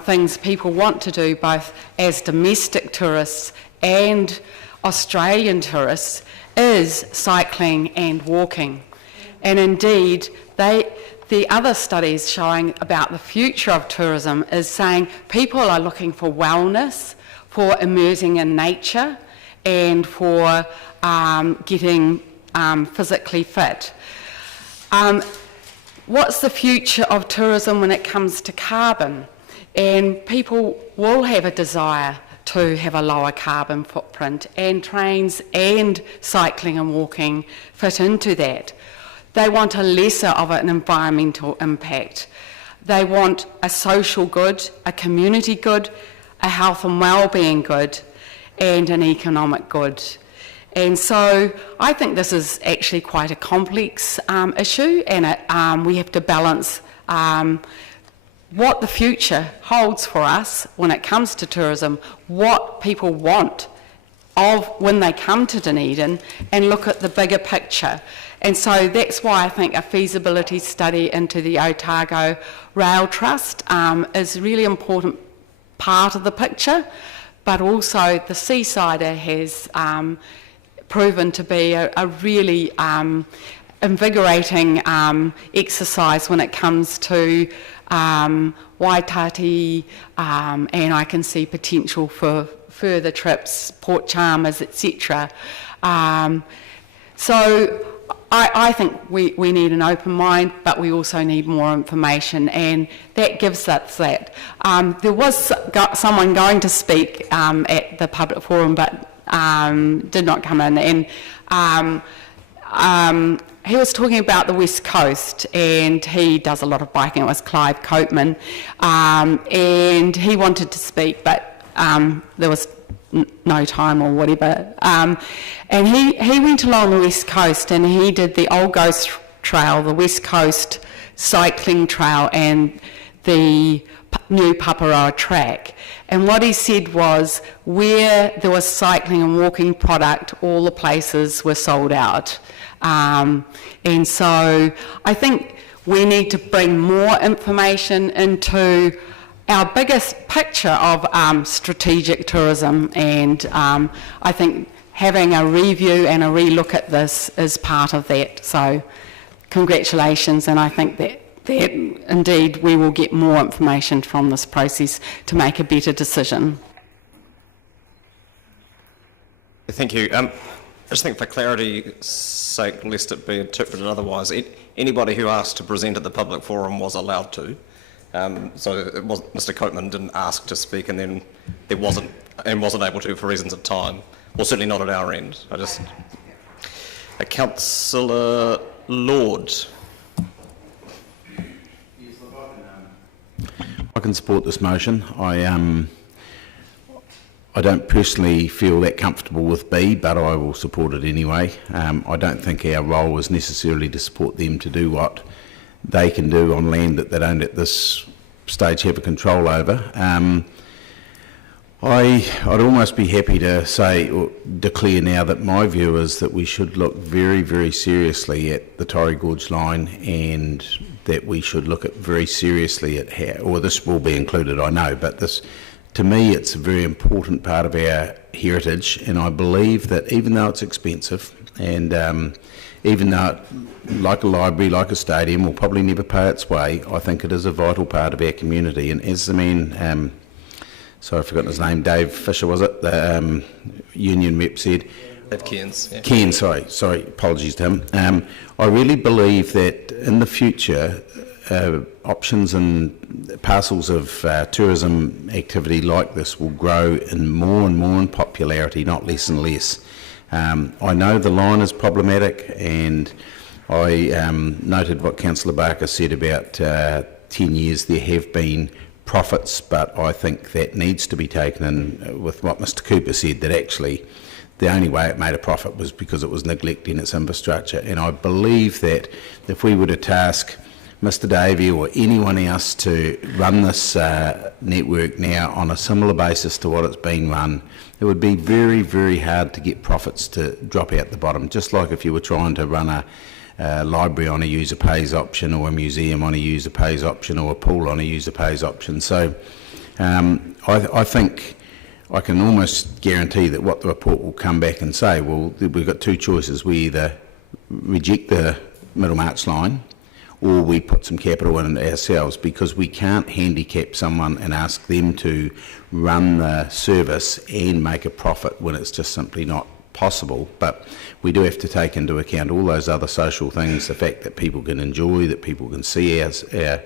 things people want to do, both as domestic tourists and Australian tourists, is cycling and walking. And indeed, the other studies showing about the future of tourism is saying people are looking for wellness, for immersing in nature, and for getting physically fit. what's the future of tourism when it comes to carbon? And people will have a desire to have a lower carbon footprint, and trains and cycling and walking fit into that. They want a lesser of an environmental impact. They want a social good, a community good, a health and wellbeing good, and an economic good. And so I think this is actually quite a complex issue, and we have to balance what the future holds for us when it comes to tourism, what people want of when they come to Dunedin, and look at the bigger picture. And so that's why I think a feasibility study into the Otago Rail Trust is a really important part of the picture, but also the Seasider has proven to be a really invigorating exercise when it comes to Waitati, and I can see potential for further trips, Port Chalmers, etc. So I think we need an open mind, but we also need more information, and that gives us that. There was someone going to speak at the public forum, but did not come in, and he was talking about the West Coast, and he does a lot of biking. It was Clive Copeman, and he wanted to speak, but there was no time or whatever. And he went along the West Coast, and he did the Old Ghost Trail, the West Coast Cycling Trail, and the new Paparoa track. And what he said was, where there was cycling and walking product, all the places were sold out. And so I think we need to bring more information into our biggest picture of strategic tourism, and I think having a review and a relook at this is part of that. So congratulations, and I think that indeed we will get more information from this process to make a better decision. Thank you. I just think for clarity's sake, lest it be interpreted otherwise, anybody who asked to present at the public forum was allowed to. So it was, Mr. Copeman didn't ask to speak, and then there wasn't able to for reasons of time. Well, certainly not at our end. Councillor Lord. I can support this motion. I don't personally feel that comfortable with B, but I will support it anyway. I don't think our role is necessarily to support them to do what they can do on land that they don't at this stage have a control over. I'd almost be happy to say or declare now that my view is that we should look very, very seriously at the Torrey Gorge line, and that we should look at very seriously at how, or this will be included, I know, but this, to me, it's a very important part of our heritage, and I believe that even though it's expensive, and even though, like a library, like a stadium, will probably never pay its way, I think it is a vital part of our community. And as the man, sorry, I've forgotten his name, Dave Fisher, was it? The union rep said. Dave Cairns. Yeah. Cairns, sorry, apologies to him. I really believe that in the future, options and parcels of tourism activity like this will grow in more and more in popularity, not less and less. I know the line is problematic, and I noted what Councillor Barker said about 10 years there have been profits, but I think that needs to be taken in with what Mr. Cooper said, that actually the only way it made a profit was because it was neglecting its infrastructure. And I believe that if we were to task Mr. Davey or anyone else to run this network now on a similar basis to what it's been run, it would be very, very hard to get profits to drop out the bottom, just like if you were trying to run a library on a user pays option, or a museum on a user pays option, or a pool on a user pays option. So I think I can almost guarantee that what the report will come back and say, well, we've got two choices. We either reject the Middlemarch line, or we put some capital in it ourselves, because we can't handicap someone and ask them to run the service and make a profit when it's just simply not possible, but we do have to take into account all those other social things, the fact that people can enjoy, that people can see our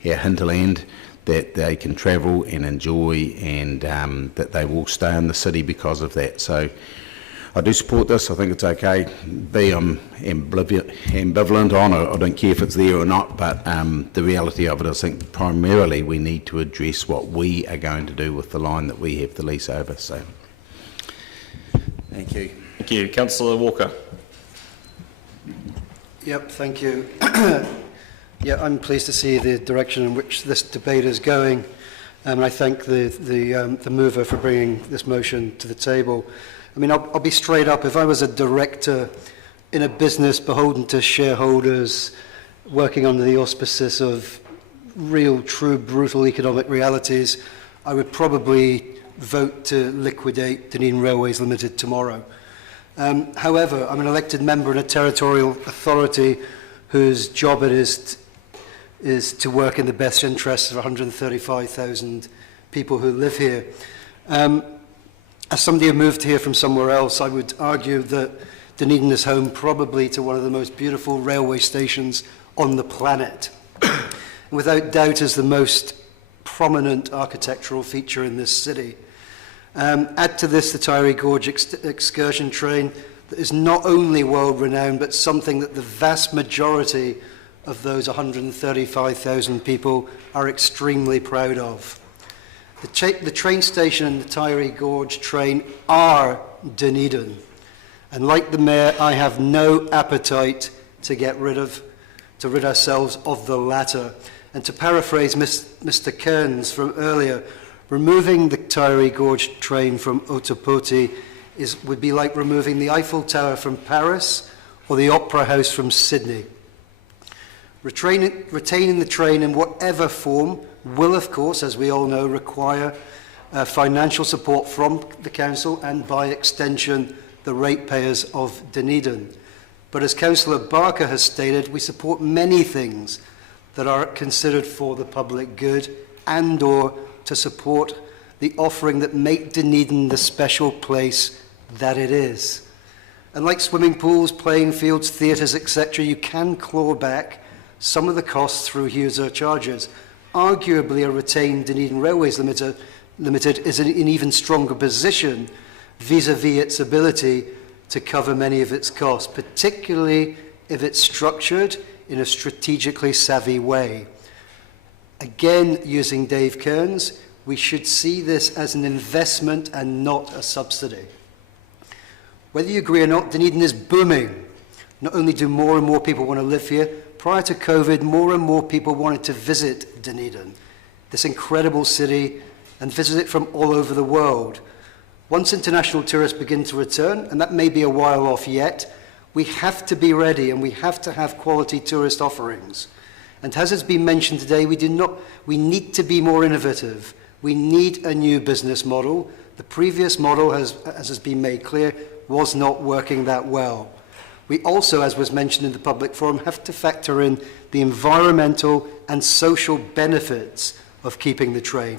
hinterland, that they can travel and enjoy, and that they will stay in the city because of that. So I do support this. I think it's okay. I'm ambivalent on it. I don't care if it's there or not, but the reality of it is I think primarily we need to address what we are going to do with the line that we have the lease over. So thank you. Thank you. Councillor Walker. Yep, thank you. Yeah, I'm pleased to see the direction in which this debate is going, and I thank the mover for bringing this motion to the table. I mean, I'll be straight up. If I was a director in a business beholden to shareholders, working under the auspices of real, true, brutal economic realities, I would probably vote to liquidate Dunedin Railways Limited tomorrow. However, I'm an elected member in a territorial authority whose job it is to work in the best interests of 135,000 people who live here. As somebody who moved here from somewhere else, I would argue that Dunedin is home probably to one of the most beautiful railway stations on the planet. Without doubt is the most prominent architectural feature in this city. Add to this the Tyree Gorge excursion train that is not only world-renowned, but something that the vast majority of those 135,000 people are extremely proud of. The train station and the Tyree Gorge train are Dunedin. And like the Mayor, I have no appetite to rid ourselves of the latter. And to paraphrase Mr. Kearns from earlier, removing the Tyree Gorge train from Otapoti would be like removing the Eiffel Tower from Paris or the Opera House from Sydney. Retaining the train in whatever form will, of course, as we all know, require financial support from the Council and, by extension, the ratepayers of Dunedin. But as Councillor Barker has stated, we support many things that are considered for the public good and or to support the offering that make Dunedin the special place that it is. And like swimming pools, playing fields, theatres, etc., you can claw back some of the costs through user charges. Arguably, a retained Dunedin Railways Limited is in an even stronger position vis-à-vis its ability to cover many of its costs, particularly if it's structured in a strategically savvy way. Again, using Dave Kearns, we should see this as an investment and not a subsidy. Whether you agree or not, Dunedin is booming. Not only do more and more people want to live here, prior to COVID, more and more people wanted to visit Dunedin, this incredible city, and visit it from all over the world. Once international tourists begin to return, and that may be a while off yet, we have to be ready and we have to have quality tourist offerings. And as has been mentioned today, we need to be more innovative. We need a new business model. The previous model, as has been made clear, was not working that well. We also, as was mentioned in the public forum, have to factor in the environmental and social benefits of keeping the train.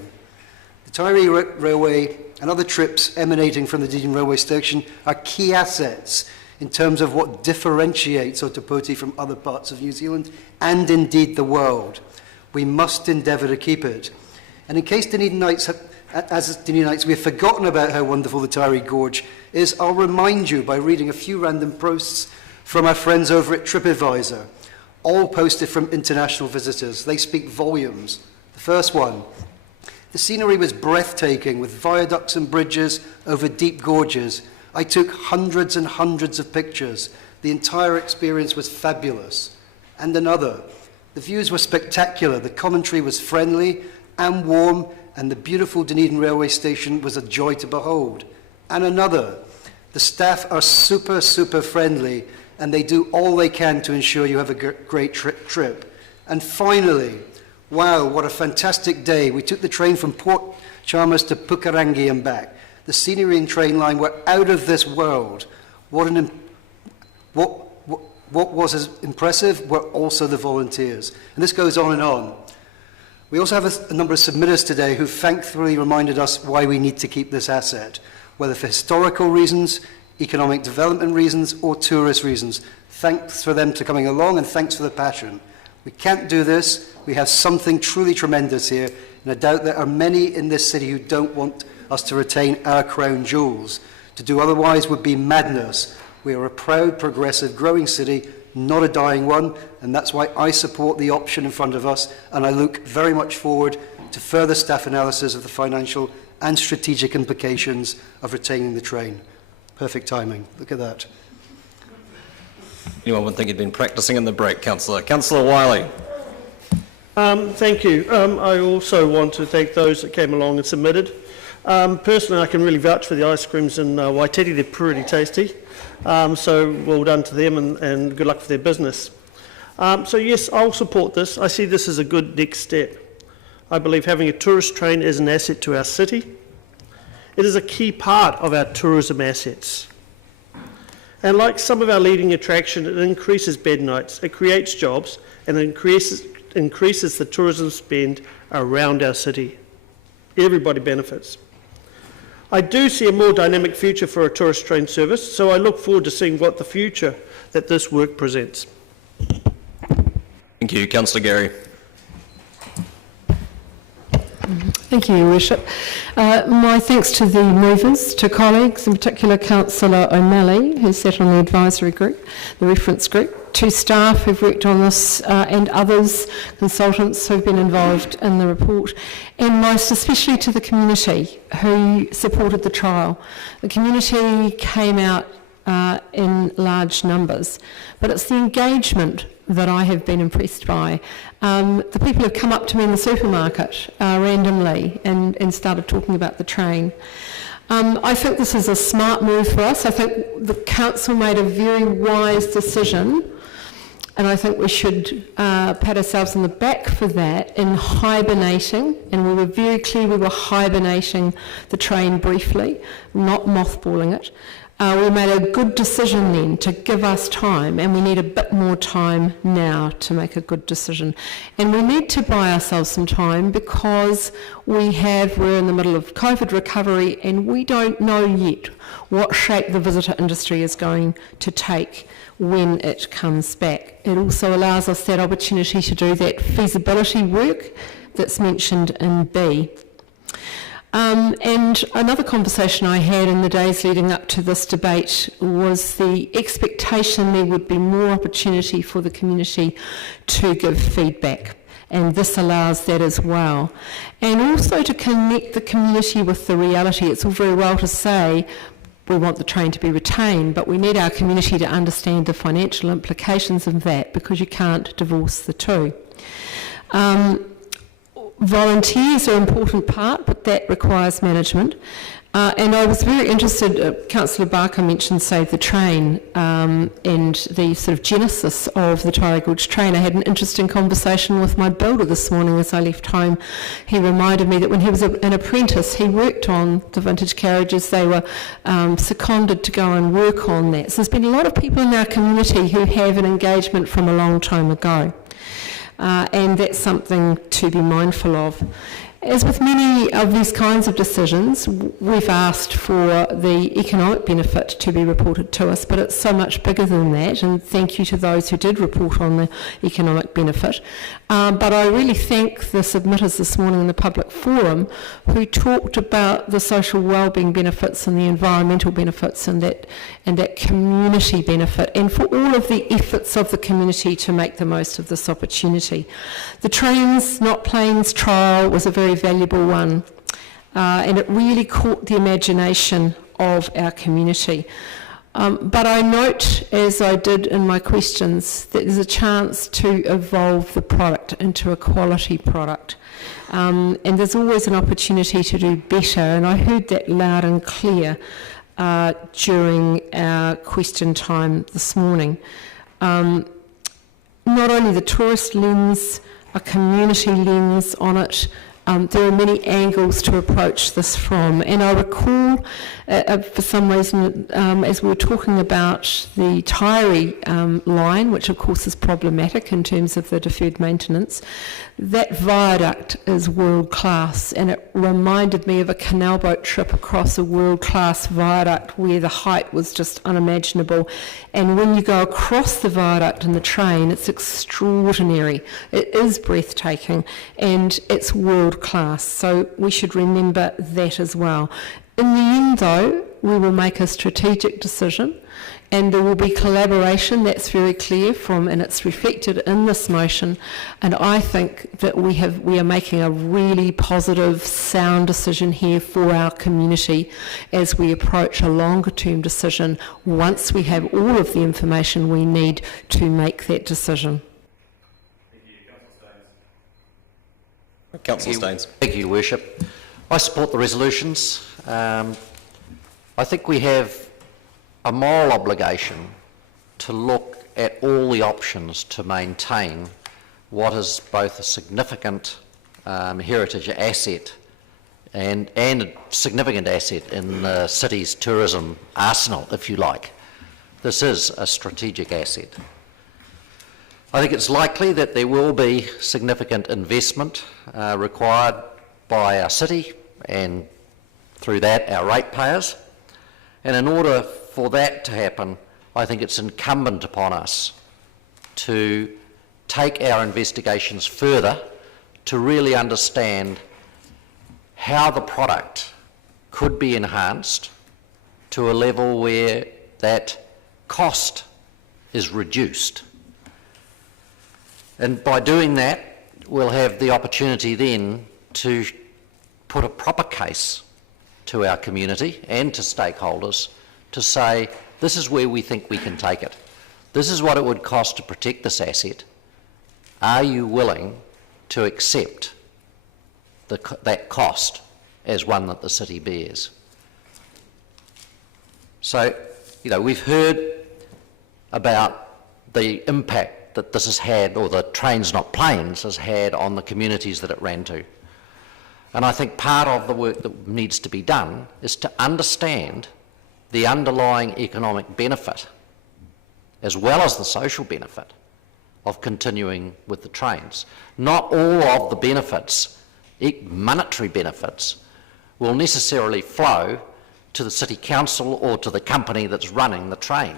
The Tyree Railway and other trips emanating from the Dunedin Railway Station are key assets in terms of what differentiates Otapoti from other parts of New Zealand and indeed the world. We must endeavour to keep it. And in case Dunedinites we have forgotten about how wonderful the Tyree Gorge is, I'll remind you by reading a few random posts from our friends over at TripAdvisor, all posted from international visitors. They speak volumes. The first one: the scenery was breathtaking, with viaducts and bridges over deep gorges. I took hundreds and hundreds of pictures. The entire experience was fabulous. And another: the views were spectacular, the commentary was friendly and warm, and the beautiful Dunedin Railway Station was a joy to behold. And another: the staff are super, super friendly, and they do all they can to ensure you have a great trip. And finally, wow, what a fantastic day. We took the train from Port Chalmers to Pukerangi and back. The scenery and train line were out of this world. What was as impressive were also the volunteers. And this goes on and on. We also have a number of submitters today who thankfully reminded us why we need to keep this asset, whether for historical reasons, economic development reasons or tourist reasons. Thanks for them to coming along and thanks for the passion. We can't do this. We have something truly tremendous here, and I doubt there are many in this city who don't want us to retain our crown jewels. To do otherwise would be madness. We are a proud, progressive, growing city, not a dying one, and that's why I support the option in front of us, and I look very much forward to further staff analysis of the financial and strategic implications of retaining the train. Perfect timing. Look at that. Anyone would think you'd been practising in the break, Councillor. Councillor Wiley. Thank you. I also want to thank those that came along and submitted. Personally, I can really vouch for the ice creams in Waititi. They're pretty tasty. So well done to them and good luck for their business. So yes, I'll support this. I see this as a good next step. I believe having a tourist train is an asset to our city. It is a key part of our tourism assets. And like some of our leading attraction, it increases bed nights, it creates jobs, and it increases the tourism spend around our city. Everybody benefits. I do see a more dynamic future for a tourist train service, so I look forward to seeing what the future that this work presents. Thank you. Councillor Gary. Thank you, Your Worship. My thanks to the movers, to colleagues, in particular Councillor O'Malley, who sat on the advisory group, the reference group, to staff who've worked on this and others, consultants who've been involved in the report, and most especially to the community who supported the trial. The community came out in large numbers, but it's the engagement that I have been impressed by. The people have come up to me in the supermarket randomly and started talking about the train. I think this is a smart move for us. I think the council made a very wise decision, and I think we should pat ourselves on the back for that in hibernating, and we were very clear we were hibernating the train briefly, not mothballing it. We made a good decision then to give us time, and we need a bit more time now to make a good decision. And we need to buy ourselves some time because we're in the middle of COVID recovery, and we don't know yet what shape the visitor industry is going to take when it comes back. It also allows us that opportunity to do that feasibility work that's mentioned in B. And another conversation I had in the days leading up to this debate was the expectation there would be more opportunity for the community to give feedback, and this allows that as well. And also to connect the community with the reality. It's all very well to say we want the train to be retained, but we need our community to understand the financial implications of that, because you can't divorce the two. Volunteers are an important part, but that requires management. And I was very interested, Councillor Barker mentioned Save the Train and the sort of genesis of the Torrey Gorge train. I had an interesting conversation with my builder this morning as I left home. He reminded me that when he was an apprentice, he worked on the vintage carriages. They were seconded to go and work on that. So there's been a lot of people in our community who have an engagement from a long time ago. And that's something to be mindful of. As with many of these kinds of decisions, we've asked for the economic benefit to be reported to us, but it's so much bigger than that, and thank you to those who did report on the economic benefit. But I really thank the submitters this morning in the public forum who talked about the social wellbeing benefits and the environmental benefits and that community benefit, and for all of the efforts of the community to make the most of this opportunity. The Trains Not Planes trial was a very valuable one, and it really caught the imagination of our community. But I note, as I did in my questions, that there's a chance to evolve the product into a quality product. And there's always an opportunity to do better, and I heard that loud and clear during our question time this morning. Not only the tourist lens, a community lens on it, There are many angles to approach this from, and I recall, for some reason, as we were talking about the Taieri line, which of course is problematic in terms of the deferred maintenance, that viaduct is world class, and it reminded me of a canal boat trip across a world class viaduct where the height was just unimaginable. And when you go across the viaduct in the train, it's extraordinary. It is breathtaking, and it's world class. So we should remember that as well. In the end, though, we will make a strategic decision, and there will be collaboration. That's very clear and it's reflected in this motion. And I think that we are making a really positive, sound decision here for our community as we approach a longer term decision once we have all of the information we need to make that decision. Councillor Staines. Thank you, Your Worship. I support the resolutions. I think we have a moral obligation to look at all the options to maintain what is both a significant heritage asset and a significant asset in the city's tourism arsenal, if you like. This is a strategic asset. I think it's likely that there will be significant investment required by our city and through that our ratepayers. And in order for that to happen, I think it's incumbent upon us to take our investigations further to really understand how the product could be enhanced to a level where that cost is reduced. And by doing that, we'll have the opportunity then to put a proper case to our community and to stakeholders to say, this is where we think we can take it. This is what it would cost to protect this asset. Are you willing to accept that cost as one that the city bears? So, we've heard about the impact that this has had, or the Trains Not Planes has had on the communities that it ran to. And I think part of the work that needs to be done is to understand the underlying economic benefit, as well as the social benefit, of continuing with the trains. Not all of the benefits, monetary benefits, will necessarily flow to the City Council or to the company that's running the train.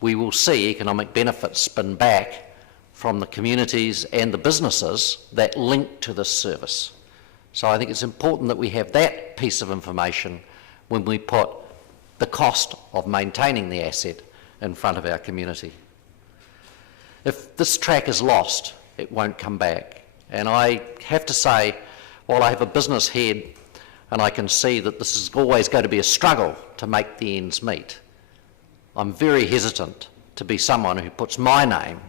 We will see economic benefits spin back from the communities and the businesses that link to this service. So I think it's important that we have that piece of information when we put the cost of maintaining the asset in front of our community. If this track is lost, it won't come back. And I have to say, while I have a business head and I can see that this is always going to be a struggle to make the ends meet, I'm very hesitant to be someone who puts my name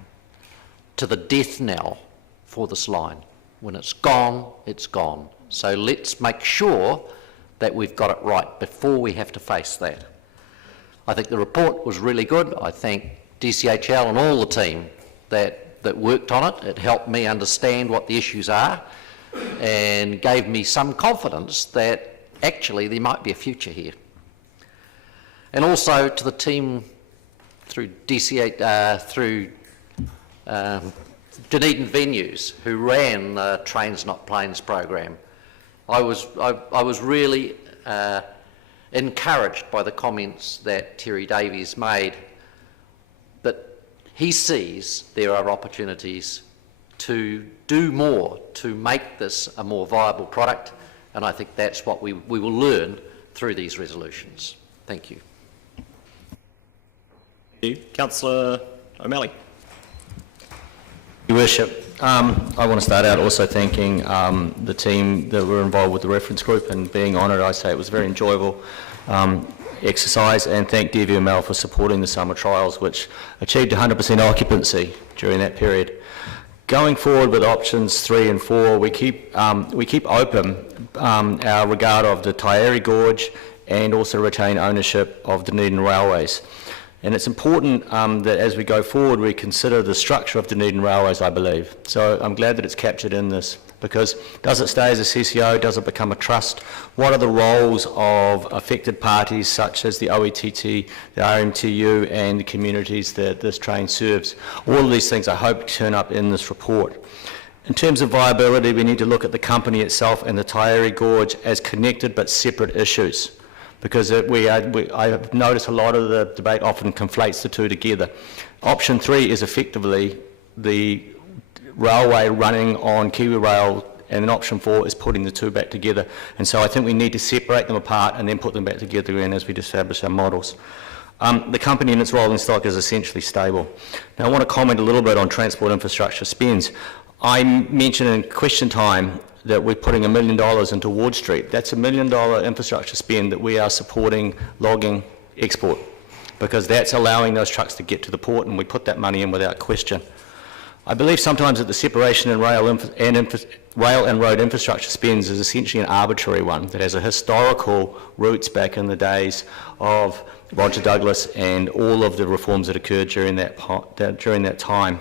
to the death knell for this line. When it's gone, it's gone. So let's make sure that we've got it right before we have to face that. I think the report was really good. I thank DCHL and all the team that worked on it. It helped me understand what the issues are and gave me some confidence that actually there might be a future here. And also to the team through Dunedin Venues who ran the Trains Not Planes program. I was really encouraged by the comments that Terry Davies made, that he sees there are opportunities to do more to make this a more viable product, and I think that's what we will learn through these resolutions. Thank you. Thank you. Councillor O'Malley. Your Worship, I want to start out also thanking the team that were involved with the reference group and being honoured. I say it was a very enjoyable exercise, and thank DVML for supporting the summer trials, which achieved 100% occupancy during that period. Going forward with options 3 and 4, we keep open our regard of the Taieri Gorge and also retain ownership of Dunedin Railways. And it's important that as we go forward, we consider the structure of Dunedin Railways, I believe. So I'm glad that it's captured in this Because does it stay as a CCO? Does it become a trust? What are the roles of affected parties such as the OETT, the RMTU and the communities that this train serves? All of these things I hope turn up in this report. In terms of viability, we need to look at the company itself and the Taieri Gorge as connected but separate issues, because I've noticed a lot of the debate often conflates the two together. Option 3 is effectively the railway running on Kiwi Rail, and then option 4 is putting the two back together. And so I think we need to separate them apart and then put them back together again as we establish our models. The company in its rolling stock is essentially stable. Now I want to comment a little bit on transport infrastructure spends. I mentioned in question time that we're putting $1 million into Ward Street. That's $1 million infrastructure spend that we are supporting logging export, because that's allowing those trucks to get to the port, and we put that money in without question. I believe sometimes that the separation in rail and road infrastructure spends is essentially an arbitrary one that has a historical roots back in the days of Roger Douglas and all of the reforms that occurred during that time.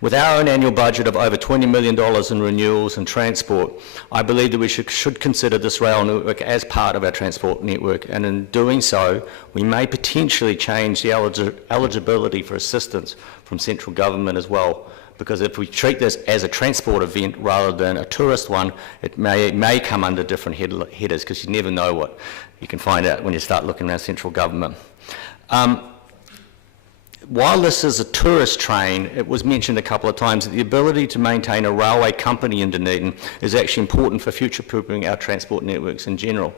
With our own annual budget of over $20 million in renewals and transport, I believe that we should consider this rail network as part of our transport network, and in doing so, we may potentially change the eligibility for assistance from central government as well, because if we treat this as a transport event rather than a tourist one, it may come under different headers, because you never know what you can find out when you start looking around central government. While this is a tourist train, it was mentioned a couple of times that the ability to maintain a railway company in Dunedin is actually important for future-proofing our transport networks in general.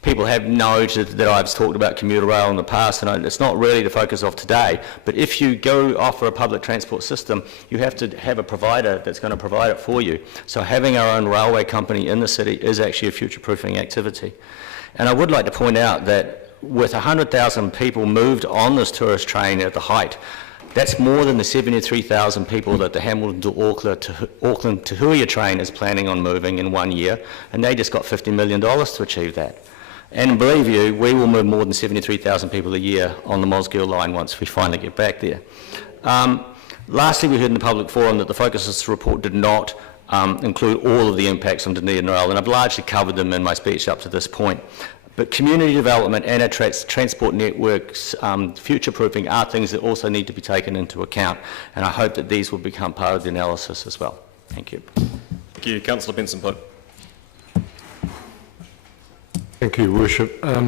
People have noted that I've talked about commuter rail in the past, and it's not really the focus of today, but if you go offer a public transport system, you have to have a provider that's going to provide it for you. So having our own railway company in the city is actually a future-proofing activity. And I would like to point out that with 100,000 people moved on this tourist train at the height, that's more than the 73,000 people that the Hamilton to Auckland to Huia train is planning on moving in 1 year, and they just got $50 million to achieve that. And believe you, we will move more than 73,000 people a year on the Mosgiel line once we finally get back there. Lastly, we heard in the public forum that the focus of this report did not include all of the impacts on Dunedin Rail, and I've largely covered them in my speech up to this point. But community development and our transport networks future-proofing are things that also need to be taken into account, and I hope that these will become part of the analysis as well. Thank you. Thank you. Councillor Benson-Pope. Thank you, Worship. I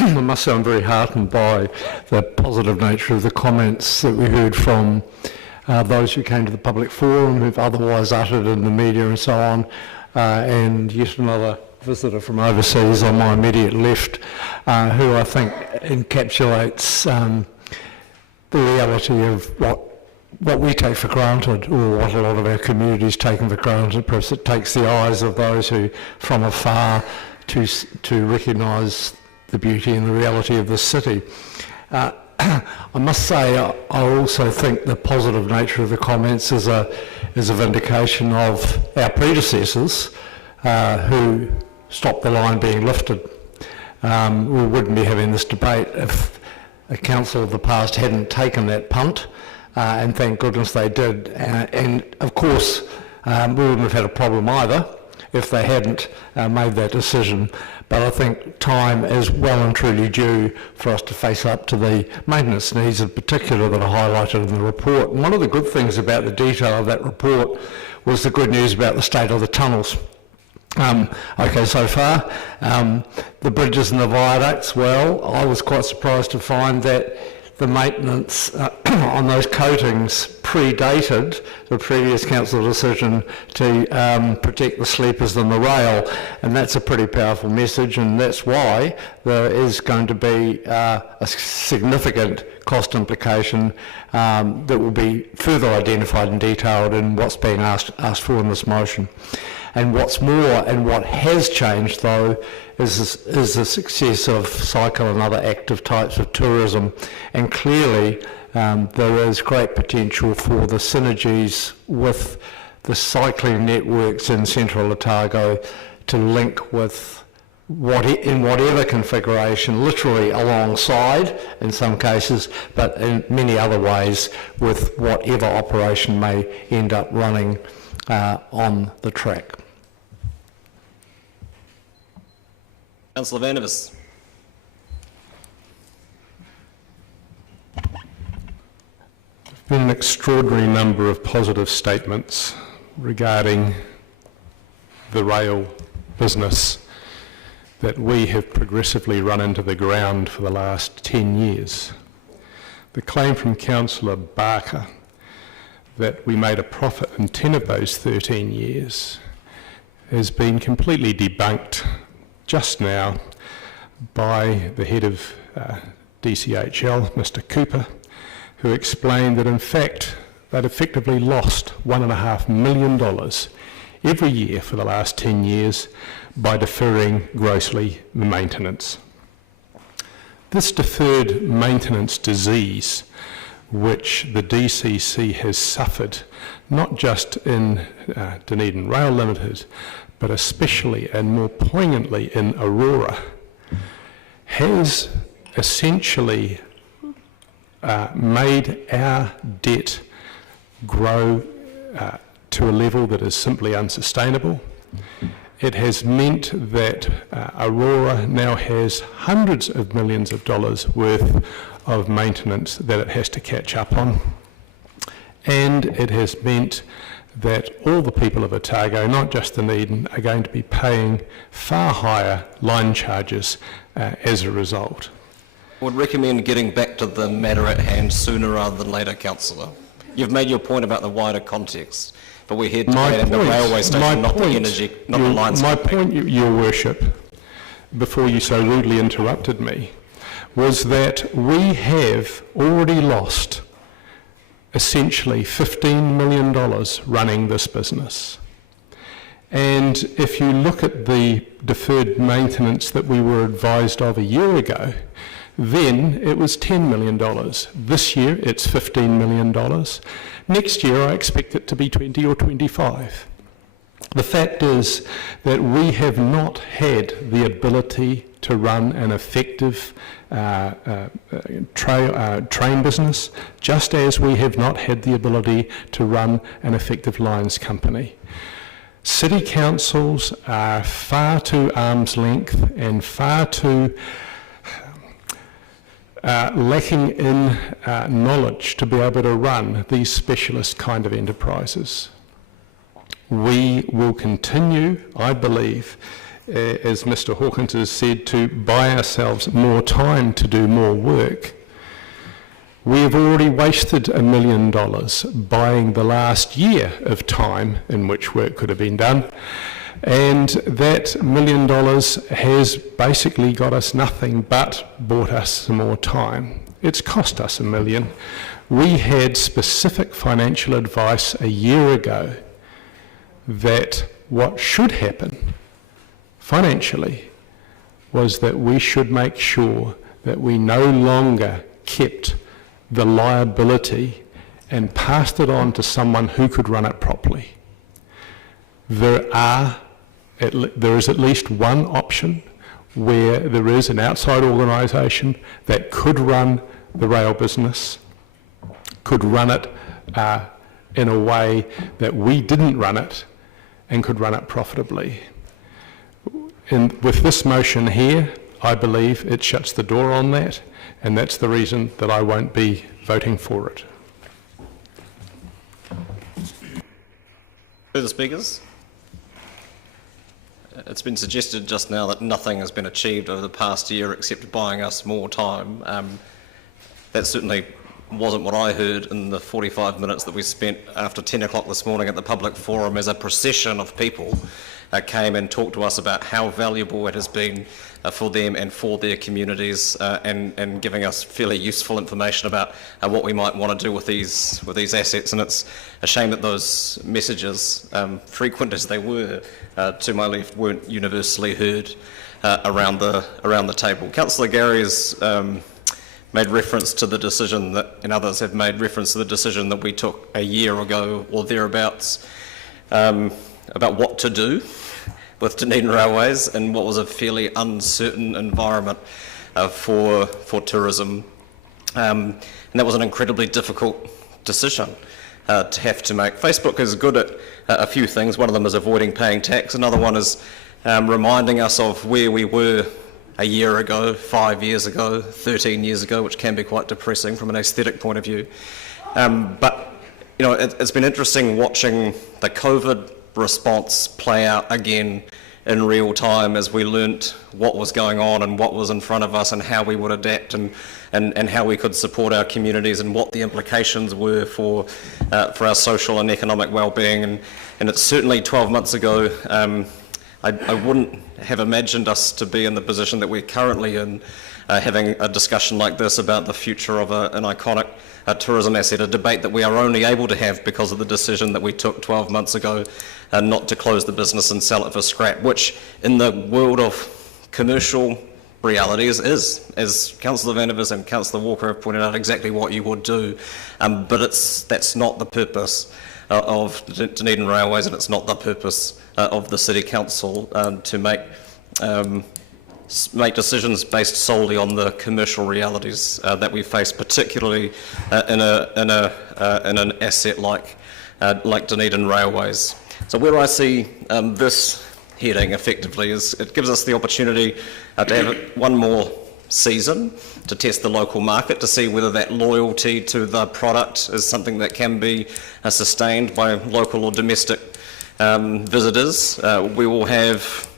must say I'm very heartened by the positive nature of the comments that we heard from those who came to the public forum, who've otherwise uttered in the media and so on, and yet another visitor from overseas on my immediate left, who I think encapsulates the reality of what we take for granted, or what a lot of our communities taken for granted. Perhaps it takes the eyes of those who, from afar, to recognise the beauty and the reality of this city. I must say, I also think the positive nature of the comments is a vindication of our predecessors who stopped the line being lifted. We wouldn't be having this debate if a council of the past hadn't taken that punt, and thank goodness they did. And of course, we wouldn't have had a problem either if they hadn't made that decision. But I think time is well and truly due for us to face up to the maintenance needs in particular that are highlighted in the report. And one of the good things about the detail of that report was the good news about the state of the tunnels. Okay, so far, the bridges and the viaducts, well, I was quite surprised to find that the maintenance on those coatings predated the previous council decision to protect the sleepers and the rail, and that's a pretty powerful message, and that's why there is going to be a significant cost implication that will be further identified and detailed in what's being asked for in this motion. And what's more, and what has changed though, is the success of cycle and other active types of tourism. And clearly there is great potential for the synergies with the cycling networks in central Otago to link with in whatever configuration, literally alongside in some cases, but in many other ways with whatever operation may end up running on the track. Councillor Vandervis. Been an extraordinary number of positive statements regarding the rail business that we have progressively run into the ground for the last 10 years. The claim from Councillor Barker that we made a profit in 10 of those 13 years has been completely debunked just now by the head of DCHL, Mr. Cooper, who explained that in fact they'd effectively lost $1.5 million every year for the last 10 years by deferring grossly maintenance. This deferred maintenance disease, which the DCC has suffered, not just in Dunedin Rail Limited, but especially and more poignantly in Aurora, has essentially made our debt grow to a level that is simply unsustainable. It has meant that Aurora now has hundreds of millions of dollars worth of maintenance that it has to catch up on. And it has meant that all the people of Otago, not just Dunedin, are going to be paying far higher line charges as a result. I would recommend getting back to the matter at hand sooner rather than later, Councillor. You've made your point about the wider context, but we're here today at the railway station, not the energy, not the lines. My point, Your Worship, before you so rudely interrupted me, was that we have already lost essentially $15 million running this business. And if you look at the deferred maintenance that we were advised of a year ago, then it was $10 million. This year it's $15 million. Next year I expect it to be 20 or 25. The fact is that we have not had the ability to run an effective train business, just as we have not had the ability to run an effective lines company. City councils are far too arm's length and far too lacking in knowledge to be able to run these specialist kind of enterprises. We will continue, I believe, as Mr. Hawkins has said, to buy ourselves more time to do more work. We have already wasted $1 million buying the last year of time in which work could have been done, and that $1 million has basically got us nothing but bought us some more time. It's cost us $1 million. We had specific financial advice a year ago that what should happen financially was that we should make sure that we no longer kept the liability and passed it on to someone who could run it properly. There is at least one option where there is an outside organisation that could run the rail business, could run it in a way that we didn't run it, and could run it profitably. And with this motion here, I believe it shuts the door on that, and that's the reason that I won't be voting for it. Further speakers? It's been suggested just now that nothing has been achieved over the past year except buying us more time. That certainly wasn't what I heard in the 45 minutes that we spent after 10 o'clock this morning at the public forum as a procession of people came and talked to us about how valuable it has been for them and for their communities, and giving us fairly useful information about what we might want to do with these assets. And it's a shame that those messages, frequent as they were to my left, weren't universally heard around the table. Councillor Gary has made reference to the decision that, and others have made reference to the decision that we took a year ago or thereabouts about what to do with Dunedin Railways and what was a fairly uncertain environment for tourism. And that was an incredibly difficult decision. to have to make. Facebook is good at a few things. One of them is avoiding paying tax. Another one is reminding us of where we were a year ago, 5 years ago, 13 years ago, which can be quite depressing from an aesthetic point of view. But, you know, it's been interesting watching the COVID response play out again in real time as we learnt what was going on and what was in front of us and how we would adapt and how we could support our communities and what the implications were for our social and economic well-being. And it's certainly 12 months ago, I wouldn't have imagined us to be in the position that we're currently in, having a discussion like this about the future of an iconic tourism asset, a debate that we are only able to have because of the decision that we took 12 months ago not to close the business and sell it for scrap, which in the world of commercial realities is, as Councillor Vandervis and Councillor Walker have pointed out, exactly what you would do. But that's not the purpose of Dunedin Railways, and it's not the purpose of the City Council to make decisions based solely on the commercial realities that we face, particularly in an asset like Dunedin Railways. So where I see this heading effectively is it gives us the opportunity to have one more season to test the local market, to see whether that loyalty to the product is something that can be sustained by local or domestic visitors. We will have,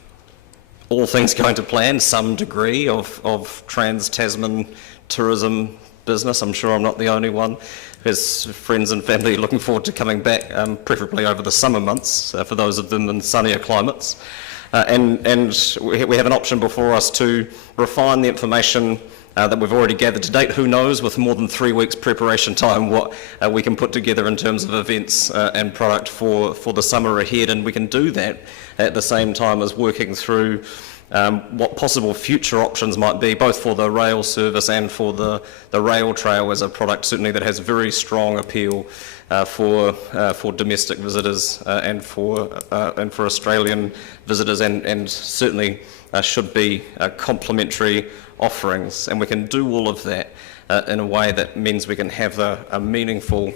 all things going to plan, some degree of trans-Tasman tourism business. I'm sure I'm not the only one. There's friends and family looking forward to coming back, preferably over the summer months, for those of them in sunnier climates. And we have an option before us to refine the information that we've already gathered to date. Who knows, with more than 3 weeks preparation time, what we can put together in terms of events and product for the summer ahead, and we can do that at the same time as working through what possible future options might be, both for the rail service and for the rail trail as a product, certainly that has very strong appeal for domestic visitors and for Australian visitors, and certainly should be complementary offerings. And we can do all of that in a way that means we can have a meaningful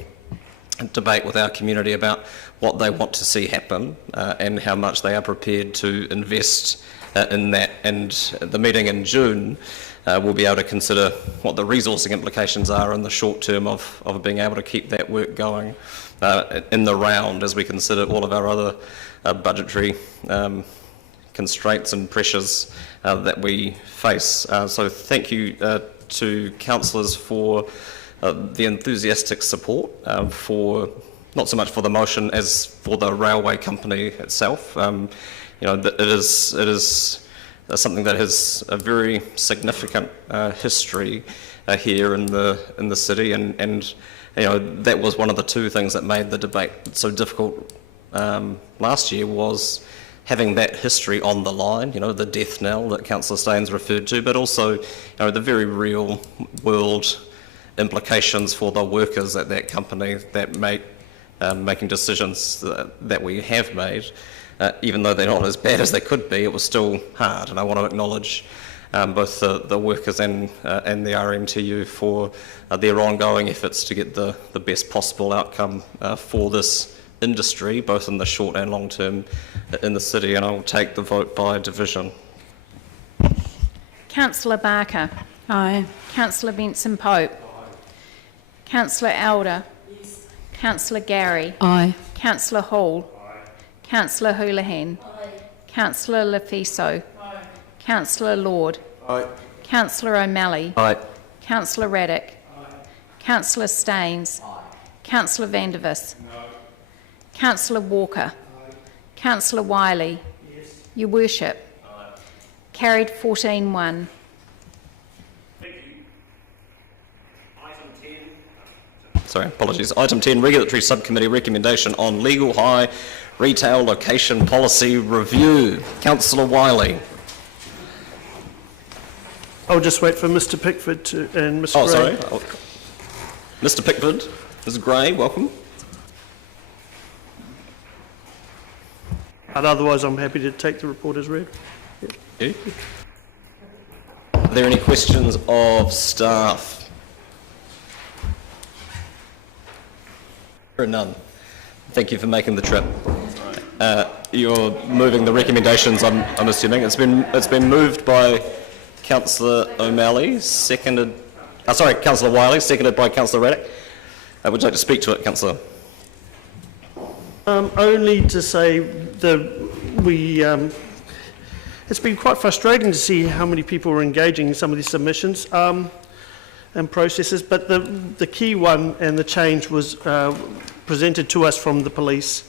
debate with our community about what they want to see happen and how much they are prepared to invest in that. And the meeting in June we'll be able to consider what the resourcing implications are in the short term of being able to keep that work going in the round as we consider all of our other budgetary constraints and pressures that we face. So thank you to councillors for the enthusiastic support for not so much for the motion as for the railway company itself. You know, it is something that has a very significant history here in the city, and you know, that was one of the two things that made the debate so difficult last year, was having that history on the line, you know, the death knell that Councillor Staines referred to, but also, you know, the very real world implications for the workers at that company that make making decisions that we have made. Even though they're not as bad as they could be, it was still hard, and I want to acknowledge both the workers and the RMTU for their ongoing efforts to get the best possible outcome for this industry, both in the short and long term in the city. And I will take the vote by division. Councillor Barker. Aye. Councillor Benson Pope. Councillor Elder. Yes. Councillor Gary. Aye. Councillor Hall. Councillor Houlihan. Aye. Councillor Lefiso. Aye. Councillor Lord. Aye. Councillor O'Malley. Aye. Councillor Raddick. Aye. Councillor Staines. Aye. Councillor Vandervis. No. Councillor Walker. Aye. Councillor Wiley. Yes. Your Worship. Aye. Carried 14-1. Sorry, apologies. Item 10, Regulatory Subcommittee recommendation on legal high retail location policy review. Councillor Wiley. I'll just wait for Mr Pickford and Mr Gray. Sorry. Mr Pickford, Ms Gray, welcome. And otherwise, I'm happy to take the report as read. Yeah. Are there any questions of staff? None. Thank you for making the trip. You're moving the recommendations, I'm assuming. It's been moved by Councillor O'Malley, Councillor Wiley, seconded by Councillor Raddick. Would you like to speak to it, Councillor? Only to say that it's been quite frustrating to see how many people are engaging in some of these submissions and processes, but the key one and the change was presented to us from the police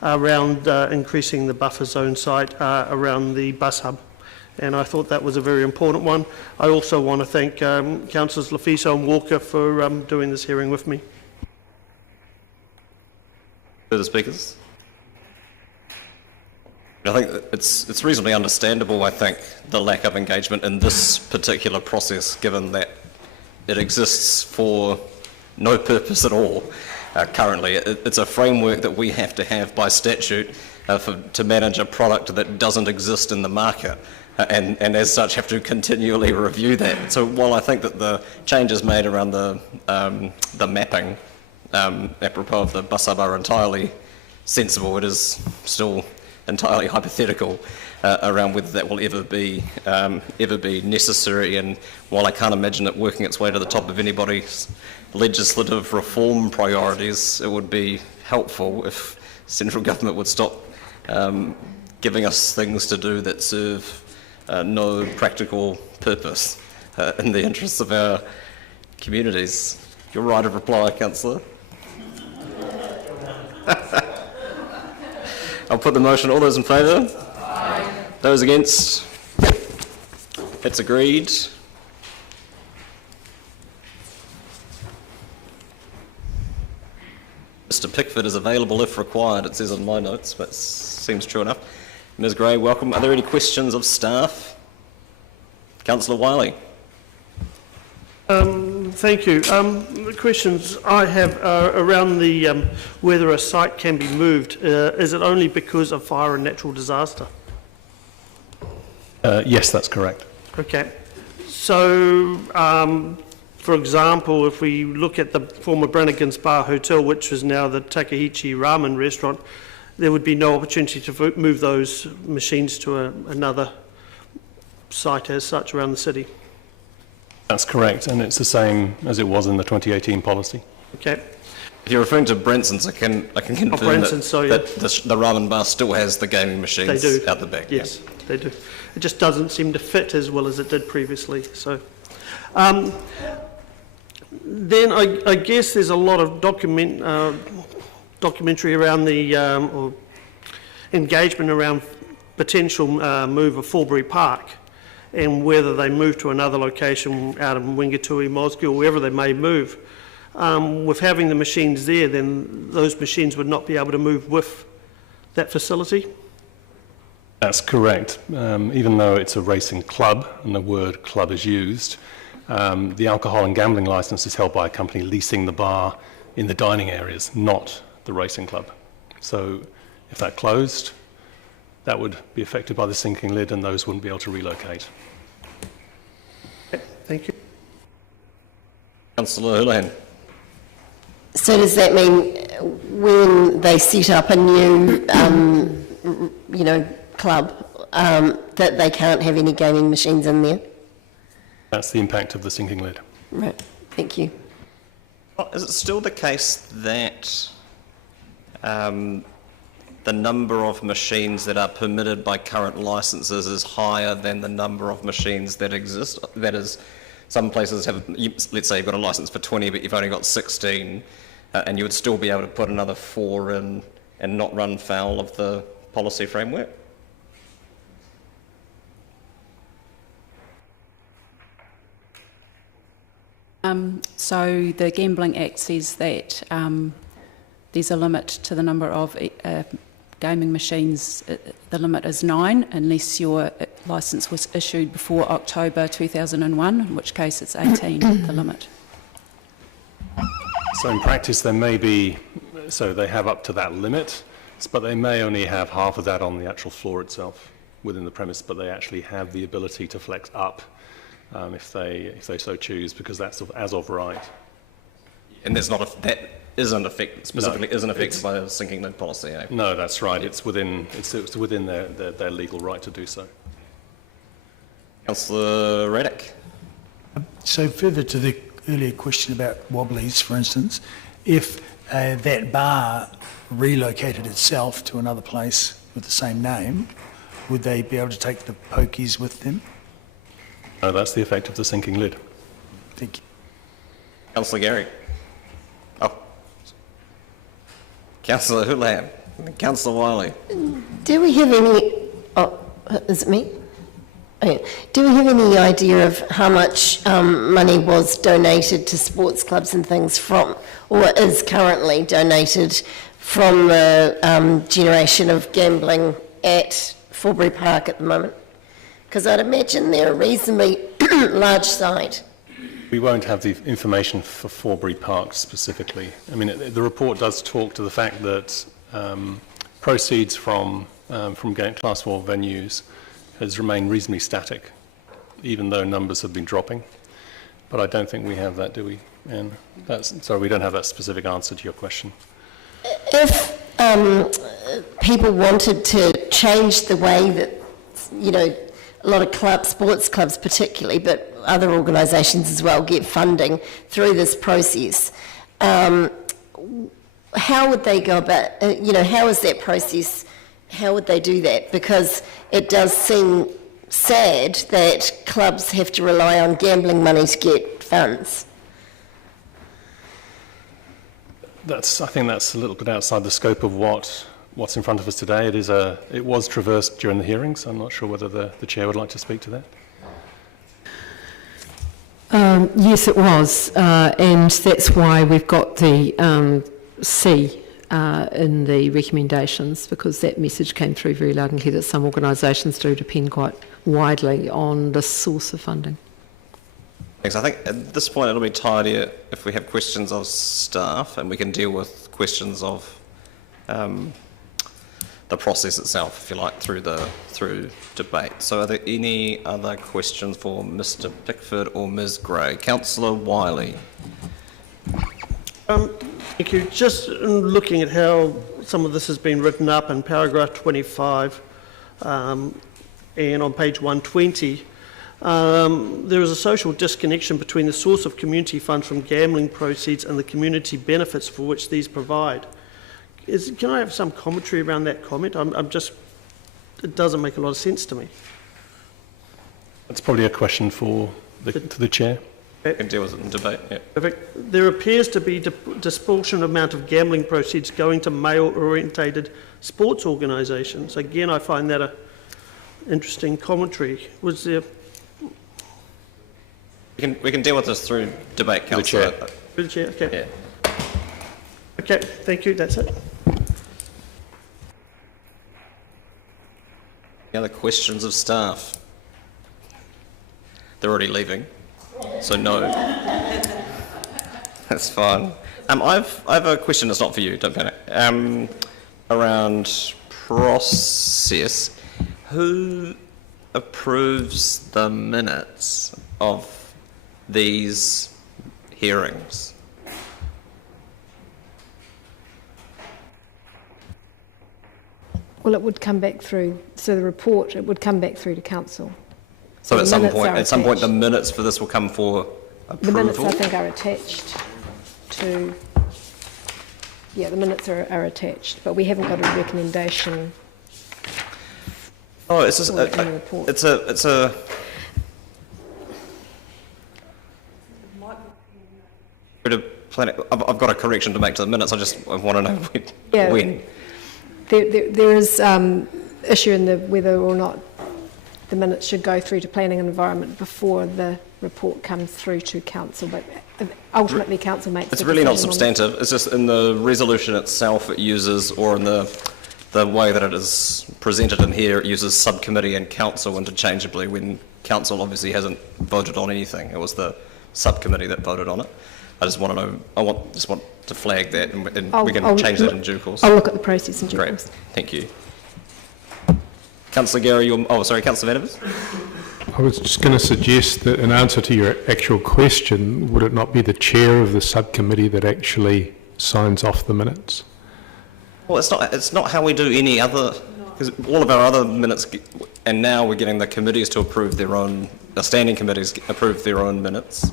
around increasing the buffer zone site around the bus hub. And I thought that was a very important one. I also want to thank Councillors Lafiso and Walker for doing this hearing with me. Further speakers? I think it's reasonably understandable, I think, the lack of engagement in this particular process, given that it exists for no purpose at all currently. It's a framework that we have to have by statute to manage a product that doesn't exist in the market, and as such have to continually review that. So while I think that the changes made around the mapping apropos of the bus hub are entirely sensible, it is still entirely hypothetical around whether that will ever be necessary. And while I can't imagine it working its way to the top of anybody's legislative reform priorities, it would be helpful if central government would stop giving us things to do that serve no practical purpose in the interests of our communities. Your right of reply, Councillor. I'll put the motion. All those in favour? Aye. Those against? It's agreed. Mr Pickford is available if required, it says on my notes, but seems true enough. Ms Gray, welcome. Are there any questions of staff? Councillor Wiley. Thank you. The questions I have are around the whether a site can be moved. Is it only because of fire and natural disaster? Yes, that's correct. Okay. So, for example, if we look at the former Brannigan's Bar Hotel, which is now the Takaichi Ramen restaurant, there would be no opportunity to move those machines to another site as such around the city. That's correct, and it's the same as it was in the 2018 policy. Okay. If you're referring to Brenson's, I can confirm that the ramen bar still has the gaming machines out the back. Yes, they do. It just doesn't seem to fit as well as it did previously. So, then I guess there's a lot of documentary around the or engagement around potential move of Fulbury Park, and whether they move to another location out of Wingatui, Mosgiel, wherever they may move. With having the machines there, then those machines would not be able to move with that facility? That's correct. Even though it's a racing club, and the word club is used, the alcohol and gambling licence is held by a company leasing the bar in the dining areas, not the racing club. So if that closed, that would be affected by the sinking lid, and those wouldn't be able to relocate. Thank you. Councillor Houlihan. So does that mean when they set up a new, club, that they can't have any gaming machines in there? That's the impact of the sinking lid. Right. Thank you. Well, is it still the case that the number of machines that are permitted by current licences is higher than the number of machines that exist? That is, some places have, let's say you've got a licence for 20, but you've only got 16, and you would still be able to put another 4 in and not run foul of the policy framework? So the Gambling Act says that there's a limit to the number of gaming machines. The limit is 9 unless your licence was issued before October 2001, in which case it's 18, the limit. So in practice there may be, so they have up to that limit, but they may only have half of that on the actual floor itself within the premise, but they actually have the ability to flex up if they so choose, because that's as of right. And there's not isn't affected by the sinking lid policy. Eh? No, that's right. It's within their legal right to do so. Councillor Raddick. So further to the earlier question about wobblies, for instance, if that bar relocated itself to another place with the same name, would they be able to take the pokies with them? No, that's the effect of the sinking lid. Thank you. Councillor Gary. Oh. Councillor Houlihan. Councillor Wiley. Do we have any, is it me? Okay. Do we have any idea of how much money was donated to sports clubs and things from, or is currently donated from the generation of gambling at Forbury Park at the moment? Because I'd imagine they're a reasonably large site. We won't have the information for Forbury Park specifically. I mean, the report does talk to the fact that proceeds from Class 4 venues has remained reasonably static, even though numbers have been dropping. But I don't think we have that, do we? And sorry, we don't have that specific answer to your question. If people wanted to change the way that, you know, a lot of sports clubs particularly, but other organisations as well, get funding through this process, how would they go about, how is that process, how would they do that? Because it does seem sad that clubs have to rely on gambling money to get funds. I think that's a little bit outside the scope of what's in front of us today. It was traversed during the hearings. I'm not sure whether the chair would like to speak to that. Yes, it was, and that's why we've got the C in the recommendations, because that message came through very loud and clear that some organisations do depend quite widely on the source of funding. Thanks. I think at this point it'll be tidier if we have questions of staff and we can deal with questions of the process itself, if you like, through debate. So are there any other questions for Mr. Pickford or Ms. Gray? Councillor Wiley. Thank you. Just looking at how some of this has been written up in paragraph 25 and on page 120, there is a social disconnection between the source of community funds from gambling proceeds and the community benefits for which these provide. Can I have some commentary around that comment? It doesn't make a lot of sense to me. That's probably a question to the chair. We can deal with it in debate. Yeah. Perfect. There appears to be disproportionate amount of gambling proceeds going to male-orientated sports organisations. Again, I find that an interesting commentary. Was there? We can deal with this through debate, Councillor. Through the chair. Okay. Yeah. Okay. Thank you. That's it. Any other questions of staff? They're already leaving, so no. That's fine. I have a question that's not for you, don't panic. Around process, who approves the minutes of these hearings? Well, it would come back through, so the report, it would come back through to council. So at some point the minutes for this will come for approval? The minutes, I think, are attached to, yeah, the minutes are attached, but we haven't got a recommendation. Oh, it's just it's a I've got a correction to make to the minutes. I want to know when. There is issue in whether or not the minutes should go through to planning and environment before the report comes through to council, but ultimately council makes it's really not substantive. It's just in the resolution itself it uses, or in the way that it is presented in here, it uses subcommittee and council interchangeably when council obviously hasn't voted on anything. It was the subcommittee that voted on it. I just want to know, just want to flag that, and we can change that in due course. I'll look at the process in due course. Great, thank you. Councillor Gary, Councillor Vandervis? I was just going to suggest that in answer to your actual question, would it not be the chair of the subcommittee that actually signs off the minutes. Well, it's not how we do any other, because all of our other minutes, and now we're getting the committees to approve their own, the standing committees approve their own minutes.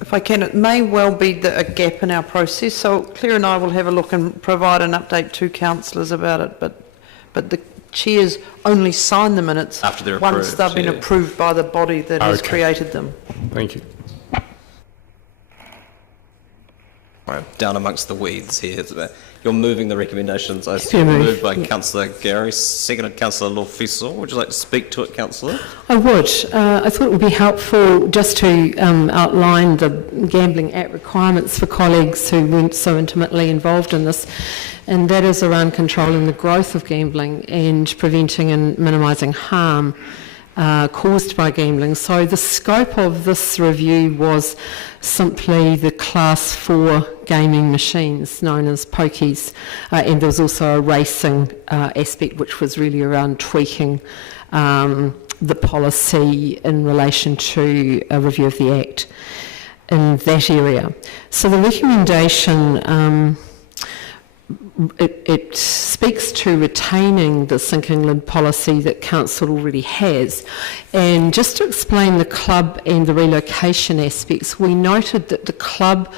If I can, it may well be a gap in our process, so Claire and I will have a look and provide an update to councillors about it, but the chairs only sign the minutes after they're once approved, they've been approved by the body that has created them. Thank you. Right, down amongst the weeds here. You're moving the recommendations. I see Yeah, moved by Councillor Gary, seconded Councillor Lawfisel. Would you like to speak to it, Councillor? I would. I thought it would be helpful just to outline the Gambling Act requirements for colleagues who weren't so intimately involved in this, and that is around controlling the growth of gambling and preventing and minimising harm caused by gambling. So the scope of this review was simply the Class 4 gaming machines known as pokies, and there was also a racing aspect which was really around tweaking the policy in relation to a review of the Act in that area. So the recommendation it speaks to retaining the sinking lid policy that Council already has. And just to explain the club and the relocation aspects, we noted that the club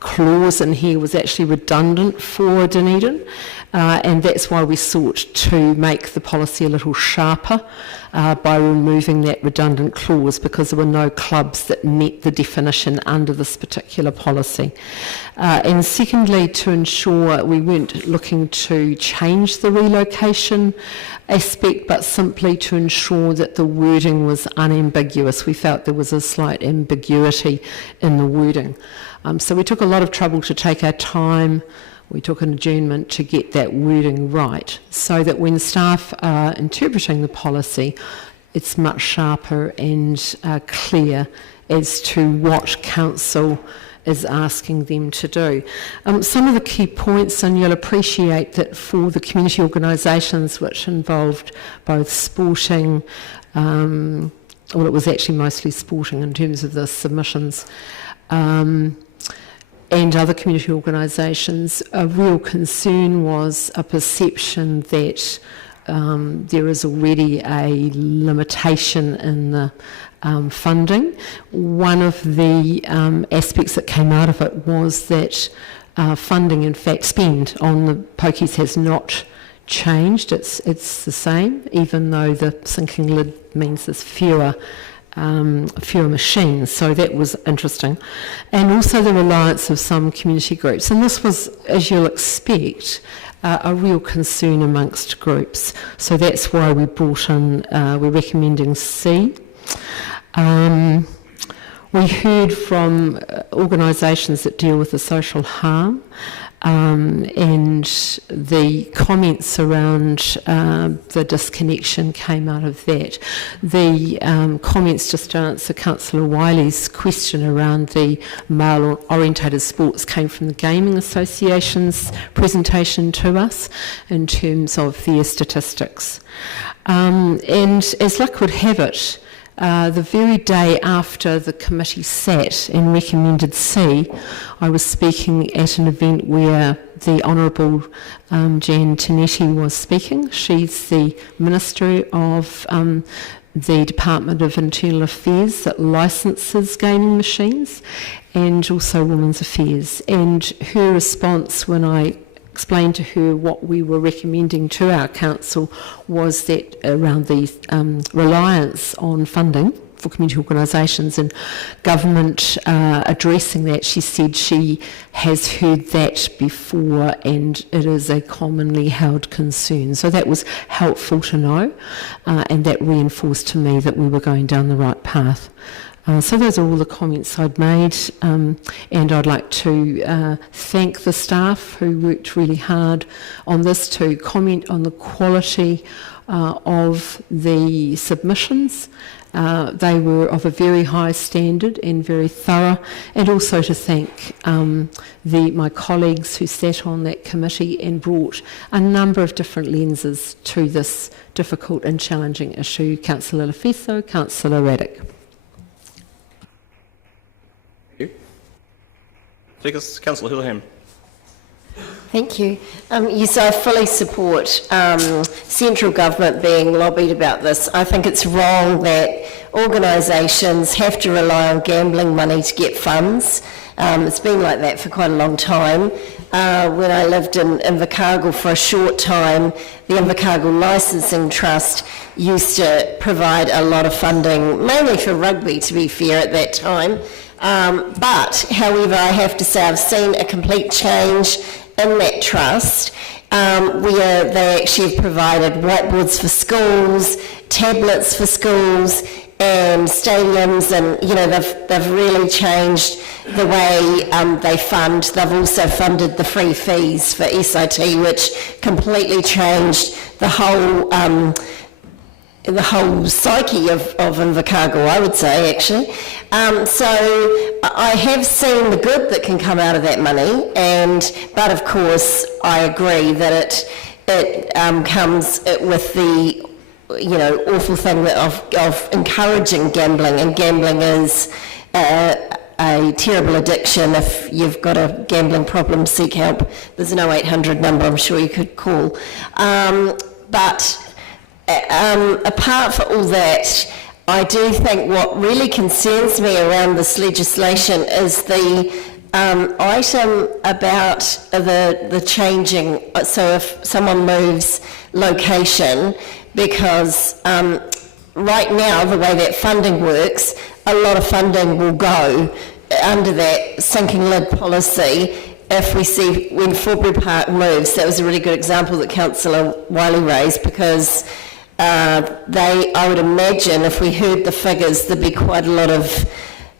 clause in here was actually redundant for Dunedin, and that's why we sought to make the policy a little sharper by removing that redundant clause, because there were no clubs that met the definition under this particular policy. And secondly, to ensure we weren't looking to change the relocation aspect, but simply to ensure that the wording was unambiguous. We felt there was a slight ambiguity in the wording. So we took a lot of trouble to take our time. We took an adjournment to get that wording right, so that when staff are interpreting the policy, it's much sharper and clear as to what Council is asking them to do. Some of the key points, and you'll appreciate that for the community organisations which involved both sporting, well, it was actually mostly sporting in terms of the submissions, and other community organisations, a real concern was a perception that there is already a limitation in the funding. One of the aspects that came out of it was that funding, in fact, spend on the pokies has not changed. It's the same, even though the sinking lid means there's fewer machines, so that was interesting. And also the reliance of some community groups, and this was, as you'll expect, a real concern amongst groups. So that's why we brought in, we're recommending C. We heard from organisations that deal with the social harm, and the comments around the disconnection came out of that. The comments, just to answer Councillor Wiley's question around the male-orientated sports, came from the Gaming Association's presentation to us in terms of their statistics. And as luck would have it, the very day after the committee sat and recommended C, I was speaking at an event where the Honourable Jan Tinetti was speaking. She's the Minister of the Department of Internal Affairs that licenses gaming machines, and also Women's Affairs. And her response when I explained to her what we were recommending to our council was that around the reliance on funding for community organisations and government addressing that, she said she has heard that before and it is a commonly held concern. So that was helpful to know, and that reinforced to me that we were going down the right path. So those are all the comments I'd made, and I'd like to thank the staff who worked really hard on this to comment on the quality of the submissions. They were of a very high standard and very thorough, and also to thank my colleagues who sat on that committee and brought a number of different lenses to this difficult and challenging issue. Councillor Lafeso, Councillor Raddick. Speakers, Councillor Houlihan. Thank you. Yes, I fully support central government being lobbied about this. I think it's wrong that organisations have to rely on gambling money to get funds. It's been like that for quite a long time. When I lived in Invercargill for a short time, the Invercargill Licensing Trust used to provide a lot of funding, mainly for rugby, to be fair, at that time. But, however, I have to say I've seen a complete change in that trust, where they actually have provided whiteboards for schools, tablets for schools, and stadiums, and they've really changed the way they fund. They've also funded the free fees for SIT, which completely changed the whole psyche of Invercargill, I would say, actually. So I have seen the good that can come out of that money, but of course I agree that it comes with the awful thing of encouraging gambling, and gambling is a terrible addiction. If you've got a gambling problem, seek help. There's an 0800 number I'm sure you could call. But apart from all that, I do think what really concerns me around this legislation is the item about the changing. So if someone moves location, because right now the way that funding works, a lot of funding will go under that sinking lid policy. If we see when Forbury Park moves, that was a really good example that Councillor Wiley raised, because I would imagine if we heard the figures, there'd be quite a lot of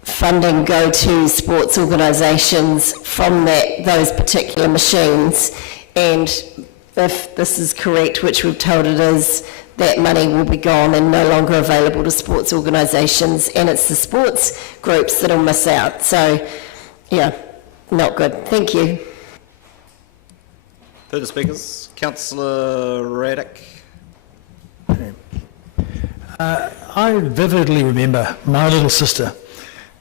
funding go to sports organisations from those particular machines. And if this is correct, which we've told it is, that money will be gone and no longer available to sports organisations, and it's the sports groups that'll miss out. So, yeah, not good. Thank you. Further speakers, Councillor Raddick. I vividly remember my little sister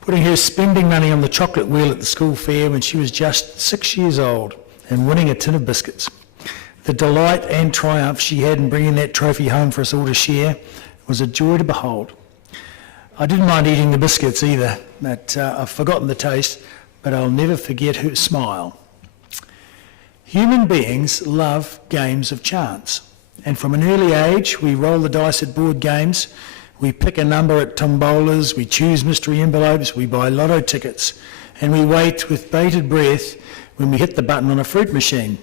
putting her spending money on the chocolate wheel at the school fair when she was just 6 years old and winning a tin of biscuits. The delight and triumph she had in bringing that trophy home for us all to share was a joy to behold. I didn't mind eating the biscuits either, but I've forgotten the taste, but I'll never forget her smile. Human beings love games of chance, and from an early age we roll the dice at board games, we pick a number at tombolas, we choose mystery envelopes, we buy lotto tickets, and we wait with bated breath when we hit the button on a fruit machine.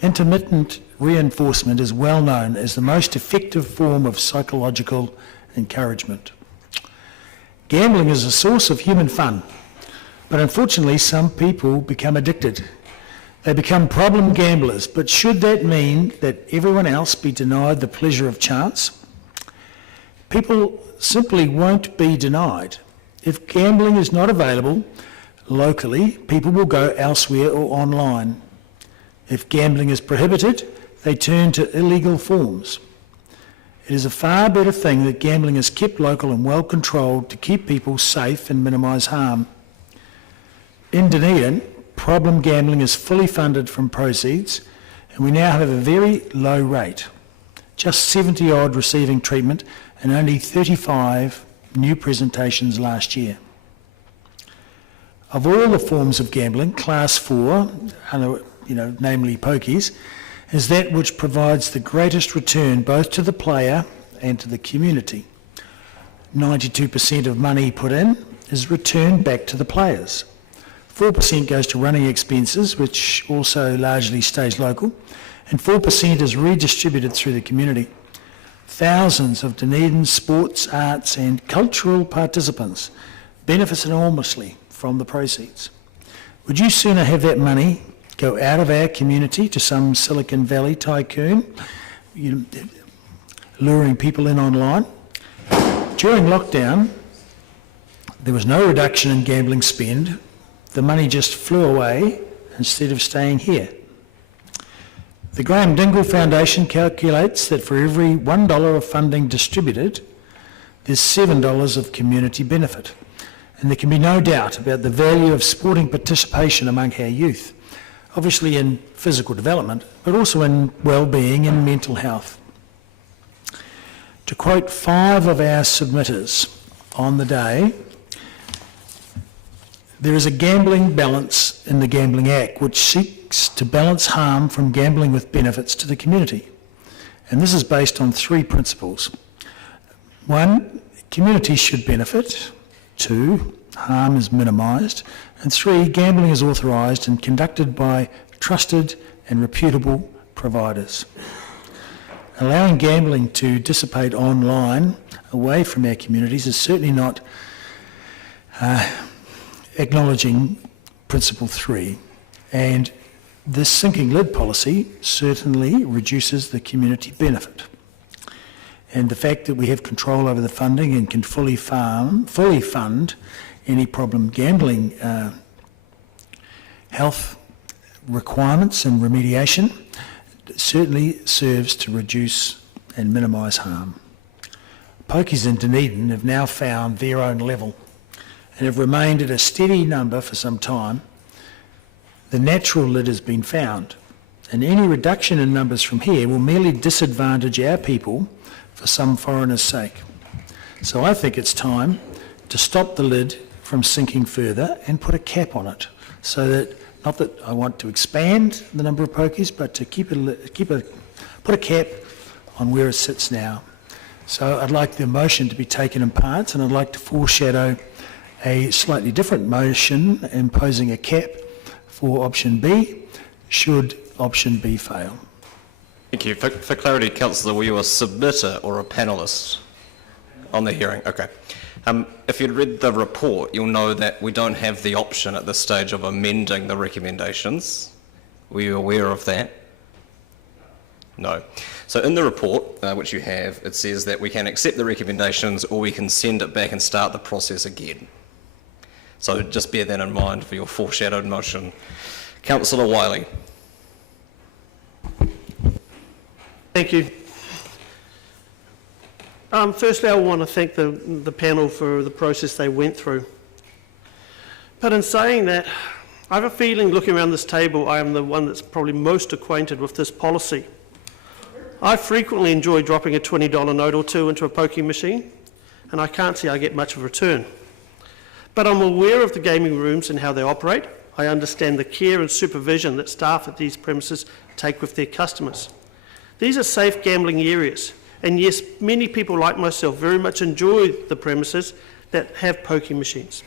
Intermittent reinforcement is well known as the most effective form of psychological encouragement. Gambling is a source of human fun, but unfortunately some people become addicted. They become problem gamblers, but should that mean that everyone else be denied the pleasure of chance? People simply won't be denied. If gambling is not available locally, people will go elsewhere or online. If gambling is prohibited, they turn to illegal forms. It is a far better thing that gambling is kept local and well controlled to keep people safe and minimise harm. In Dunedin, problem gambling is fully funded from proceeds, and we now have a very low rate. Just 70 odd receiving treatment and only 35 new presentations last year. Of all the forms of gambling, Class 4, namely pokies, is that which provides the greatest return both to the player and to the community. 92% of money put in is returned back to the players. 4% goes to running expenses, which also largely stays local, and 4% is redistributed through the community. Thousands of Dunedin sports, arts and cultural participants benefit enormously from the proceeds. Would you sooner have that money go out of our community to some Silicon Valley tycoon, luring people in online? During lockdown, there was no reduction in gambling spend. The money just flew away instead of staying here. The Graham Dingle Foundation calculates that for every $1 of funding distributed, there's $7 of community benefit. And there can be no doubt about the value of sporting participation among our youth, obviously in physical development, but also in well-being and mental health. To quote 5 of our submitters on the day, there is a gambling balance in the Gambling Act which seeks to balance harm from gambling with benefits to the community. And this is based on 3 principles. 1, communities should benefit. 2, harm is minimised. And 3, gambling is authorised and conducted by trusted and reputable providers. Allowing gambling to dissipate online away from our communities is certainly not acknowledging principle 3, and this sinking lid policy certainly reduces the community benefit. And the fact that we have control over the funding and can fully fund any problem gambling health requirements and remediation certainly serves to reduce and minimise harm. Pokies in Dunedin have now found their own level and have remained at a steady number for some time. The natural lid has been found, and any reduction in numbers from here will merely disadvantage our people for some foreigners' sake. So I think it's time to stop the lid from sinking further and put a cap on it, so that, not that I want to expand the number of pokies, but to put a cap on where it sits now. So I'd like the motion to be taken in parts, and I'd like to foreshadow a slightly different motion imposing a cap for option B, should option B fail. Thank you. For clarity, Councillor, were you a submitter or a panellist on the hearing? Okay. If you'd read the report, you'll know that we don't have the option at this stage of amending the recommendations. Were you aware of that? No. So in the report, which you have, it says that we can accept the recommendations or we can send it back and start the process again. So just bear that in mind for your foreshadowed motion. Councillor Wiley. Thank you. Firstly, I want to thank the panel for the process they went through. But in saying that, I have a feeling, looking around this table, I am the one that's probably most acquainted with this policy. I frequently enjoy dropping a $20 note or two into a pokie machine, and I can't see I get much of a return. But I'm aware of the gaming rooms and how they operate. I understand the care and supervision that staff at these premises take with their customers. These are safe gambling areas, and yes, many people like myself very much enjoy the premises that have pokie machines.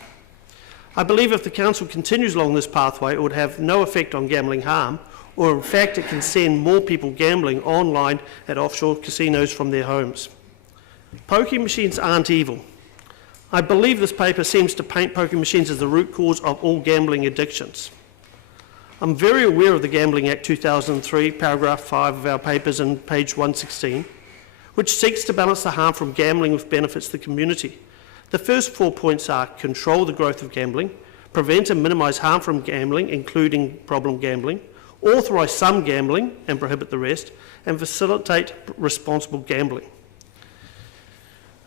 I believe if the council continues along this pathway, it would have no effect on gambling harm, or in fact it can send more people gambling online at offshore casinos from their homes. Pokie machines aren't evil. I believe this paper seems to paint pokie machines as the root cause of all gambling addictions. I'm very aware of the Gambling Act 2003, paragraph 5 of our papers on page 116, which seeks to balance the harm from gambling with benefits to the community. The first 4 points are control the growth of gambling, prevent and minimise harm from gambling, including problem gambling, authorise some gambling and prohibit the rest, and facilitate responsible gambling.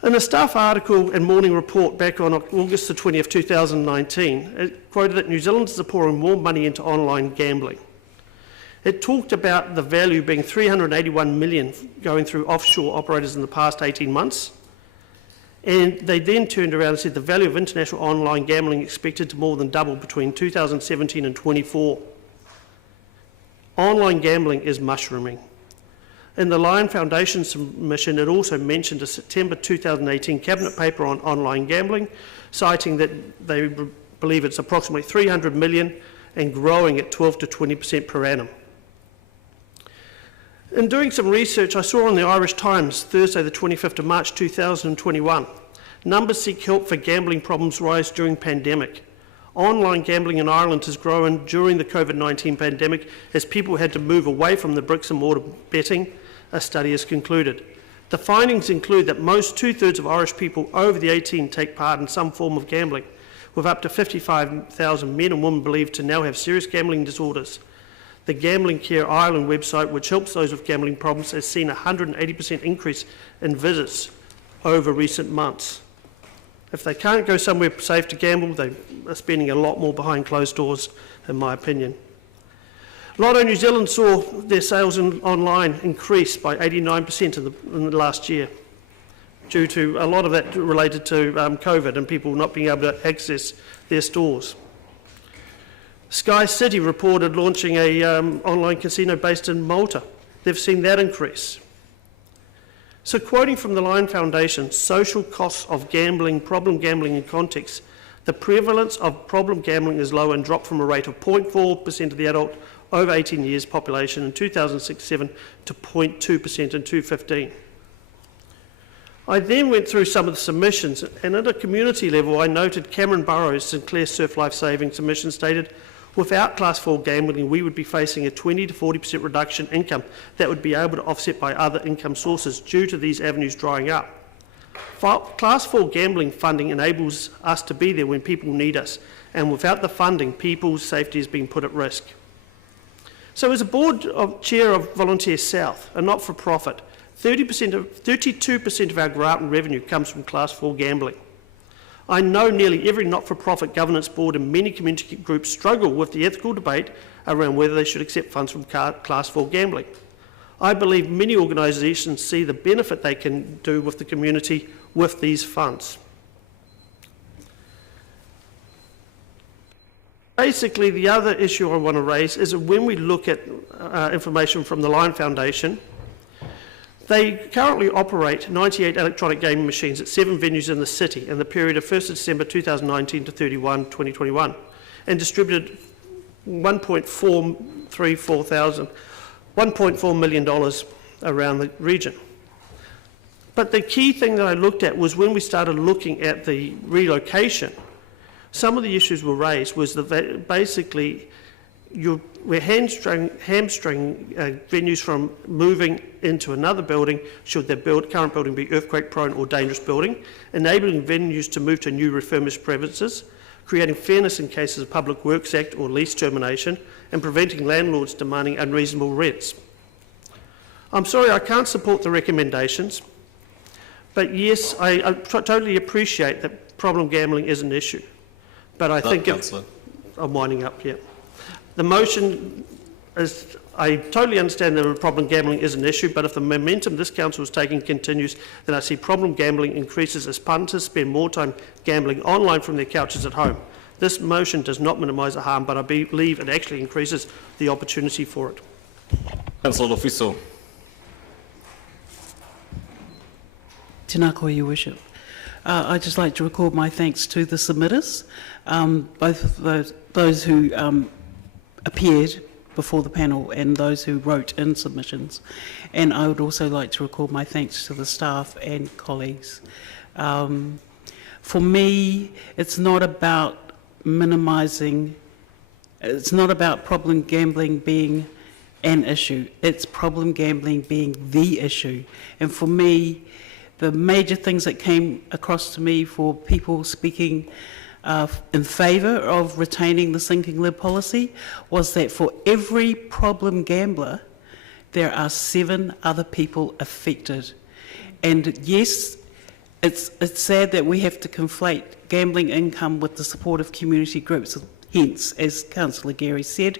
In a staff article and morning report back on August the 20th, 2019, it quoted that New Zealanders are pouring more money into online gambling. It talked about the value being $381 million going through offshore operators in the past 18 months. And they then turned around and said the value of international online gambling expected to more than double between 2017 and 24. Online gambling is mushrooming. In the Lion Foundation submission, it also mentioned a September 2018 cabinet paper on online gambling, citing that they believe it's approximately 300 million and growing at 12 to 20% per annum. In doing some research, I saw on the Irish Times, Thursday the 25th of March 2021, numbers seek help for gambling problems rise during pandemic. Online gambling in Ireland has grown during the COVID-19 pandemic as people had to move away from the bricks and mortar betting, a study has concluded. The findings include that most 2/3 of Irish people over the 18 take part in some form of gambling, with up to 55,000 men and women believed to now have serious gambling disorders. The Gambling Care Ireland website, which helps those with gambling problems, has seen a 180% increase in visits over recent months. If they can't go somewhere safe to gamble, they are spending a lot more behind closed doors, in my opinion. Lotto New Zealand saw their sales online increase by 89% in the last year, due to a lot of that related to COVID and people not being able to access their stores. Sky City reported launching a online casino based in Malta. They've seen that increase. So quoting from the Lion Foundation, social costs of gambling, problem gambling in context, the prevalence of problem gambling is low and dropped from a rate of 0.4% of the adult over 18 years population in 2006-07 to 0.2% in 2015. I then went through some of the submissions, and at a community level I noted Cameron Burrows' Sinclair Surf Life Saving submission stated, without Class 4 gambling, we would be facing a 20 to 40% reduction in income that would be able to offset by other income sources due to these avenues drying up. Class 4 gambling funding enables us to be there when people need us, and without the funding, people's safety is being put at risk. So as a chair of Volunteer South, a not-for-profit, 32% of our grant and revenue comes from Class 4 gambling. I know nearly every not-for-profit governance board and many community groups struggle with the ethical debate around whether they should accept funds from Class 4 gambling. I believe many organisations see the benefit they can do with the community with these funds. Basically, the other issue I want to raise is that when we look at information from the Lion Foundation, they currently operate 98 electronic gaming machines at 7 venues in the city in the period of 1st of December 2019 to 31 2021 and distributed $1.4 million around the region. But the key thing that I looked at was when we started looking at the relocation, some of the issues were raised was that basically we're hamstring venues from moving into another building should their current building be earthquake prone or dangerous building, enabling venues to move to new refurbished premises, creating fairness in cases of Public Works Act or lease termination, and preventing landlords demanding unreasonable rents. I'm sorry I can't support the recommendations, but yes, I totally appreciate that problem gambling is an issue. But I think I'm winding up, yeah. The motion is, I totally understand that problem gambling is an issue, but if the momentum this council is taking continues, then I see problem gambling increases as punters spend more time gambling online from their couches at home. This motion does not minimise the harm, but I believe it actually increases the opportunity for it. Councillor Lofiso. Tēnā koe, Your Worship. I'd just like to record my thanks to the submitters, both of those who appeared before the panel and those who wrote in submissions. And I would also like to record my thanks to the staff and colleagues. For me, it's not about minimising, it's not about problem gambling being an issue, it's problem gambling being the issue. And for me, the major things that came across to me for people speaking in favour of retaining the sinking lid policy was that for every problem gambler, there are 7 other people affected. And yes, it's sad that we have to conflate gambling income with the support of community groups, hence, as Councillor Gary said,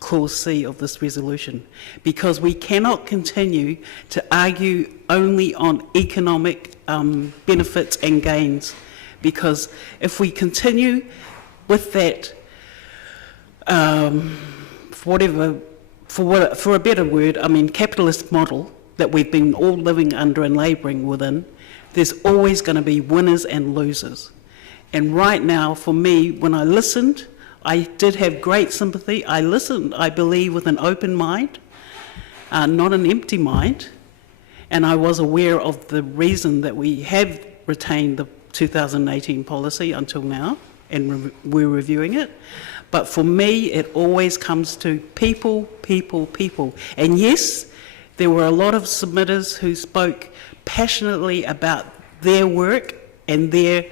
Clause C of this resolution, because we cannot continue to argue only on economic benefits and gains, because if we continue with that, for a better word, I mean capitalist model that we've been all living under and labouring within, there's always going to be winners and losers. And right now, for me, when I listened, I did have great sympathy. I listened, I believe, with an open mind, not an empty mind, and I was aware of the reason that we have retained the 2018 policy until now, and we're reviewing it. But for me, it always comes to people, people, people. And yes, there were a lot of submitters who spoke passionately about their work and their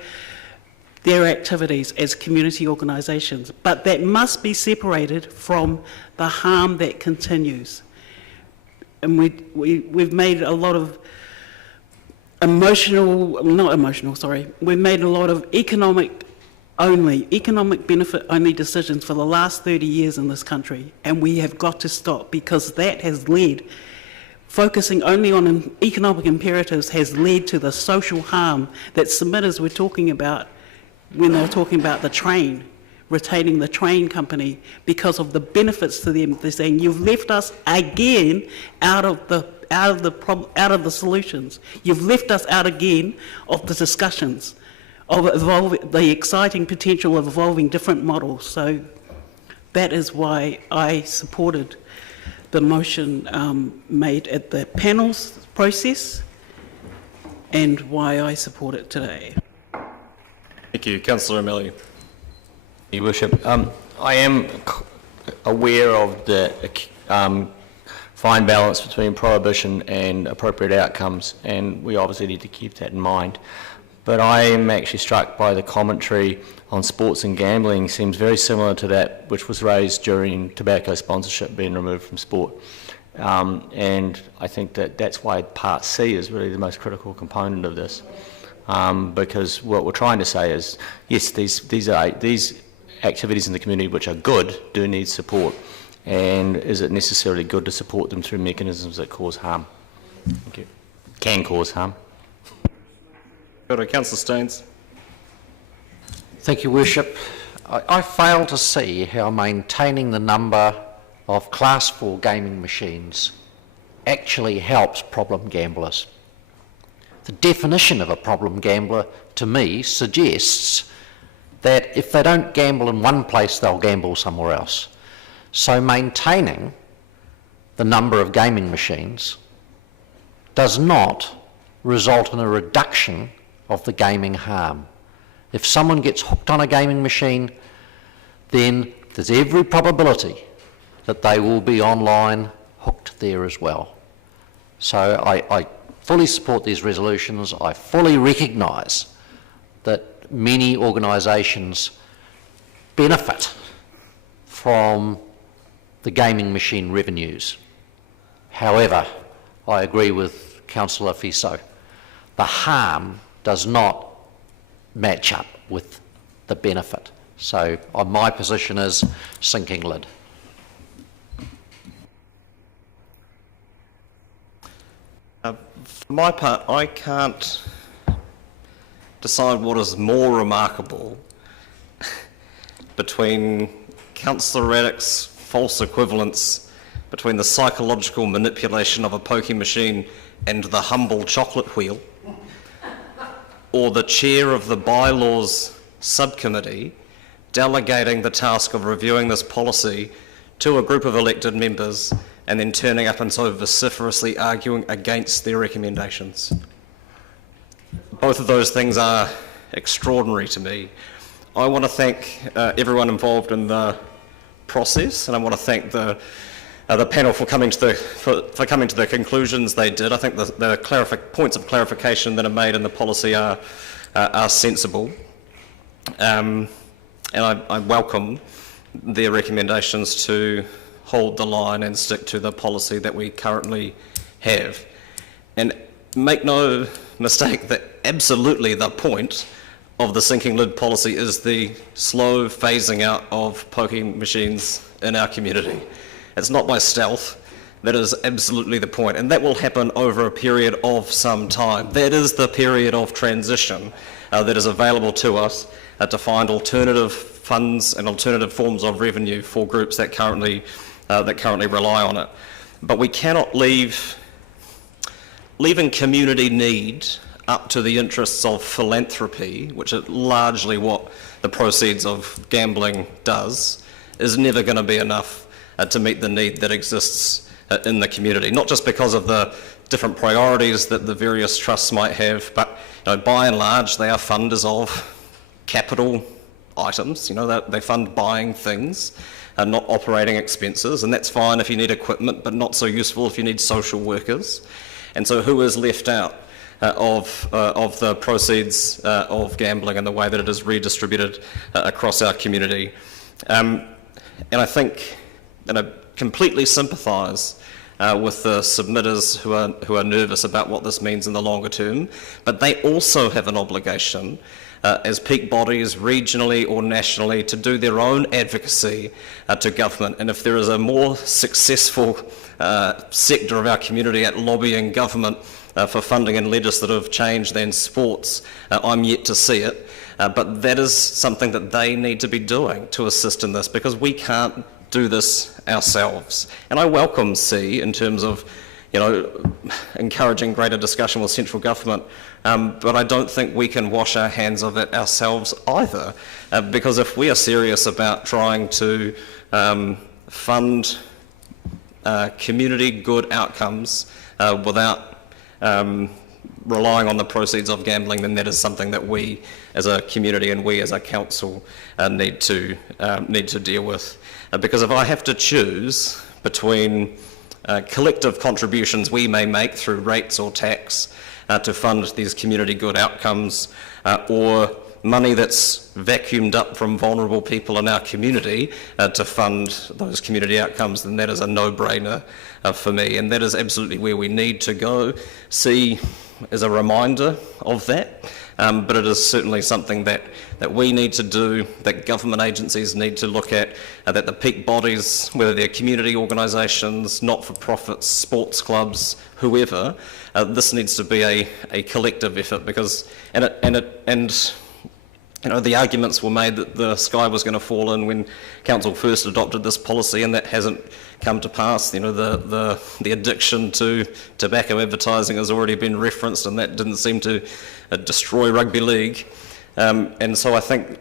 activities as community organisations, but that must be separated from the harm that continues. And we've made a lot of we've made a lot of economic benefit only decisions for the last 30 years in this country, and we have got to stop, because that has led, focusing only on economic imperatives has led to the social harm that submitters were talking about when they were talking about the train, retaining the train company because of the benefits to them. They're saying, you've left us again out of the solutions. You've left us out again of the discussions of the exciting potential of evolving different models. So that is why I supported the motion made at the panel's process, and why I support it today. Thank you. Councillor O'Malley. Your Worship, I am aware of the fine balance between prohibition and appropriate outcomes, and we obviously need to keep that in mind. But I am actually struck by the commentary on sports and gambling. Seems very similar to that which was raised during tobacco sponsorship being removed from sport. And I think that that's why Part C is really the most critical component of this. Because what we're trying to say is, yes, these activities in the community which are good do need support. And is it necessarily good to support them through mechanisms that cause harm? Thank you. Can cause harm. Go to Councillor Staines. Thank you, Worship. I fail to see how maintaining the number of Class 4 gaming machines actually helps problem gamblers. The definition of a problem gambler, to me, suggests that if they don't gamble in one place, they'll gamble somewhere else. So maintaining the number of gaming machines does not result in a reduction of the gaming harm. If someone gets hooked on a gaming machine, then there's every probability that they will be online hooked there as well. So I fully support these resolutions. I fully recognise that many organisations benefit from the gaming machine revenues. However, I agree with Councillor Fiso. The harm does not match up with the benefit. So my position is sinking lid. For my part, I can't decide what is more remarkable between Councillor Raddick's false equivalence between the psychological manipulation of a pokie machine and the humble chocolate wheel, or the chair of the bylaws subcommittee delegating the task of reviewing this policy to a group of elected members and then turning up and so vociferously arguing against their recommendations. Both of those things are extraordinary to me. I want to thank everyone involved in the process, and I want to thank the panel for coming to the conclusions they did. I think the points of clarification that are made in the policy are sensible, and I welcome their recommendations to hold the line and stick to the policy that we currently have. And make no mistake that absolutely the point of the sinking lid policy is the slow phasing out of pokie machines in our community. It's not by stealth. That is absolutely the point, and that will happen over a period of some time. That is the period of transition that is available to us to find alternative funds and alternative forms of revenue for groups that currently rely on it. But we cannot leaving community need up to the interests of philanthropy, which is largely what the proceeds of gambling does, is never going to be enough to meet the need that exists in the community. Not just because of the different priorities that the various trusts might have, but by and large they are funders of capital items. They fund buying things and not operating expenses, and that's fine if you need equipment, but not so useful if you need social workers. And so who is left out of the proceeds of gambling and the way that it is redistributed across our community? And I think, and I completely sympathise with the submitters who are nervous about what this means in the longer term, but they also have an obligation as peak bodies, regionally or nationally, to do their own advocacy to government. And if there is a more successful sector of our community at lobbying government for funding and legislative change than sports, I'm yet to see it. But that is something that they need to be doing to assist in this, because we can't do this ourselves. And I welcome C in terms of, you know, encouraging greater discussion with central government, but I don't think we can wash our hands of it ourselves either, because if we are serious about trying to fund community good outcomes without relying on the proceeds of gambling, then that is something that we as a community and we as a council need to deal with. Because if I have to choose between collective contributions we may make through rates or tax to fund these community good outcomes, or money that's vacuumed up from vulnerable people in our community to fund those community outcomes, then that is a no-brainer for me, and that is absolutely where we need to go. C is a reminder of that, but it is certainly something that we need to do, that government agencies need to look at, that the peak bodies, whether they're community organisations, not-for-profits, sports clubs, whoever, this needs to be a collective effort, because you know, the arguments were made that the sky was going to fall in when council first adopted this policy, and that hasn't come to pass. You know, the addiction to tobacco advertising has already been referenced, and that didn't seem to destroy rugby league. And so I think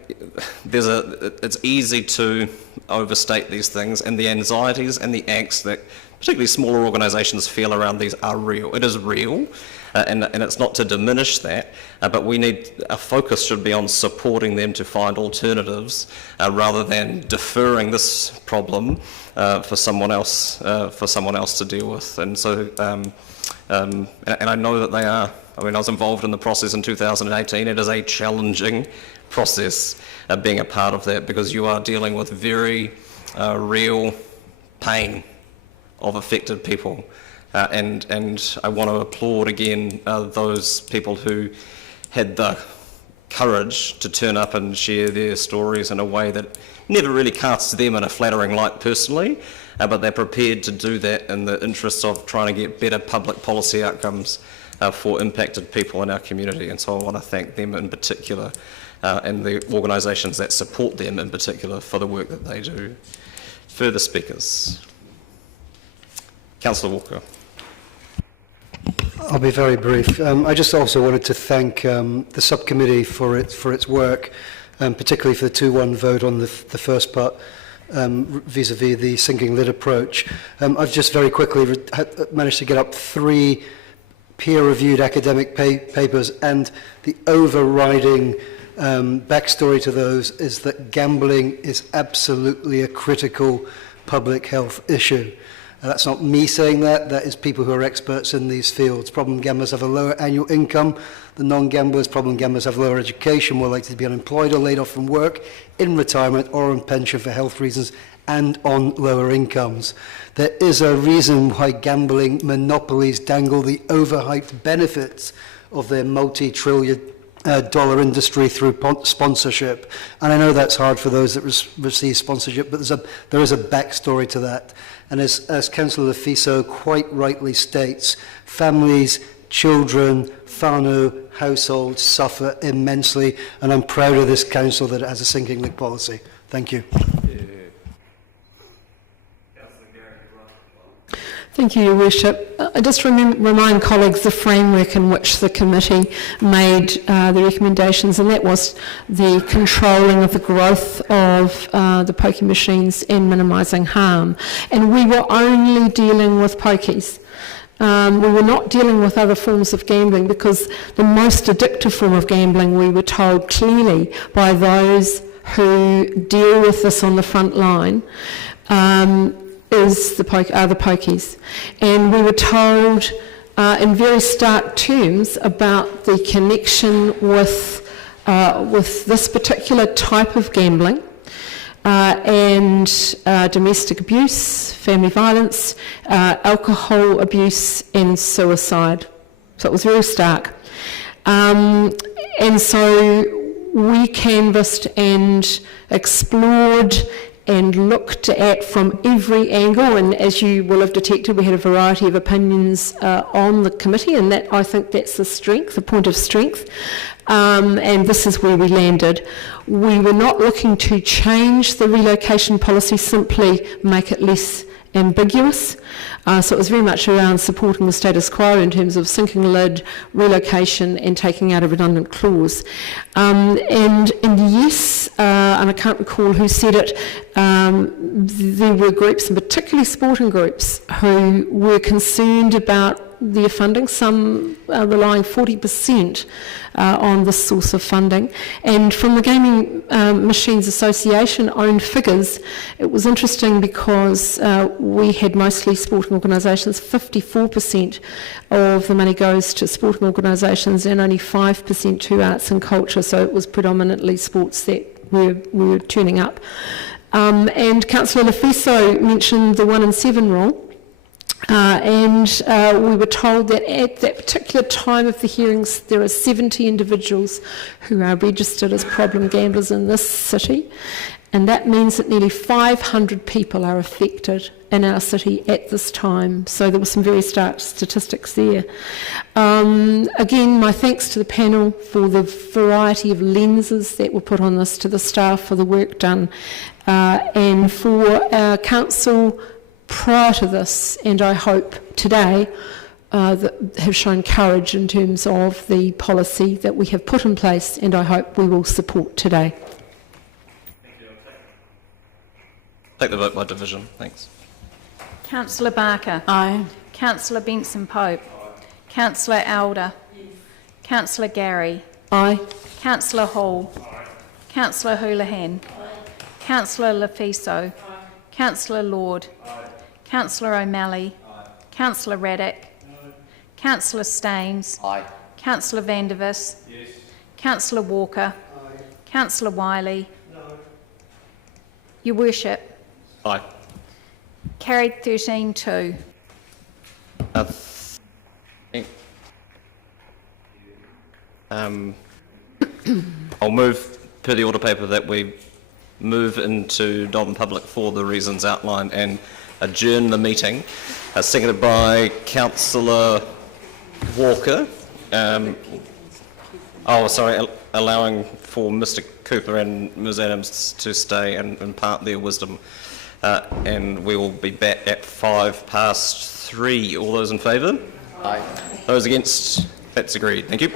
it's easy to overstate these things, and the anxieties and the angst that particularly smaller organisations feel around these are real. It is real, and it's not to diminish that, but our focus should be on supporting them to find alternatives rather than deferring this problem for someone else to deal with. And so, and I know that they are. I mean, I was involved in the process in 2018. It is a challenging process being a part of that, because you are dealing with very real pain of affected people. And I want to applaud again those people who had the courage to turn up and share their stories in a way that never really casts them in a flattering light personally, but they're prepared to do that in the interests of trying to get better public policy outcomes for impacted people in our community. And so I want to thank them in particular, and the organisations that support them in particular, for the work that they do. Further speakers? Councillor Walker. I'll be very brief. I just also wanted to thank the subcommittee for its work, particularly for the 2-1 vote on the first part vis-à-vis the sinking lid approach. I've just very quickly managed to get up 3 peer-reviewed academic papers, and the overriding backstory to those is that gambling is absolutely a critical public health issue. That's not me saying that, that is people who are experts in these fields. Problem gamblers have a lower annual income than non-gamblers. Problem gamblers have lower education, more likely to be unemployed or laid off from work, in retirement or on pension for health reasons, and on lower incomes. There is a reason why gambling monopolies dangle the overhyped benefits of their multi-trillion dollar industry through sponsorship. And I know that's hard for those that receive sponsorship, but there is a backstory to that. And as Councillor Fiso quite rightly states, families, children, whānau, households suffer immensely, and I'm proud of this council that it has a sinking lid policy. Thank you. Thank you, Your Worship. I just remind colleagues the framework in which the committee made the recommendations, and that was the controlling of the growth of the pokie machines and minimising harm. And we were only dealing with pokies. We were not dealing with other forms of gambling, because the most addictive form of gambling, we were told clearly by those who deal with this on the front line, is the pokies. And we were told in very stark terms about the connection with this particular type of gambling, and domestic abuse, family violence, alcohol abuse and suicide. So it was very stark. And so we canvassed and explored and looked at from every angle, and as you will have detected, we had a variety of opinions on the committee, and that, I think that's the strength, the point of strength, and this is where we landed. We were not looking to change the relocation policy, simply make it less ambiguous. So it was very much around supporting the status quo in terms of sinking a lid, relocation and taking out a redundant clause. And yes, and I can't recall who said it, there were groups, and particularly sporting groups, who were concerned about their funding, some relying 40% on this source of funding. And from the Gaming Machines Association owned figures, it was interesting because we had mostly sporting organisations. 54% of the money goes to sporting organisations and only 5% to arts and culture, so it was predominantly sports that were turning up. And Councillor Lefiso mentioned the 1 in 7 rule. And we were told that at that particular time of the hearings there are 70 individuals who are registered as problem gamblers in this city, and that means that nearly 500 people are affected in our city at this time. So there were some very stark statistics there. Again, my thanks to the panel for the variety of lenses that were put on this, to the staff for the work done, and for our council prior to this, and I hope today, that have shown courage in terms of the policy that we have put in place, and I hope we will support today. Take the vote by division. Thanks. Councillor Barker. Aye. Councillor Benson Pope. Councillor Elder. Councillor Gary. Aye. Councillor Hall. Councillor Houlihan. Councillor Lefiso. Councillor Lord. Councillor O'Malley. Councillor Raddick. Councillor Staines. Councillor Vandervis. Councillor Walker. Councillor Wiley. Your Worship. Aye. Carried 13-2. I'll move per the order paper that we move into non-public for the reasons outlined and adjourn the meeting. Seconded by Councillor Walker. Allowing for Mr. Cooper and Ms. Adams to stay and impart their wisdom. And we will be back at 3:05. All those in favour? Aye. Those against? That's agreed. Thank you.